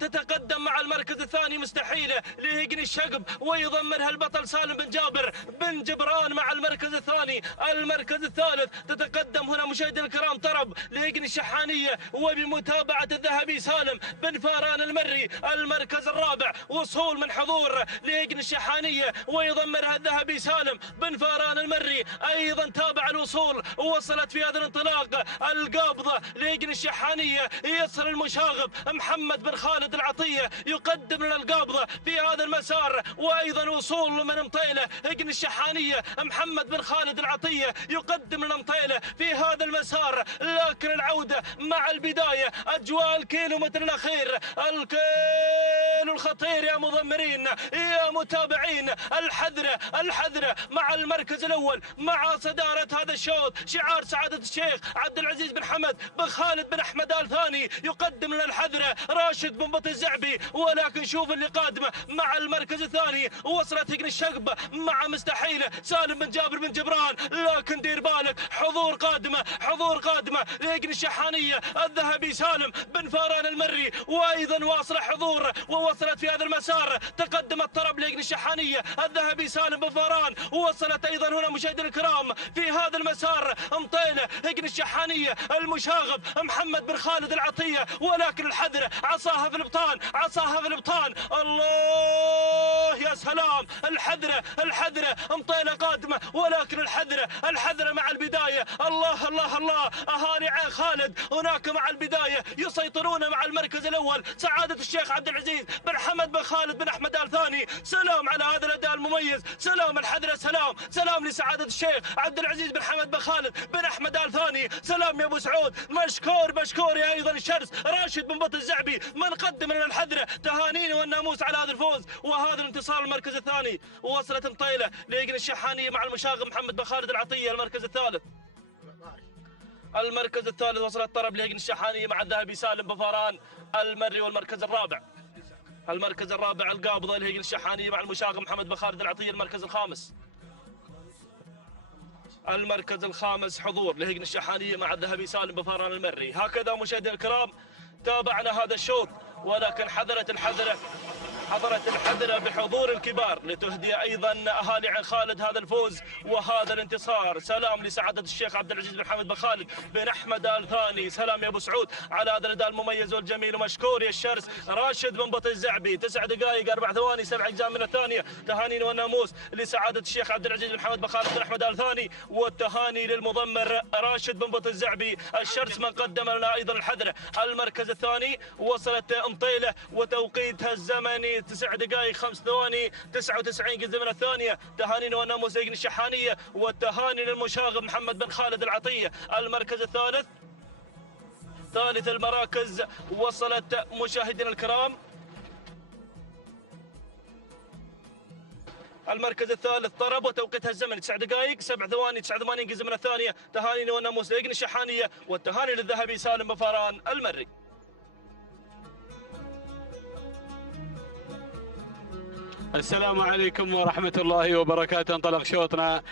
تتقدم مع المركز الثاني مستحيلة لهجن الشقب ويضمرها البطل سالم بن جابر بن جبران مع المركز الثاني. المركز الثالث تتقدم هنا مشاهدينا الكرام طرب لهجن الشحانية وبمتابعة الذهبي سالم بن فاران المري. المركز الرابع وصول من حضور لهجن الشحانية ويضمرها الذهبي سالم بن فاران المري. ايضا تابع الوصول ووصلت في هذا الانطلاق القابضة لهجن الشحانية. يصل المشاغب محمد بن خالد العطية يقدم لنا القابضة في هذا المسار. وايضا وصول من مطيلة هجن الشحانية محمد بن خالد العطية يقدم لنا مطيلة في هذا المسار. لكن العودة مع البداية اجواء الكيلومتر الاخير، الكيلو الخطير يا مضمرين يا متابعين. الحذرة الحذرة مع المركز الاول مع صدارة هذا الشوط شعار سعادة الشيخ عبد العزيز بن حمد بن خالد بن احمد آل ثاني يقدم لنا الحذرة راشد بن بطي الزعبي. ولكن شوف اللي قادمه مع المركز الثاني وصلت هجن الشقبة مع مستحيلة سالم بن جابر بن جبران. لكن دير بالك حضور قادمة، حضور قادمة لهجن الشحانية الذهبي سالم بن فاران المري. وايضا واصل حضور ووصلت في هذا المسار تقدم الطرب لهجن الشحانية الذهبي سالم بن فاران. ووصلت ايضا هنا مشاهدينا الكرام في هذا المسار مطيلة هجن الشحانية المشاغب محمد بن خالد العطية. ولكن الحذرة عصاها في الابطال، عصاها في الابطال. الله يا سلام، الحذرة الحذرة مطيلة قادمة. ولكن الحذرة الحذرة مع البداية. الله الله الله، اهالي عين خالد هناك مع البداية يسيطرون مع المركز الاول سعادة الشيخ عبد العزيز بن حمد بن خالد بن احمد آل ثاني. سلام على هذا الاداء المميز، سلام الحذرة، سلام سلام لسعادة الشيخ عبد العزيز بن حمد بن خالد بن احمد آل ثاني. سلام يا ابو سعود، مشكور مشكور يا ايضا الشرس راشد بن بطي الزعبي من قدم لنا الحذرة. تهانينا والناموس على هذا الفوز وهذا الانتصار. المركز الثاني ووصلت مطيلة لهجن الشحانية مع المشاغب محمد بن خالد العطية. المركز الثالث، المركز الثالث وصلت طرب لهجن الشحانية مع الذهبي سالم بن فاران المري. والمركز الرابع، المركز الرابع القابضة لهجن الشحانية مع المشاغب محمد بن خالد العطية. المركز الخامس، المركز الخامس حضور لهجن الشحانية مع الذهبي سالم بن فاران المري. هكذا مشاهدينا الكرام تابعنا هذا الشوط، ولكن حضرت الحذرة بحضور الكبار لتهدي أيضا أهالي عين خالد هذا الفوز وهذا الانتصار. سلام لسعادة الشيخ عبد العزيز بن حمد بن خالد بن أحمد آل ثاني. سلام يا أبو سعود على هذا الأداء المميز والجميل، ومشكور يا الشرس راشد بن بطل الزعبي. 9 دقائق 4 ثواني 7 أجزاء من الثانية. تهانينا والناموس لسعادة الشيخ عبد العزيز بن حمد بن خالد بن أحمد آل ثاني، والتهاني للمضمر راشد بن بطل الزعبي. الشرس من قدم لنا أيضا الحذرة. المركز الثاني وصلت مطيلة وتوقيتها الزمني 9 دقائق 5 ثواني 99 جزء من الثانية. تهانينا والناموس لجنة الشحانية، والتهاني للمشاغب محمد بن خالد العطية. المركز الثالث، ثالث المراكز وصلت مشاهدينا الكرام. المركز الثالث طرب وتوقيتها الزمني 9 دقائق 7 ثواني 89 جزء من الثانية. تهانينا والناموس لجنة الشحانية، والتهاني للذهبي سالم بن فاران المري. السلام عليكم ورحمة الله وبركاته. انطلق شوطنا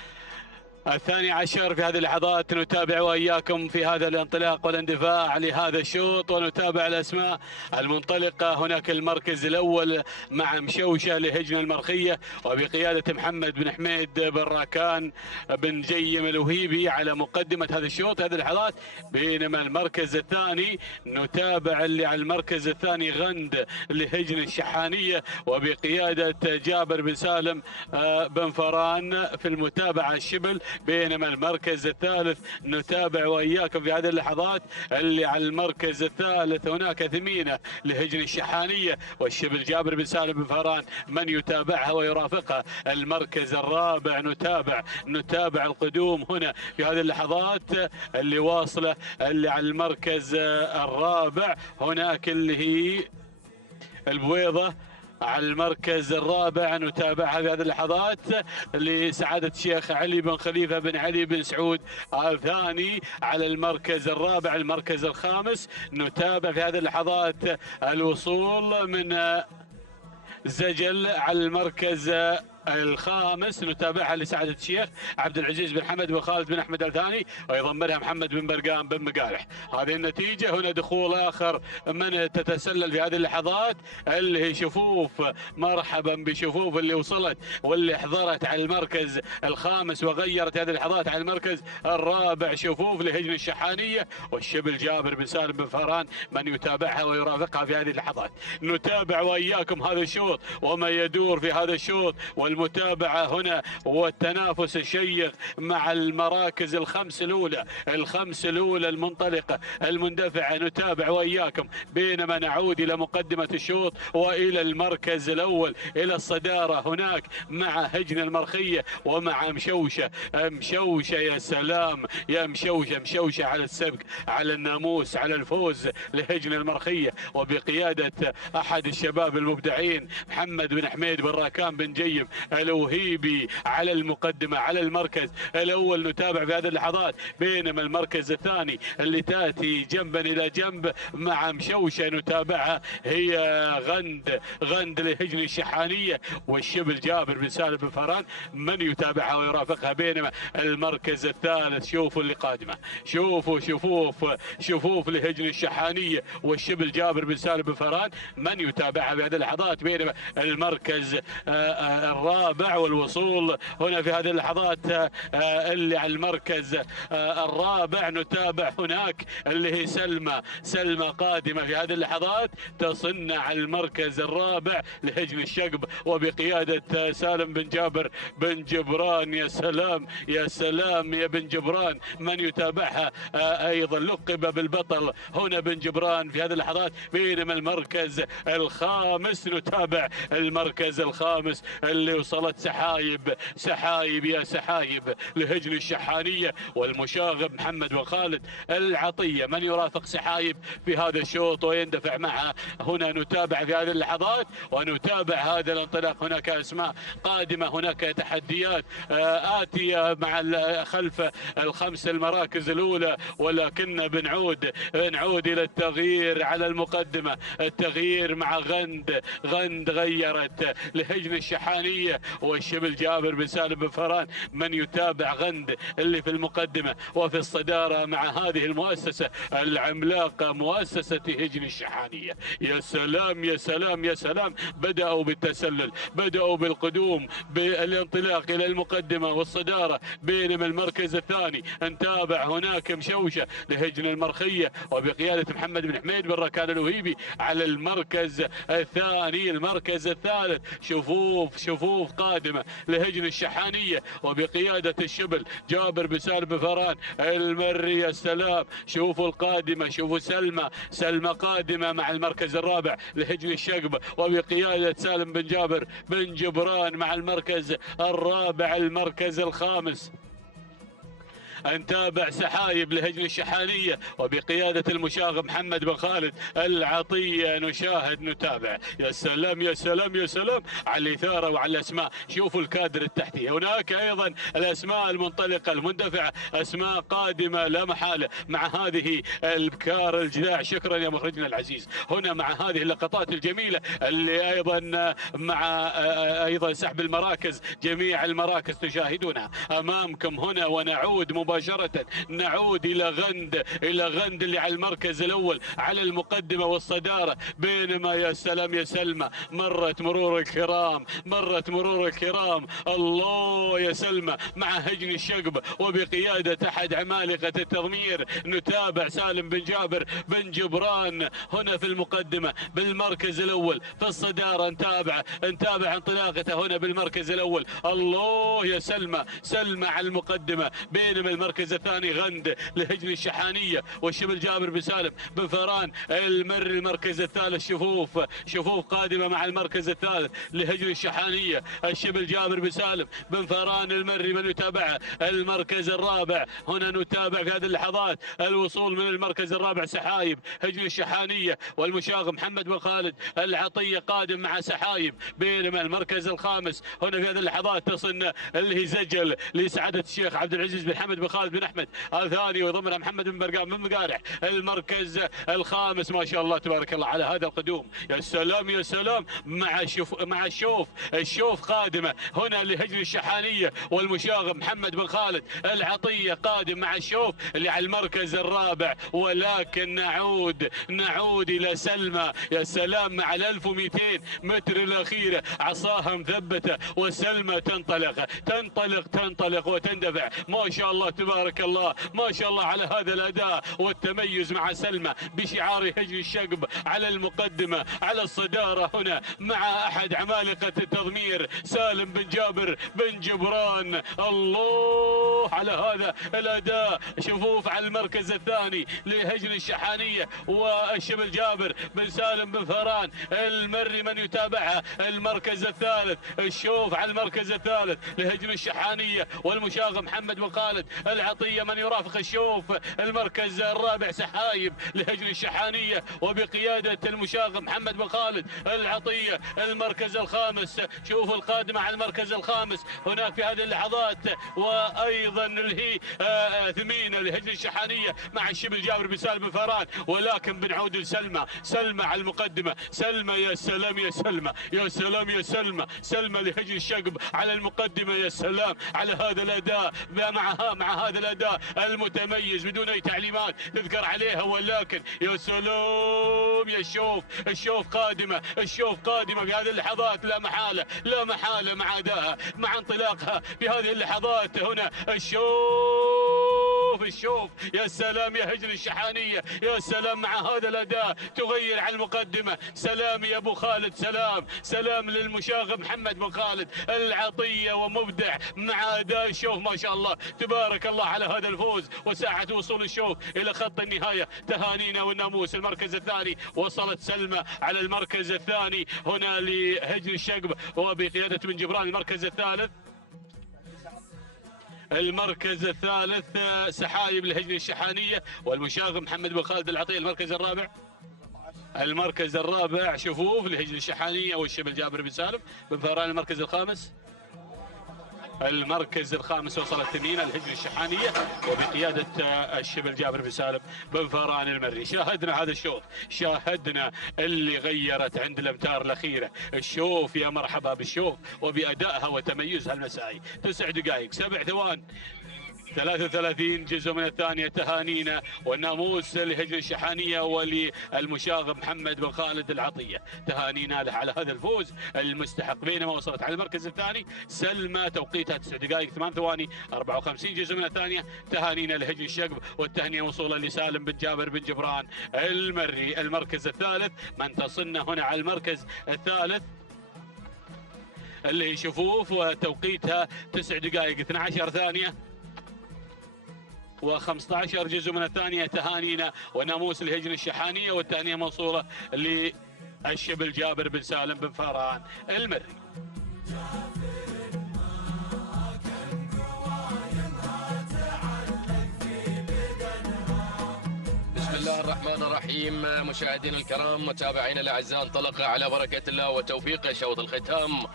12 في هذه اللحظات، نتابع وإياكم في هذا الانطلاق والاندفاع لهذا الشوط، ونتابع الأسماء المنطلقة. هناك المركز الأول مع مشوشة لهجن المرخية وبقيادة محمد بن حميد بن راكان بن جيم الوهيبي على مقدمة هذا الشوط هذه اللحظات. بينما المركز الثاني نتابع اللي على المركز الثاني غند لهجن الشحانية وبقيادة جابر بن سالم بن فران في المتابعة الشبل. بينما المركز الثالث نتابع وإياكم في هذه اللحظات اللي على المركز الثالث هناك ثمينة لهجن الشحانية والشبل جابر بن سالم بن فاران من يتابعها ويرافقها. المركز الرابع نتابع القدوم هنا في هذه اللحظات اللي واصلة اللي على المركز الرابع هناك اللي هي البويضة على المركز الرابع. نتابعها في هذه اللحظات لسعادة الشيخ علي بن خليفة بن علي بن سعود آل ثاني على المركز الرابع. المركز الخامس نتابع في هذه اللحظات الوصول من زجل على المركز الخامس، نتابعها لسعادة الشيخ عبد العزيز بن حمد بن خالد بن احمد الثاني ويضمرها محمد بن برقان بن مقالح. هذه النتيجة. هنا دخول اخر من تتسلل في هذه اللحظات اللي هي شفوف. مرحبا بشفوف اللي وصلت واللي حضرت على المركز الخامس وغيرت هذه اللحظات على المركز الرابع. شفوف لهجن الشحانية والشبل جابر بن سالم بن فاران من يتابعها ويرافقها في هذه اللحظات. نتابع وإياكم هذا الشوط وما يدور في هذا الشوط والمتابعة هنا والتنافس الشيق مع المراكز الخمس الأولى المنطلقة المندفعة. نتابع وإياكم بينما نعود إلى مقدمة الشوط وإلى المركز الأول إلى الصدارة هناك مع هجن المرخية ومع مشوشة. يا سلام يا مشوشة على السبق على الناموس على الفوز لهجن المرخية وبقيادة أحد الشباب المبدعين محمد بن حميد بن راكان بن جيم الوهيبي على المقدمة على المركز الأول. نتابع في هذه اللحظات بينما المركز الثاني اللي تأتي جنبا إلى جنب مع مشوشة نتابعها هي غند لهجن الشحانية والشبل جابر بن سالم بن فاران من يتابعها ويرافقها. بينما المركز الثالث شوفوا اللي قادمة، شوفوا شفوف لهجن الشحانية والشبل جابر بن سالم بن فاران من يتابعها في هذه اللحظات. بينما المركز الرابع والوصول هنا في هذه اللحظات اللي على المركز الرابع. نتابع هناك اللي هي سلمى قادمة في هذه اللحظات تصن على المركز الرابع لهجن الشقب وبقيادة سالم بن جابر بن جبران. يا سلام يا بن جبران من يتابعها ايضا لقب بالبطل هنا بن جبران في هذه اللحظات. بينما المركز الخامس نتابع المركز الخامس اللي وصلت سحايب يا سحايب لهجن الشحانية والمشاغب محمد بن خالد العطية من يرافق سحايب في هذا الشوط ويندفع معها. هنا نتابع في هذه اللحظات ونتابع هذا الانطلاق. هناك اسماء قادمة، هناك تحديات آتية مع خلف الخمس المراكز الأولى، ولكن بنعود إلى التغيير على المقدمة. التغيير مع غند غيرت لهجن الشحانية الشحانية والشبل جابر بن سالم بن فران من يتابع غند اللي في المقدمة وفي الصدارة مع هذه المؤسسة العملاقة مؤسسة هجن الشحانية. يا سلام يا سلام يا سلام، بدأوا بالتسلل، بدأوا بالقدوم بالانطلاق إلى المقدمة والصدارة، بينما المركز الثاني نتابع هناك مشوشة لهجن المرخية وبقيادة محمد بن حميد بن ركان الوهيبي على المركز الثاني. المركز الثالث شفوف قادمة لهجن الشحانية وبقيادة الشبل جابر بن سالم بن فران المري. يا سلام، شوفوا القادمة، شوفوا سلمى قادمة مع المركز الرابع لهجن الشقب وبقيادة سالم بن جابر بن جبران مع المركز الرابع. المركز الخامس نتابع سحايب لهجن الشحانية وبقيادة المشاغب محمد بن خالد العطية. نتابع. يا سلام يا سلام يا سلام على الإثارة وعلى الأسماء. شوفوا الكادر التحتي، هناك أيضا الأسماء المنطلقة المندفعة، أسماء قادمة لا محالة مع هذه البكار الجذاع. شكرا يا مخرجنا العزيز. هنا مع هذه اللقطات الجميلة اللي أيضا مع أيضا سحب المراكز، جميع المراكز تشاهدونها أمامكم هنا. ونعود مباشرة إلى غند اللي على المركز الأول على المقدمة والصدارة، بينما يا سلام يا سلمى مرت مرور الكرام. الله يا سلمى مع هجن الشقب وبقيادة أحد عمالقة التضمير. نتابع سالم بن جابر بن جبران هنا في المقدمة بالمركز الأول في الصدارة. نتابع انطلاقته هنا بالمركز الأول. الله يا سلمى على المقدمة، بينما المركز الثاني غند لهجن الشحانية والشبل جابر بن سالم بن فران المري. المركز الثالث شفوف قادمة مع المركز الثالث لهجن الشحانية الشبل جابر بن سالم بن فران المري. من يتابعه المركز الرابع. هنا نتابع في هذه اللحظات الوصول من المركز الرابع سحايب هجن الشحانية والمشاغب محمد بن خالد العطية قادم مع سحايب، بينما المركز الخامس هنا في هذه اللحظات تصلنا اللي هي زجل لسعادة الشيخ عبد العزيز بن حمد بن خالد بن احمد الثاني ويضمنها محمد بن برقام بن مقارح. المركز الخامس ما شاء الله تبارك الله على هذا القدوم. يا سلام يا سلام مع الشوف قادمة هنا لهجن الشحانية والمشاغب محمد بن خالد العطية قادم مع الشوف اللي على المركز الرابع. ولكن نعود إلى سلمى. يا سلام مع 1200 متر الأخيرة عصاها مثبتة وسلمى تنطلق وتندفع. ما شاء الله تبارك الله، ما شاء الله على هذا الأداء والتميز مع سلمى بشعار هجن الشقب على المقدمة على الصدارة هنا مع أحد عمالقة التضمير سالم بن جابر بن جبران. الله على هذا الأداء. شفوف على المركز الثاني لهجن الشحانية والشبل جابر بن سالم بن فران المري. من يتابعها المركز الثالث الشوف على المركز الثالث لهجن الشحانية والمشاغب محمد بن خالد العطية. من يرافق الشوف المركز الرابع سحايب لهجن الشحانية وبقيادة المشاغب محمد بن خالد العطية. المركز الخامس شوفوا القادمة على المركز الخامس هناك في هذه اللحظات، وأيضا اللي هي ثمينة لهجن الشحانية مع الشبل جابر بن سالم بن فران. ولكن بنعود لسلمى على المقدمة. سلمى يا سلام يا سلمى لهجن الشقب على المقدمة. يا سلام على هذا الأداء مع هذا الأداء المتميز بدون أي تعليمات تذكر عليها. ولكن يا سلام يا الشوف قادمة في هذه اللحظات لا محالة مع أدائها مع انطلاقها في هذه اللحظات. هنا الشوف يا سلام يا هجن الشحانية. يا سلام مع هذا الأداء تغير على المقدمة. سلام يا أبو خالد، سلام للمشاغب محمد بن خالد العطية ومبدع مع أداء الشوف. ما شاء الله تبارك الله على هذا الفوز وساعة وصول الشوف إلى خط النهاية. تهانينا والناموس. المركز الثاني وصلت سلمى على المركز الثاني هنا لهجن الشقب وبقيادة بن جبران. المركز الثالث سحايب لهجن الشحانية والمشاغب محمد بن خالد العطية. المركز الرابع شفوف لهجن الشحانية والشبل جابر بن سالم بن فران. المركز الخامس المركز الخامس وصلت ثمينة الهجن الشحانية وبقيادة الشبل جابر بن سالم بن فاران المري. شاهدنا هذا الشوط، شاهدنا اللي غيرت عند الامتار الأخيرة. الشوف يا مرحبا بالشوف وبأدائها وتميزها المسائي. 9 دقائق 7 ثوان 33 جزء من الثانية. تهانينا والناموس لهجن الشحانية وللمشاغب محمد بن خالد العطية، تهانينا له على هذا الفوز المستحق. بينما وصلت على المركز الثاني سلمى توقيتها 9 دقائق 8 ثواني 54 جزء من الثانية. تهانينا لهجن الشقب والتهنئة وصولا لسالم بن جابر بن جبران المري. المركز الثالث من تصلنا هنا على المركز الثالث اللي شفوف وتوقيتها 9 دقائق 12 ثانية و15 جزء من الثانية. تهانينا وناموس الهجن الشحانية والتهنئة موصولة للشبل جابر بن سالم بن فاران المري. بسم الله الرحمن الرحيم. مشاهدينا الكرام متابعينا الاعزاء، انطلق على بركة الله وتوفيقه شوط الختام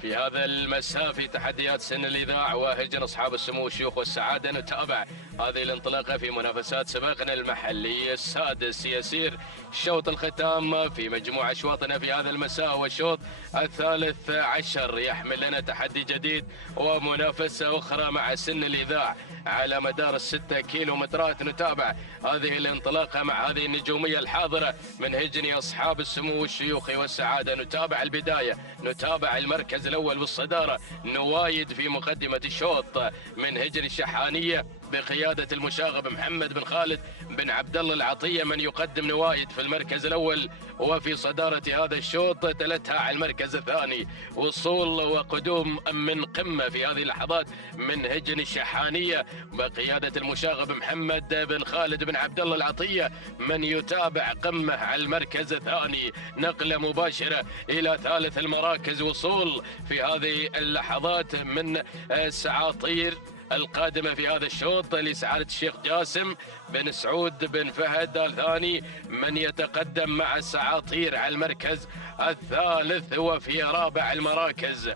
في هذا المساء في تحديات سن الإذاعة وهجن أصحاب السمو والشيوخ والسعادة. نتابع هذه الانطلاقة في منافسات سباقنا المحلي السادس. يسير شوط الختام في مجموع أشواطنا في هذا المساء، والشوط 13 يحمل لنا تحدي جديد ومنافسة أخرى مع سن الإذاعة على مدار 6 كيلومترات. نتابع هذه الانطلاقة مع هذه النجومية الحاضرة من هجن أصحاب السمو والشيوخ والسعادة. نتابع البداية، نتابع المركز الأول بالصدارة نوايد في مقدمة الشوط من هجن الشحانية بقيادة المشاغب محمد بن خالد بن عبد الله العطية، من يقدم نوايد في المركز الأول وفي صدارة هذا الشوط. تلتها على المركز الثاني وصول وقدوم من قمة في هذه اللحظات من هجن الشحانية بقيادة المشاغب محمد بن خالد بن عبد الله العطية، من يتابع قمة على المركز الثاني. نقلة مباشرة إلى ثالث المراكز، وصول في هذه اللحظات من السعاطير القادمة في هذا الشوط لسعادة الشيخ جاسم بن سعود بن فهد الثاني، من يتقدم مع السعاطير على المركز الثالث. وفي رابع المراكز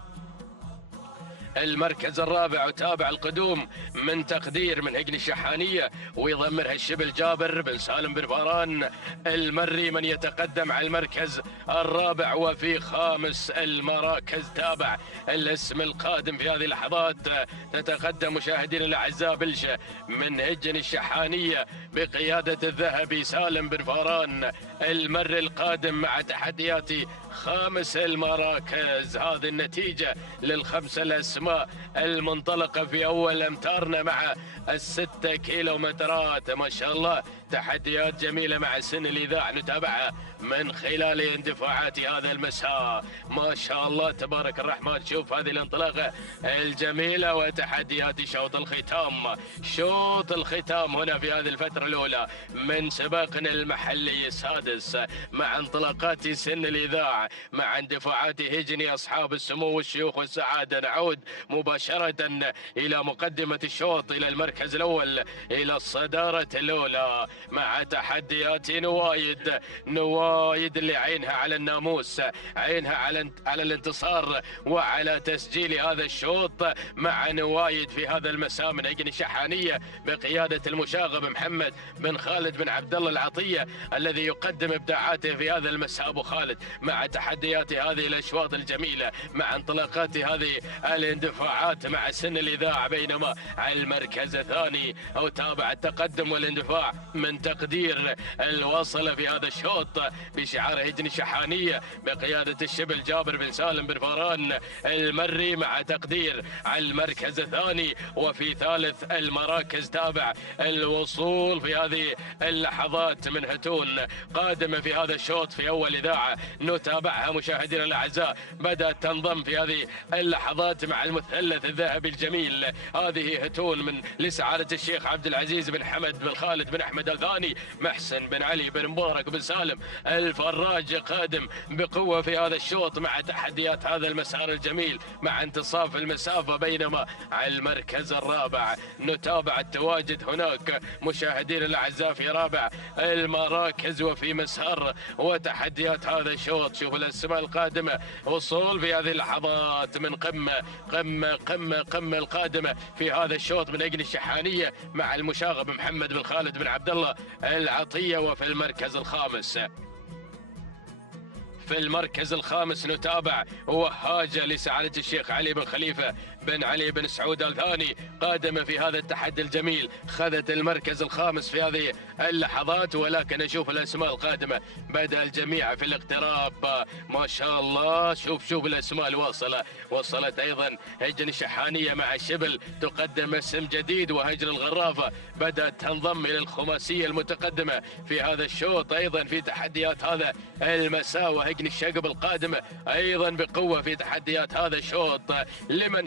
المركز الرابع وتابع القدوم من تقدير من هجن الشحانية ويضمرها الشبل جابر بن سالم بن فاران المري، من يتقدم على المركز الرابع. وفي خامس المراكز تابع الاسم القادم في هذه اللحظات. تتقدم مشاهدينا الاعزاء بلشة من هجن الشحانية بقيادة الذهبي سالم بن فاران المري القادم مع تحديات خامس المراكز. هذه النتيجة للخمسة الأسماء المنطلقة في أول أمتارنا مع 6 كيلومترات. ما شاء الله تحديات جميلة مع سن الإذاعة نتابعها من خلال اندفاعات هذا المساء. ما شاء الله تبارك الرحمن. شوف هذه الانطلاقة الجميلة وتحديات شوط الختام. شوط الختام هنا في هذه الفترة الأولى من سباقنا المحلي السادس مع انطلاقات سن الإذاعة مع اندفاعات هجني أصحاب السمو والشيوخ والسعادة. نعود مباشرة إلى مقدمة الشوط، إلى المركز الأول، إلى الصدارة الأولى مع تحديات نوايد اللي عينها على الناموس، عينها على الانتصار وعلى تسجيل هذا الشوط مع نوايد في هذا المساء من هجن الشحانية بقيادة المشاغب محمد بن خالد بن عبد الله العطية الذي يقدم ابداعاته في هذا المساء ابو خالد مع تحديات هذه الاشواط الجميلة مع انطلاقات هذه الاندفاعات مع سن الاذاعة. بينما على المركز الثاني او تابع التقدم والاندفاع من تقدير الوصل في هذا الشوط بشعار هجن الشحانية بقيادة الشبل جابر بن سالم بن فاران المري مع تقدير على المركز الثاني. وفي ثالث المراكز تابع الوصول في هذه اللحظات من هتون قادمة في هذا الشوط في أول إذاعة نتابعها مشاهدينا الأعزاء. بدأت تنضم في هذه اللحظات مع المثلث الذهبي الجميل. هذه هتون من لسعادة الشيخ عبد العزيز بن حمد بن خالد بن أحمد الثاني. محسن بن علي بن مبارك بن سالم الفراج قادم بقوة في هذا الشوط مع تحديات هذا المسار الجميل مع انتصاف المسافة. بينما على المركز الرابع نتابع التواجد هناك مشاهدينا الأعزاء في رابع المراكز وفي مسار وتحديات هذا الشوط. شوف الأسماء القادمة وصول في هذه اللحظات من قمة القادمة في هذا الشوط من أجل الشحانية مع المشاغب محمد بن خالد بن عبد الله العطية. وفي المركز الخامس نتابع وهاجة لسعادة الشيخ علي بن خليفة بن علي بن سعود الثاني قادمة في هذا التحدي الجميل. خذت المركز الخامس في هذه اللحظات. ولكن نشوف الأسماء القادمة بدأ الجميع في الاقتراب ما شاء الله. شوف الأسماء الواصلة. وصلت أيضا هجن الشحانية مع الشبل تقدم اسم جديد. وهجر الغرافة بدأت تنضم إلى الخماسية المتقدمة في هذا الشوط أيضا في تحديات هذا المساء. وهجن الشقب القادمة أيضا بقوة في تحديات هذا الشوط. لمن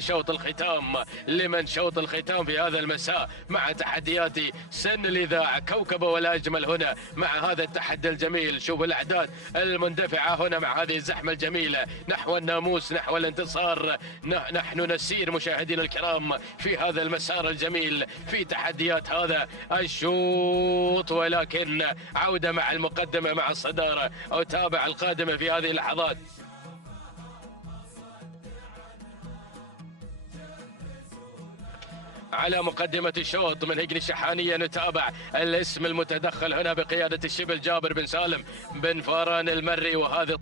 شوط الختام في هذا المساء مع تحديات سن الإذاعة كوكبة ولا أجمل هنا مع هذا التحدي الجميل. شوف الأعداد المندفعة هنا مع هذه الزحمة الجميلة نحو الناموس نحو الانتصار. نحن نسير مشاهدينا الكرام في هذا المسار الجميل في تحديات هذا الشوط. ولكن عودة مع المقدمة مع الصدارة. أتابع القادمة في هذه اللحظات. على مقدمة الشوط من هجن الشحانية نتابع الاسم المتدخل هنا بقيادة الشبل جابر بن سالم بن فاران المري. وهذه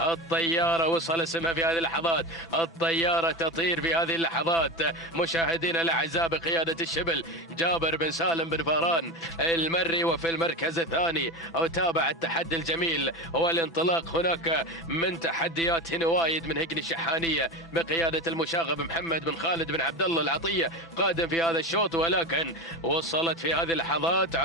الطيارة وصل اسمها في هذه اللحظات. الطيارة تطير في هذه اللحظات مشاهدينا الأعزاء بقيادة الشبل جابر بن سالم بن فاران المري. وفي المركز الثاني أتابع التحدي الجميل والانطلاق هناك من تحديات وايد من هجن الشحانية بقيادة المشاغب محمد بن خالد بن عبد الله العطية قادم في هذا الشوط. ولكن وصلت في هذه اللحظات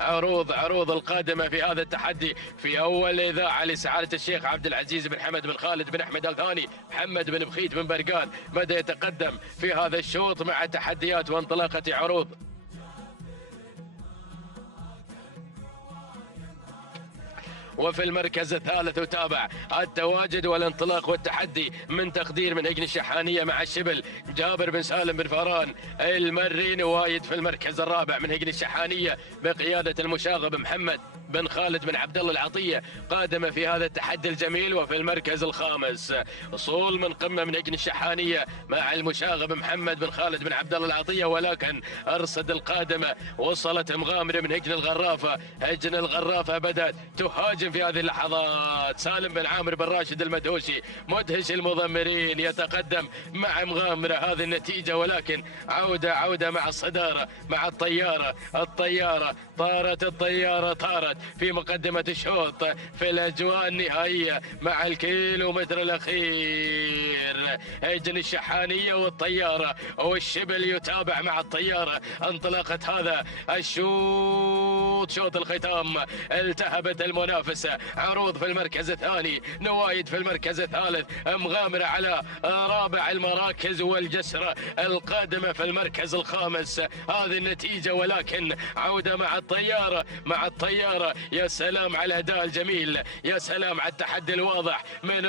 عروض القادمة في هذا التحدي في أول إذاعة لسعادة الشيخ عبد العزيز بن حمد بن خالد بن أحمد الثاني محمد بن بخيت بن برقان بدأ يتقدم في هذا الشوط مع تحديات وانطلاقة عروض. وفي المركز الثالث أتابع التواجد والانطلاق والتحدي من تقدير من هجن الشحانية مع الشبل جابر بن سالم بن فاران المري نوايد. في المركز الرابع من هجن الشحانية بقيادة المشاغب محمد بن خالد بن عبد الله العطية قادمة في هذا التحدي الجميل. وفي المركز الخامس وصول من قمة من هجن الشحانية مع المشاغب محمد بن خالد بن عبد الله العطية. ولكن أرصد القادمة وصلت مغامرة من هجن الغرافة. هجن الغرافة بدأت تهاجم في هذه اللحظات. سالم بن عامر بن راشد المدهوشي مدهش المضمرين يتقدم مع مغامرة هذه النتيجة. ولكن عودة مع الصدارة مع الطيارة طارت في مقدمة الشوط في الأجواء النهائية مع الكيلومتر الأخير. هجن الشحانية والطيارة والشبل يتابع مع الطيارة انطلاقة هذا الشوط. شوط الختام التهبت المنافسة. عروض في المركز الثاني نوايد في المركز الثالث. مغامرة على رابع المراكز والجسرة القادمة في المركز الخامس. هذه النتيجة. ولكن عودة مع الطيارة. يا سلام على الأداء الجميل. يا سلام على التحدي الواضح من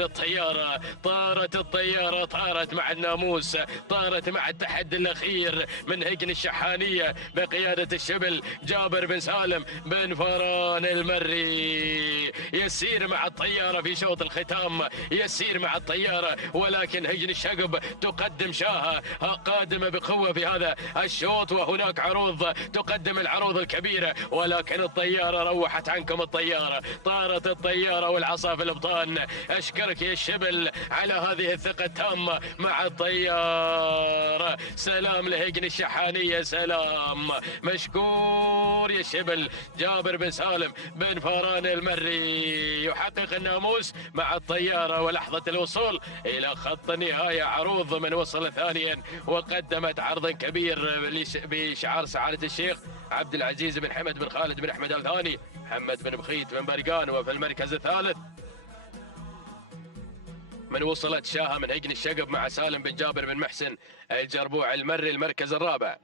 الطيارة. طارت الطيارة طارت مع الناموس. طارت مع التحدي الأخير من هجن الشحانية بقيادة الشبل جابر بن سالم بن فاران المري. يسير مع الطيارة في شوط الختام. يسير مع الطيارة. ولكن هجن الشقب تقدم شاهة قادمة بقوة في هذا الشوط. وهناك عروض تقدم العروض الكبيرة. ولكن الطيارة روحت عنكم. طارت الطيارة والعصا في الابطان. اشكرك يا الشبل على هذه الثقة التامة مع الطيارة. سلام لهجن الشحانية. سلام مشكور يا الشبل جابر بن سالم بن فاران المري يحقق الناموس مع الطيارة. ولحظة الوصول إلى خط النهاية عروض من وصل ثانيا وقدمت عرض كبير بشعار سعادة الشيخ عبد العزيز بن حمد بن خالد بن أحمد الثاني محمد بن بخيت بن برقان. وفي المركز الثالث من وصلت شاهة من هجن الشقب مع سالم بن جابر بن محسن الجربوع المري المركز الرابع.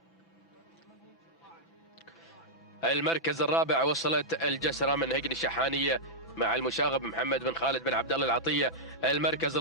المركز الرابع وصلت الجسرة من هجن الشحانية مع المشاغب محمد بن خالد بن عبد الله العطية. المركز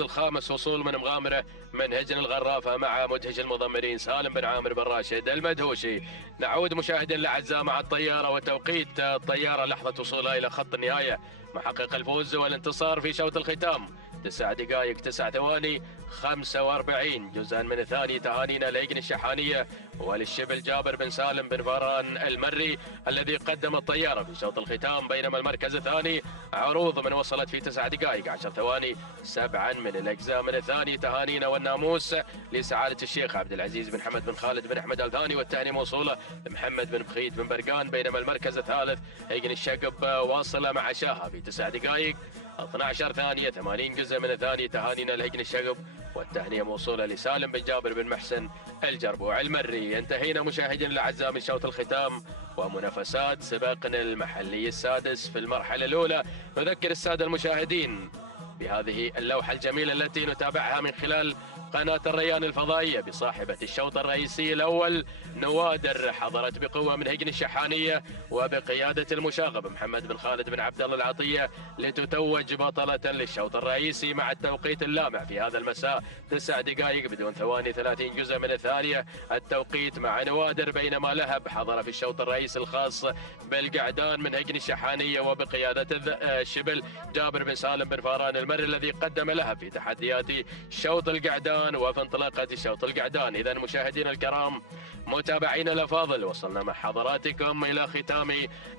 الخامس وصول من مغامرة من هجن الغرافة مع مدهش المضمرين سالم بن عامر بن راشد المدهوشي. نعود مشاهدينا الاعزاء مع الطيارة وتوقيت الطيارة لحظة وصولها الى خط النهاية، محقق الفوز والانتصار في شوط الختام 9 دقائق 9 ثواني 45 جزءا من الثاني. تهانينا لهجن الشحانية وللشبل جابر بن سالم بن فاران المري الذي قدم الطيارة في شوط الختام، بينما المركز الثاني عروض من وصلت في 9 دقائق 10 ثواني 7 من الأجزاء من الثاني. تهانينا والناموس لسعادة الشيخ عبد العزيز بن حمد بن خالد بن أحمد الثاني، والتهنئة موصولة محمد بن بخيت بن برقان، بينما المركز الثالث هجن الشقب واصلة مع شاها في 9 دقائق 12 ثانية 80 جزء من الثاني. تهانينا لهجن الشقب والتهنئة موصولة لسالم بن جابر بن محسن الجربوع المري. انتهينا مشاهدينا الاعزاء من شوط الختام ومنافسات سباقنا المحلي السادس في المرحلة الأولى. نذكر السادة المشاهدين بهذه اللوحة الجميلة التي نتابعها من خلال قناة الريان الفضائية بصاحبة الشوط الرئيسي الأول نوادر، حضرت بقوة من هجن الشحانية وبقيادة المشاغب محمد بن خالد بن عبد الله العطية لتتوج بطلة للشوط الرئيسي مع التوقيت اللامع في هذا المساء 9 دقائق بدون ثواني 30 جزء من الثانية التوقيت مع نوادر، بينما لهب حضر في الشوط الرئيسي الخاص بالقعدان من هجن الشحانية وبقيادة الشبل جابر بن سالم بن فاران المري الذي قدم لهب في تحديات شوط القعدان وفي انطلاقة شوط القعدان. إذا مشاهدينا الكرام متابعينا الأفاضل، وصلنا مع حضراتكم إلى ختام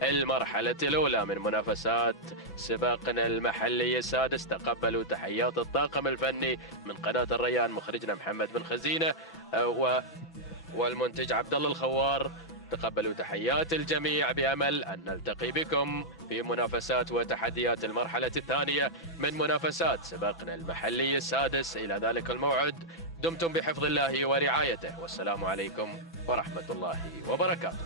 المرحلة الأولى من منافسات سباقنا المحلي السادس. تقبلوا تحيات الطاقم الفني من قناة الريان، مخرجنا محمد بن خزينة والمنتج عبد الله الخوار. تقبلوا تحيات الجميع بأمل أن نلتقي بكم في منافسات وتحديات المرحلة الثانية من منافسات سباقنا المحلي السادس. إلى ذلك الموعد دمتم بحفظ الله ورعايته، والسلام عليكم ورحمة الله وبركاته.